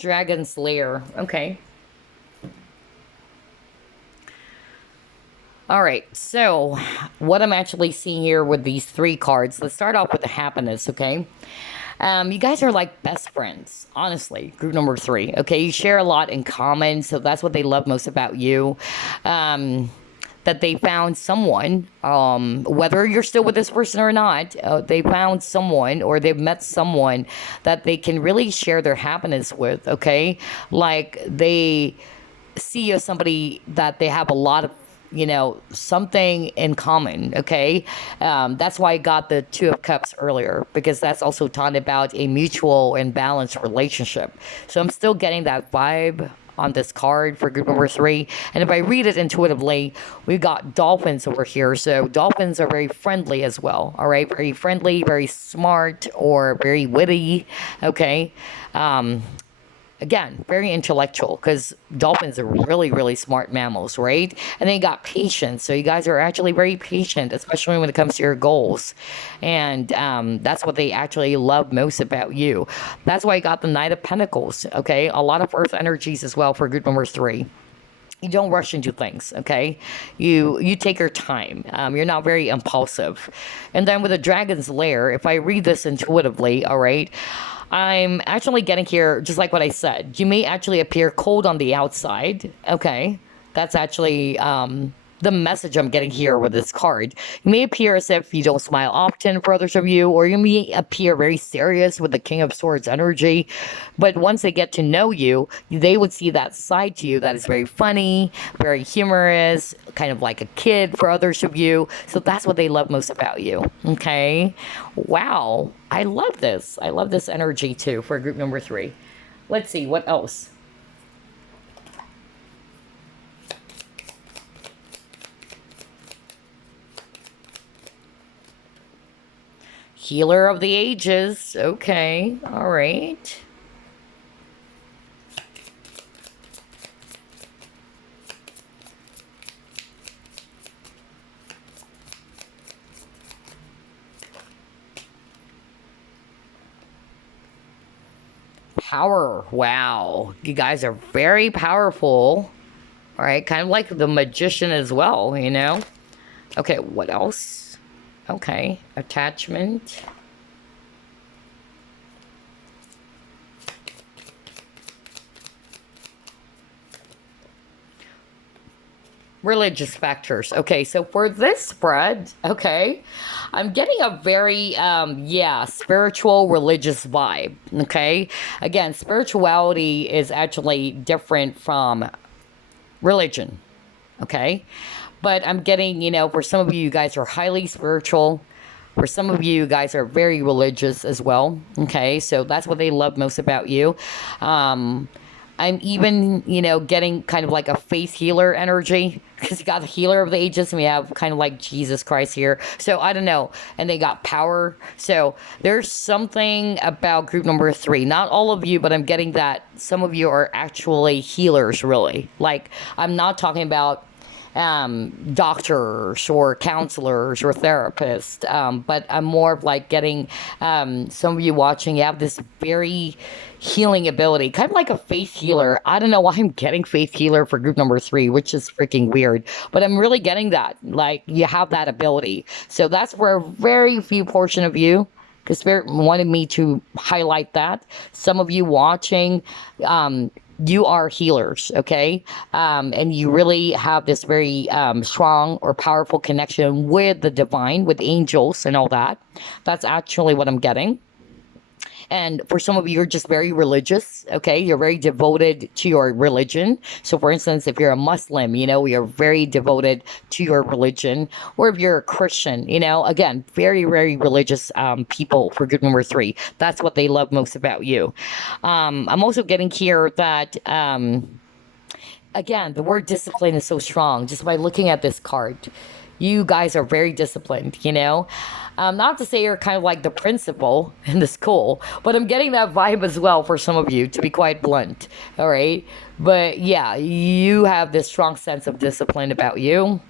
Dragon's Lair. Okay. All right. So, what I'm actually seeing here with these three cards, let's start off with the happiness, okay? You guys are like best friends, honestly. Group number three, okay? You share a lot in common, so that's what they love most about you. That they found someone, whether you're still with this person or not, they found someone or they've met someone that they can really share their happiness with, okay? Like they see you as somebody that they have a lot of, something in common, okay? That's why I got the Two of Cups earlier, because that's also talking about a mutual and balanced relationship. So I'm still getting that vibe on this card for group number three. And if I read it intuitively, we've got dolphins over here. So dolphins are very friendly as well. All right. Very friendly, very smart, or very witty. Okay. Again, very intellectual because dolphins are really, really smart mammals, right? And they got patience. So you guys are actually very patient, especially when it comes to your goals. And that's what they actually love most about you. That's why I got the Knight of Pentacles, okay? A lot of earth energies as well for group number 3. You don't rush into things, okay? You take your time. You're not very impulsive. And then with the Dragon's Lair, if I read this intuitively, all right, I'm actually getting here, just like what I said. You may actually appear cold on the outside, okay? That's actually the message I'm getting here with this card. You may appear as if you don't smile often for others of you, or you may appear very serious with the King of Swords energy. But once they get to know you, they would see that side to you that is very funny, very humorous, kind of like a kid for others of you. So that's what they love most about you. Okay? Wow. I love this. I love this energy too for group number 3. Let's see, what else? Healer of the ages. Okay. All right. Power. Wow. You guys are very powerful. All right. Kind of like the magician as well, you know? Okay. What else? Okay. Attachment. Religious factors. Okay, so for this spread, okay, I'm getting a very, yeah, spiritual, religious vibe. Okay, again, spirituality is actually different from religion. Okay, but I'm getting, you know, for some of you, you guys are highly spiritual. For some of you, you guys are very religious as well. Okay, so that's what they love most about you. Um, I'm even, you know, getting kind of like a faith healer energy because you got the healer of the ages and we have kind of like Jesus Christ here. So I don't know. And they got power. So there's something about group number 3. Not all of you, but I'm getting that some of you are actually healers, really. Like, I'm not talking about doctors or counselors or therapists, but I'm more of like getting some of you watching. You have this very healing ability, kind of like a faith healer. I don't know why I'm getting faith healer for group number 3, which is freaking weird, but I'm really getting that. Like, you have that ability. So that's where a very few portion of you, because Spirit wanted me to highlight that. Some of you watching, you are healers, okay? And you really have this very strong or powerful connection with the divine, with angels and all that. That's actually what I'm getting. And for some of you, you're just very religious, okay? You're very devoted to your religion. So, for instance, if you're a Muslim, you know, you're very devoted to your religion. Or if you're a Christian, you know, again, very, very religious people for group number 3. That's what they love most about you. I'm also getting here that, again, the word discipline is so strong just by looking at this card. You guys are very disciplined, you know? Not to say you're kind of like the principal in the school, but I'm getting that vibe as well for some of you, to be quite blunt, all right? But yeah, you have this strong sense of discipline about you.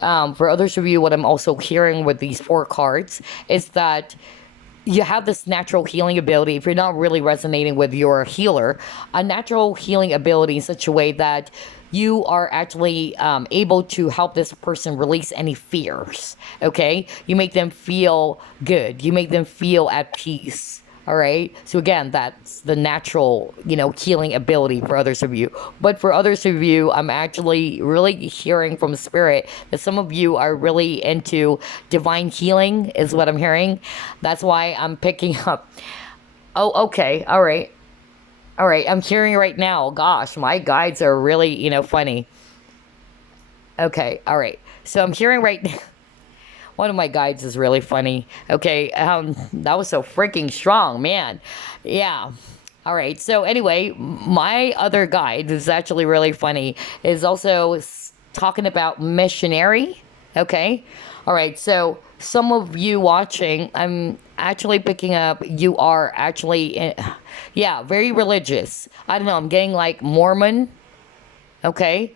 For others of you, what I'm also hearing with these 4 cards is that you have this natural healing ability. If you're not really resonating with your healer, a natural healing ability in such a way that you are actually able to help this person release any fears, okay? You make them feel good. You make them feel at peace, all right? So again, that's the natural, you know, healing ability for others of you. But for others of you, I'm actually really hearing from Spirit that some of you are really into divine healing is what I'm hearing. That's why I'm picking up. Oh, okay, all right. All right, I'm hearing right now. Gosh, my guides are really, you know, funny. Okay, all right. So I'm hearing right now. One of my guides is really funny. Okay, that was so freaking strong, man. Yeah. All right. So anyway, my other guide is actually really funny. Is also talking about missionary. Okay. All right. So some of you watching, I'm actually picking up, you are actually, yeah, very religious. I don't know. I'm getting like Mormon. Okay.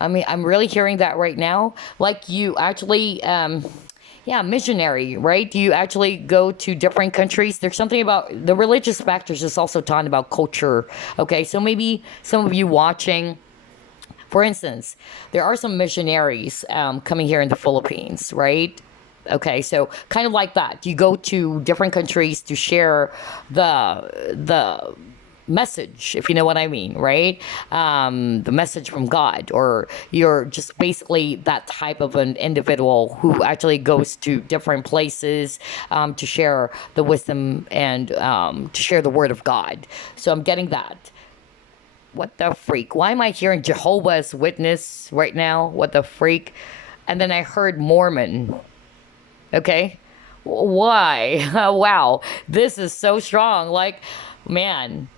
I mean, I'm really hearing that right now. Like you actually, yeah, missionary, right? You actually go to different countries. There's something about the religious factors is also talking about culture. Okay. So maybe some of you watching, for instance, there are some missionaries coming here in the Philippines, right? Okay, so kind of like that. You go to different countries to share the message, if you know what I mean, right? The message from God, or you're just basically that type of an individual who actually goes to different places to share the wisdom and to share the word of God. So I'm getting that. What the freak? Why am I hearing Jehovah's Witness right now? What the freak? And then I heard Mormon. Okay. Why? Wow. This is so strong. Like, man.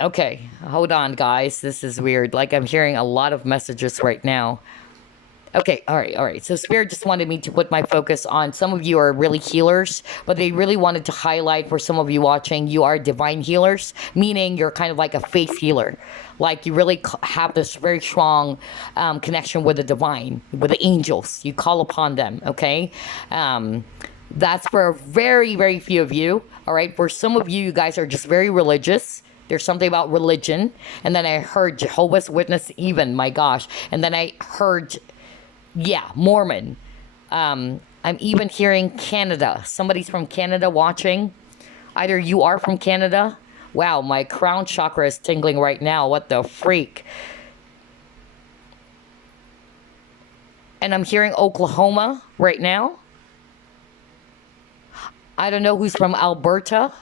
Okay. Hold on, guys. This is weird. Like, I'm hearing a lot of messages right now. Okay, all right, all right. So Spirit just wanted me to put my focus on some of you are really healers, but they really wanted to highlight for some of you watching, you are divine healers, meaning you're kind of like a faith healer. Like you really have this very strong connection with the divine, with the angels. You call upon them, okay? That's for very, very few of you, all right? For some of you, you guys are just very religious. There's something about religion. And then I heard Jehovah's Witness even, my gosh. And then I heard, yeah, Mormon. I'm even hearing Canada. Somebody's from Canada watching. Either you are from Canada. Wow, my crown chakra is tingling right now. What the freak? And I'm hearing Oklahoma right now. I don't know who's from Alberta.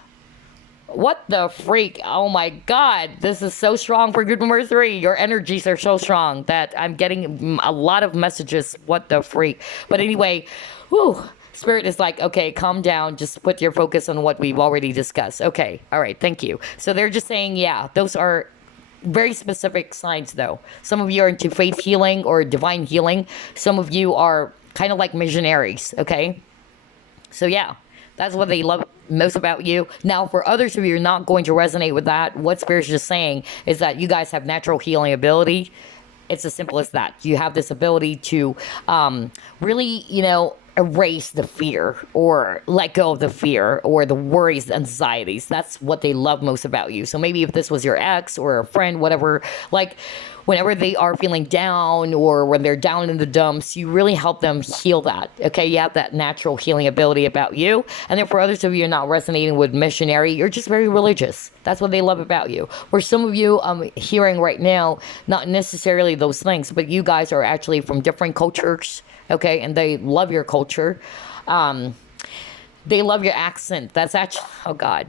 What the freak? Oh my God. This is so strong for group number 3. Your energies are so strong that I'm getting a lot of messages. What the freak? But anyway, whew, Spirit is like, okay, calm down. Just put your focus on what we've already discussed. Okay. All right. Thank you. So they're just saying, yeah, those are very specific signs though. Some of you are into faith healing or divine healing. Some of you are kind of like missionaries. Okay. So yeah, that's what they love most about you. Now, for others of you, you're not going to resonate with that. What Spirit's just saying is that you guys have natural healing ability. It's as simple as that. You have this ability to really, erase the fear or let go of the fear or the worries, the anxieties. That's what they love most about you. So maybe if this was your ex or a friend, whatever, like whenever they are feeling down or when they're down in the dumps, you really help them heal that. Okay, you have that natural healing ability about you. And then for others of you, you're not resonating with missionary, you're just very religious. That's what they love about you. For some of you, I'm hearing right now, not necessarily those things, but you guys are actually from different cultures. Okay, and they love your culture. They love your accent. That's actually, oh God.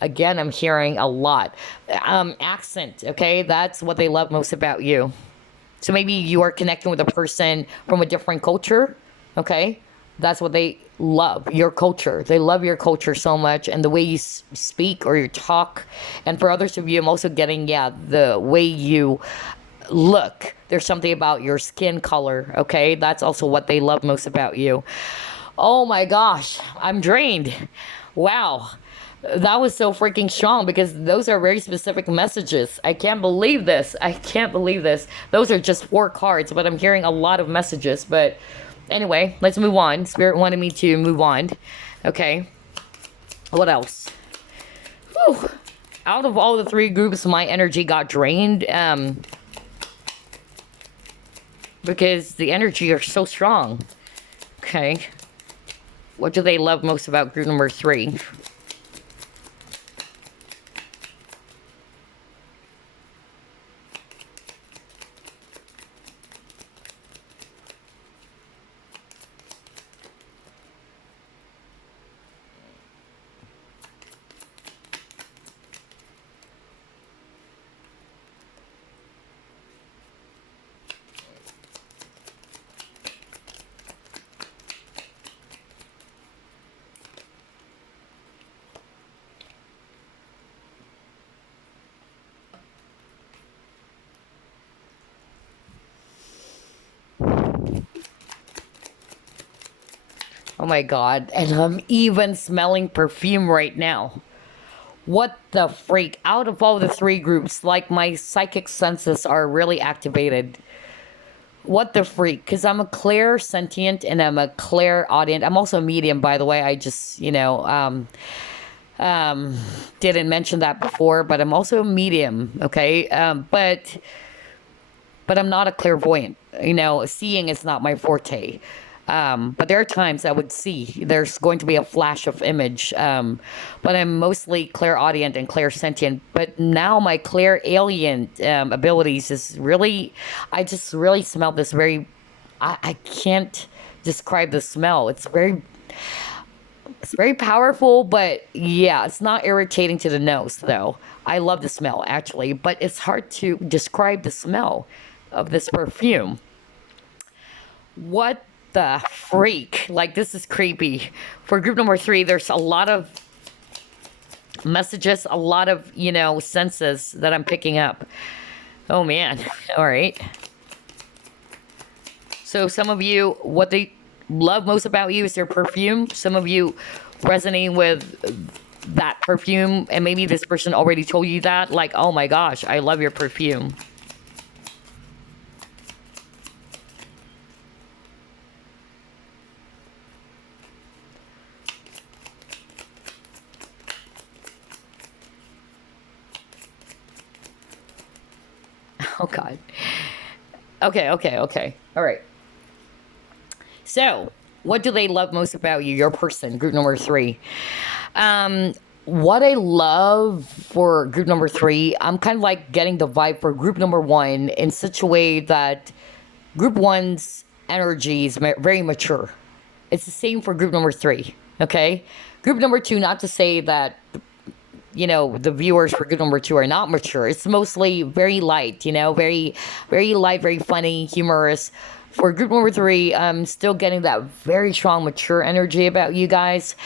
Again, I'm hearing a lot. Accent, okay? That's what they love most about you. So maybe you are connecting with a person from a different culture, okay? That's what they love, your culture. They love your culture so much and the way you speak or you talk. And for others of you, I'm also getting, yeah, the way you look. There's something about your skin color, okay? That's also what they love most about you. Oh my gosh, I'm drained. Wow. That was so freaking strong because those are very specific messages. I can't believe this. I can't believe this. Those are just 4 cards, but I'm hearing a lot of messages. But anyway, let's move on. Spirit wanted me to move on. Okay. What else? Whew. Out of all the 3 groups, my energy got drained. Because the energy are so strong. Okay. What do they love most about group number 3? Oh my God. And I'm even smelling perfume right now. What the freak? Out of all the three groups, like my psychic senses are really activated. What the freak? Because I'm a clear sentient and I'm a clear audient. I'm also a medium, by the way. I just, didn't mention that before, but I'm also a medium, okay? But I'm not a clairvoyant. Seeing is not my forte. But there are times I would see there's going to be a flash of image. But I'm mostly clairaudient and clairsentient. But now my clairalien abilities is really, I just really smell this very, I can't describe the smell. It's very powerful, but yeah, it's not irritating to the nose though. I love the smell actually, but it's hard to describe the smell of this perfume. What the freak? Like, this is creepy. For group number three, there's a lot of messages, a lot of, senses that I'm picking up. Oh man. All right. So some of you, what they love most about you is their perfume. Some of you resonating with that perfume, and maybe this person already told you that. Like, oh my gosh, I love your perfume. Oh God. Okay. All right. So, what do they love most about you, your person, group number three? What I love for group number three, I'm kind of like getting the vibe for group number one in such a way that group one's energy is very mature. It's the same for group number three, okay? Group number two, not to say that the viewers for group number two are not mature. It's mostly very light, very, very light, very funny, humorous. For group number three, I'm still getting that very strong, mature energy about you guys.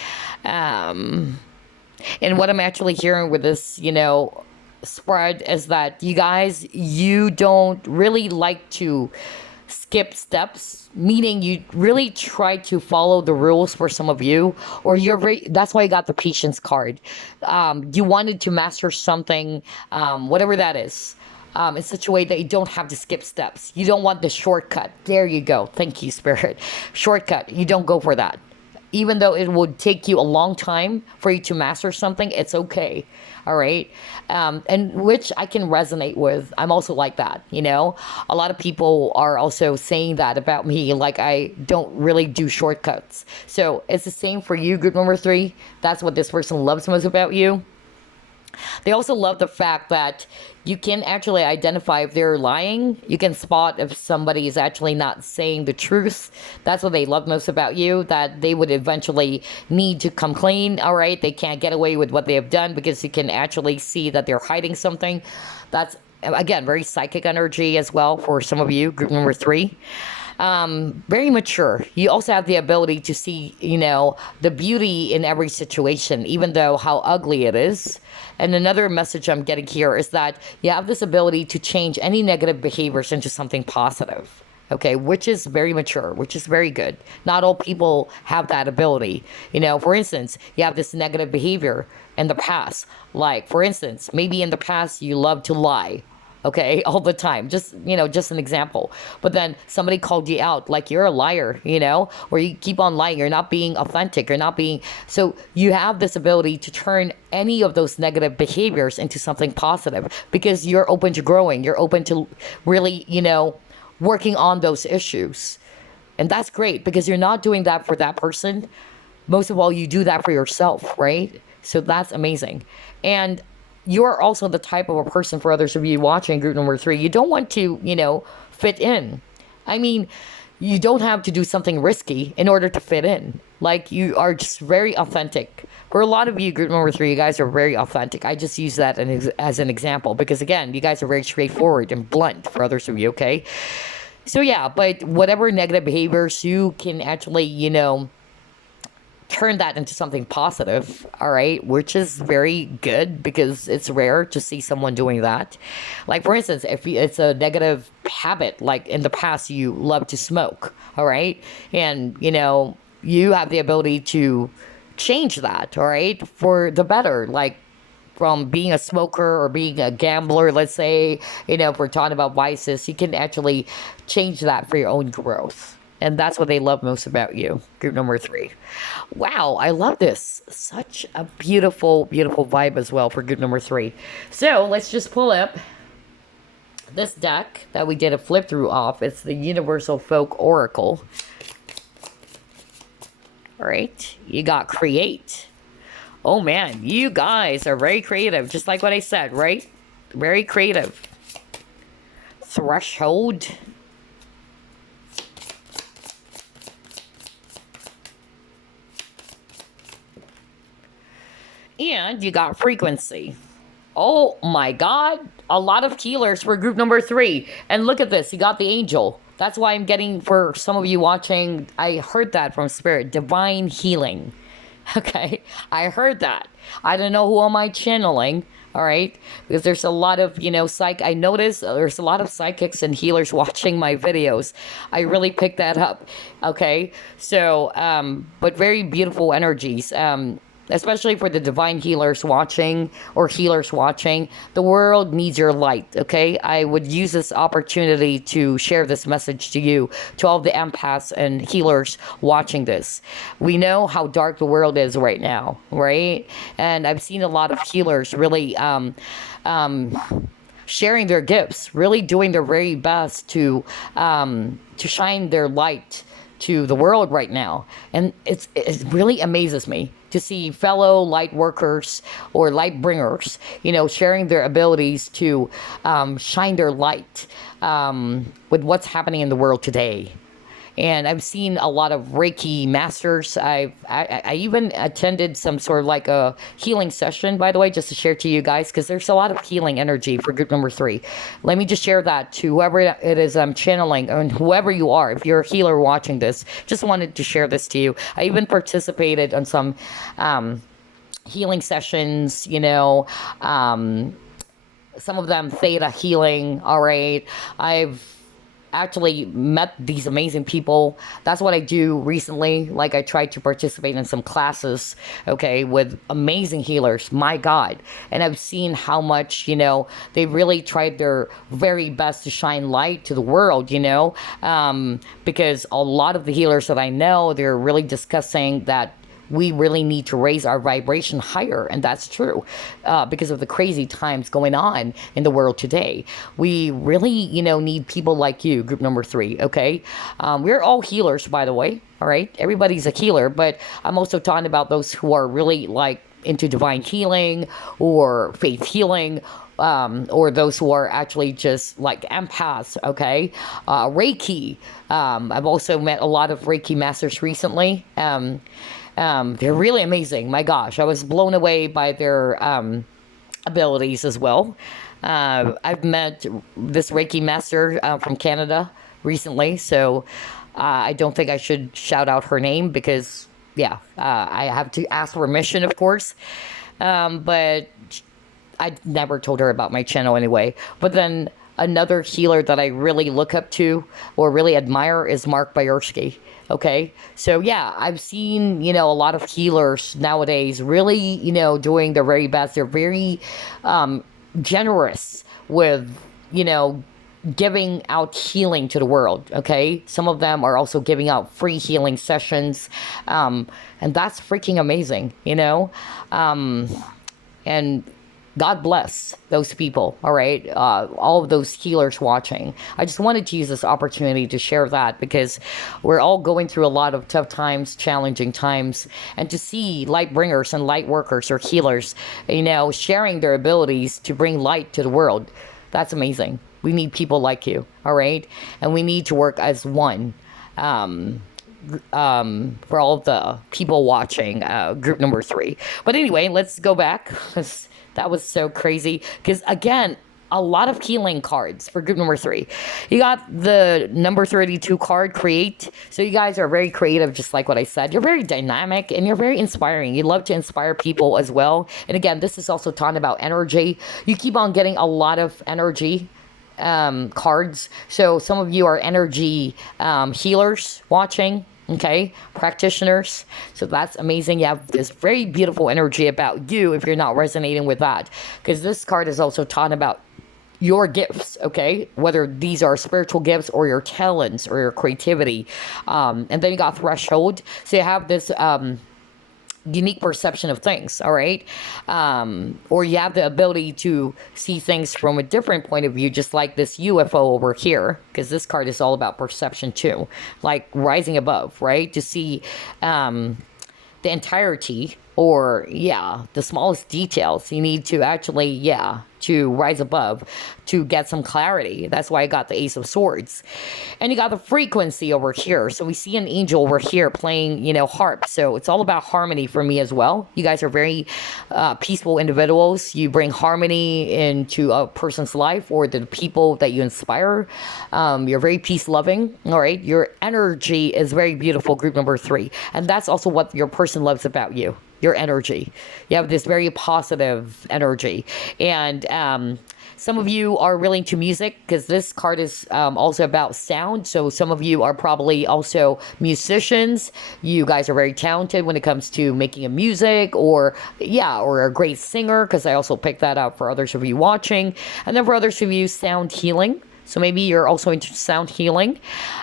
And what I'm actually hearing with this, spread is that you don't really like to skip steps, meaning you really try to follow the rules for some of you, or that's why I got the patience card. You wanted to master something, whatever that is, in such a way that you don't have to skip steps. You don't want the shortcut. There you go. Thank you, Spirit. Shortcut. You don't go for that. Even though it would take you a long time for you to master something, it's okay. All right. And which I can resonate with. I'm also like that, A lot of people are also saying that about me. Like, I don't really do shortcuts. So it's the same for you, group number three. That's what this person loves most about you. They also love the fact that you can actually identify if they're lying. You can spot if somebody is actually not saying the truth. That's what they love most about you, that they would eventually need to come clean. All right, they can't get away with what they have done because you can actually see that they're hiding something. That's, again, very psychic energy as well for some of you, group number three. Very mature. You also have the ability to see, the beauty in every situation, even though how ugly it is. And another message I'm getting here is that you have this ability to change any negative behaviors into something positive. Okay, which is very mature, which is very good. Not all people have that ability. For instance, you have this negative behavior in the past. Like, for instance, maybe in the past you love to lie. Okay, all the time. Just an example. But then somebody called you out, like you're a liar, or you keep on lying. You're not being authentic. So you have this ability to turn any of those negative behaviors into something positive because you're open to growing. You're open to really, working on those issues. And that's great because you're not doing that for that person. Most of all, you do that for yourself, right? So that's amazing. And you are also the type of a person, for others of you watching group number three, you don't want to, fit in. I mean, you don't have to do something risky in order to fit in. Like, you are just very authentic. For a lot of you, group number three, you guys are very authentic. I just use that as an example because, again, you guys are very straightforward and blunt for others of you, okay? So, yeah, but whatever negative behaviors, you can actually, turn that into something positive, all right, which is very good because it's rare to see someone doing that. Like, for instance, if it's a negative habit, like in the past you love to smoke, all right, and you have the ability to change that, all right, for the better. Like from being a smoker or being a gambler, let's say, if we're talking about vices, you can actually change that for your own growth. And that's what they love most about you. Group number 3. Wow, I love this. Such a beautiful, beautiful vibe as well for group number 3. So let's just pull up this deck that we did a flip through off. It's the Universal Folk Oracle. All right, you got create. Oh man, you guys are very creative, just like what I said, right? Very creative. Threshold. And you got frequency. Oh my god, a lot of healers for group number 3. And look at this, you got the angel. That's why I'm getting, for some of you watching, I heard that from Spirit, divine healing. Okay, I heard that. I don't know who am I channeling, all right? Because there's a lot of, I noticed there's a lot of psychics and healers watching my videos. I really picked that up, okay? So, but very beautiful energies. Especially for the divine healers watching or healers watching, the world needs your light, okay? I would use this opportunity to share this message to you, to all the empaths and healers watching this. We know how dark the world is right now, right? And I've seen a lot of healers really sharing their gifts, really doing their very best to shine their light to the world right now. And it really amazes me to see fellow light workers or light bringers, sharing their abilities to shine their light with what's happening in the world today. And I've seen a lot of Reiki masters. I even attended some sort of like a healing session, by the way, just to share to you guys, because there's a lot of healing energy for group number 3. Let me just share that to whoever it is I'm channeling, and whoever you are. If you're a healer watching this, just wanted to share this to you. I even participated on some healing sessions, some of them theta healing, all right? I've actually met these amazing people. That's what I do recently. Like, I tried to participate in some classes, okay, with amazing healers, my God. And I've seen how much, they really tried their very best to shine light to the world, because a lot of the healers that I know, they're really discussing that we really need to raise our vibration higher. And that's true, because of the crazy times going on in the world today. We really, need people like you, group number 3, okay? We're all healers, by the way, all right? Everybody's a healer, but I'm also talking about those who are really like into divine healing or faith healing, or those who are actually just like empaths, okay? Reiki. I've also met a lot of Reiki masters recently. They're really amazing. My gosh, I was blown away by their abilities as well. I've met this Reiki master from Canada recently, so I don't think I should shout out her name because, I have to ask permission, of course. But I never told her about my channel anyway. But then another healer that I really look up to or really admire is Mark Bayersky. Okay, so I've seen, a lot of healers nowadays really, doing their very best. They're very generous with, giving out healing to the world, okay? Some of them are also giving out free healing sessions, and that's freaking amazing, and God bless those people, all right? All of those healers watching. I just wanted to use this opportunity to share that because we're all going through a lot of tough times, challenging times, and to see light bringers and light workers or healers, sharing their abilities to bring light to the world. That's amazing. We need people like you, all right? And we need to work as one. For all of the people watching, group number 3. But anyway, let's go back. That was so crazy. Because, again, a lot of healing cards for group number 3. You got the number 32 card, create. So you guys are very creative, just like what I said. You're very dynamic and you're very inspiring. You love to inspire people as well. And again, this is also talking about energy. You keep on getting a lot of energy cards. So some of you are energy healers watching. Okay, practitioners. So that's amazing. You have this very beautiful energy about you if you're not resonating with that. Because this card is also talking about your gifts, okay? Whether these are spiritual gifts or your talents or your creativity. And then you got threshold. So you have this unique perception of things, all right? Or you have the ability to see things from a different point of view, just like this UFO over here, because this card is all about perception too, like rising above, right? To see the entirety, or the smallest details. You need to actually to rise above to get some clarity. That's why I got the Ace of Swords. And you got the frequency over here. So we see an angel over here playing, harp. So it's all about harmony for me as well. You guys are very peaceful individuals. You bring harmony into a person's life or the people that you inspire. You're very peace loving. All right. Your energy is very beautiful, group number 3. And that's also what your person loves about you. Your energy. You have this very positive energy. And some of you are really into music, because this card is also about sound. So some of you are probably also musicians. You guys are very talented when it comes to making a music, or a great singer, because I also picked that up for others of you watching. And then for others of you, sound healing. So maybe you're also into sound healing,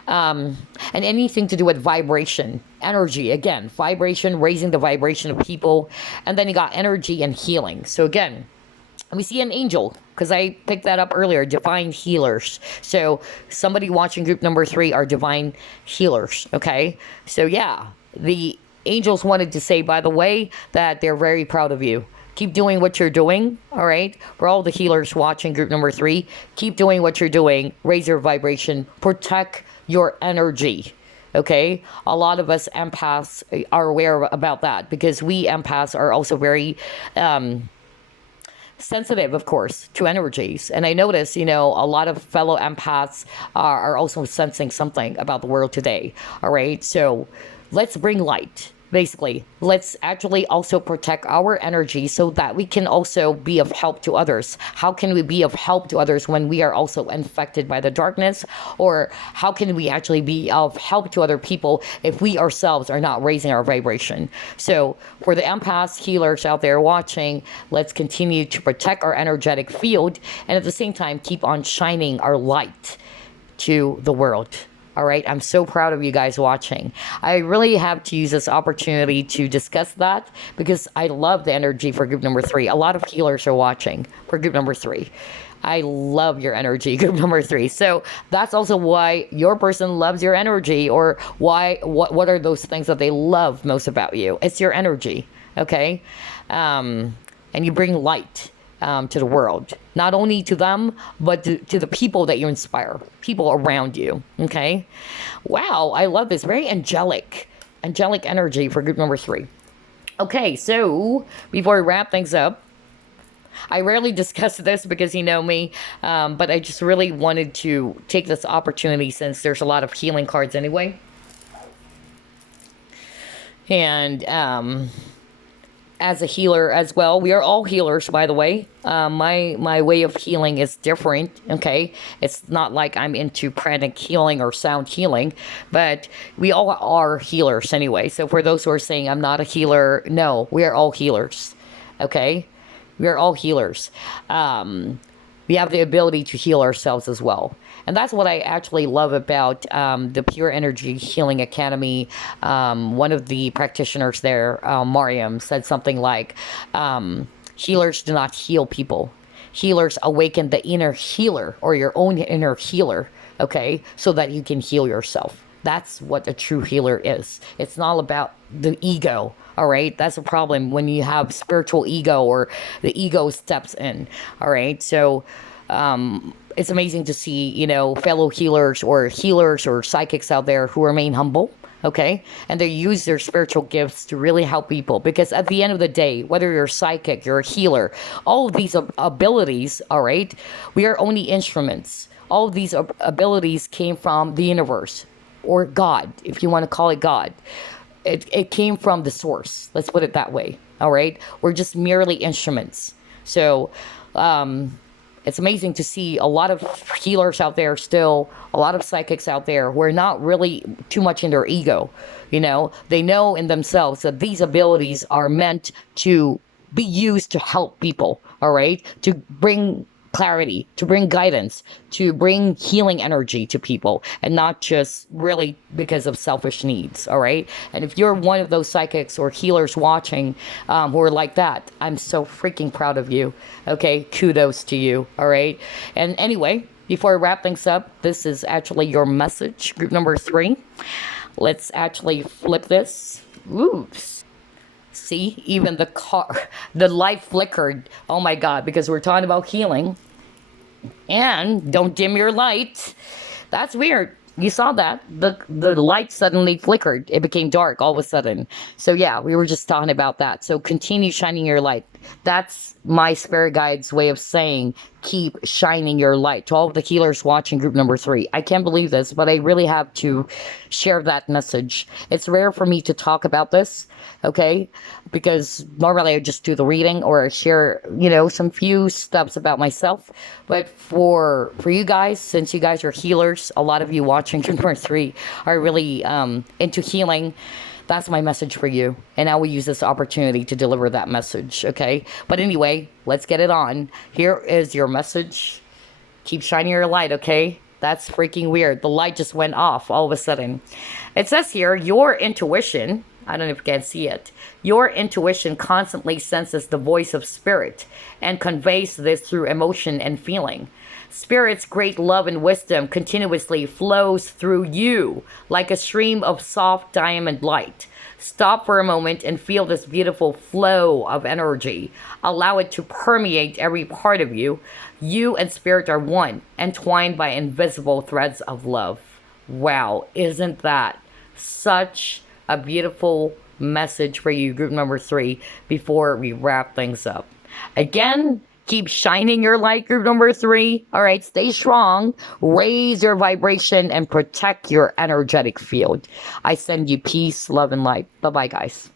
and anything to do with vibration, energy. Again, vibration, raising the vibration of people. And then you got energy and healing. So again, we see an angel, because I picked that up earlier, divine healers. So somebody watching group number 3 are divine healers, okay? So the angels wanted to say, by the way, that they're very proud of you. Keep doing what you're doing, all right? For all the healers watching group number 3, keep doing what you're doing. Raise your vibration. Protect your energy, okay? A lot of us empaths are aware about that, because we empaths are also very sensitive, of course, to energies. And I notice, a lot of fellow empaths are also sensing something about the world today, all right? So let's bring light. Basically, let's actually also protect our energy so that we can also be of help to others. How can we be of help to others when we are also infected by the darkness? Or how can we actually be of help to other people if we ourselves are not raising our vibration? So for the empaths, healers out there watching, let's continue to protect our energetic field, and at the same time, keep on shining our light to the world. All right, I'm so proud of you guys watching. I really have to use this opportunity to discuss that, because I love the energy for group number 3. A lot of healers are watching for group number 3. I love your energy, group number 3. So that's also why your person loves your energy, or what are those things that they love most about you? It's your energy, okay? And you bring light to the world, not only to them, but to the people that you inspire, people around you, okay? Wow, I love this. Very angelic energy for group number 3. Okay, so before we wrap things up, I rarely discuss this because you know me, but I just really wanted to take this opportunity, since there's a lot of healing cards anyway. And as a healer as well, we are all healers, by the way. My way of healing is different, okay? It's not like I'm into pranic healing or sound healing, but we all are healers anyway. So for those who are saying I'm not a healer, no, we are all healers, okay? We are all healers. We have the ability to heal ourselves as well. And that's what I actually love about the Pure Energy Healing Academy. One of the practitioners there, Mariam, said something like, healers do not heal people. Healers awaken the inner healer, or your own inner healer, okay, so that you can heal yourself. That's what a true healer is. It's not about the ego, all right? That's a problem when you have spiritual ego, or the ego steps in, all right? So it's amazing to see, fellow healers or psychics out there who remain humble, okay? And they use their spiritual gifts to really help people. Because at the end of the day, whether you're psychic, you're a healer, all of these abilities, all right, we are only instruments. All of these abilities came from the universe, or God, if you want to call it God. It came from the source. Let's put it that way, all right? We're just merely instruments. So, It's amazing to see a lot of healers out there still, a lot of psychics out there who are not really too much in their ego. They know in themselves that these abilities are meant to be used to help people, all right? To bring clarity, to bring guidance, to bring healing energy to people, and not just really because of selfish needs, all right? And if you're one of those psychics or healers watching who are like that, I'm so freaking proud of you, okay? Kudos to you, all right? And anyway, before I wrap things up, this is actually your message, group number 3. Let's actually flip this. Oops. See, even the light flickered. Oh my God, because we're talking about healing. And don't dim your light. That's weird. You saw that. The light suddenly flickered. It became dark all of a sudden. So yeah, we were just talking about that. So continue shining your light. That's my spirit guide's way of saying keep shining your light. To all of the healers watching group number 3. I can't believe this, but I really have to share that message. It's rare for me to talk about this, okay? Because normally I just do the reading or share, some few stuffs about myself. But for you guys, since you guys are healers, a lot of you watching group number 3 are really into healing. That's my message for you. And I will use this opportunity to deliver that message, okay? But anyway, let's get it on. Here is your message. Keep shining your light, okay? That's freaking weird. The light just went off all of a sudden. It says here, your intuition, I don't know if you can see it, your intuition constantly senses the voice of spirit and conveys this through emotion and feeling. Spirit's great love and wisdom continuously flows through you like a stream of soft diamond light. Stop for a moment and feel this beautiful flow of energy. Allow it to permeate every part of you. You and Spirit are one, entwined by invisible threads of love. Wow, isn't that such a beautiful message for you, group number 3, before we wrap things up? Again, keep shining your light, group number 3. All right, stay strong, raise your vibration, and protect your energetic field. I send you peace, love, and light. Bye-bye, guys.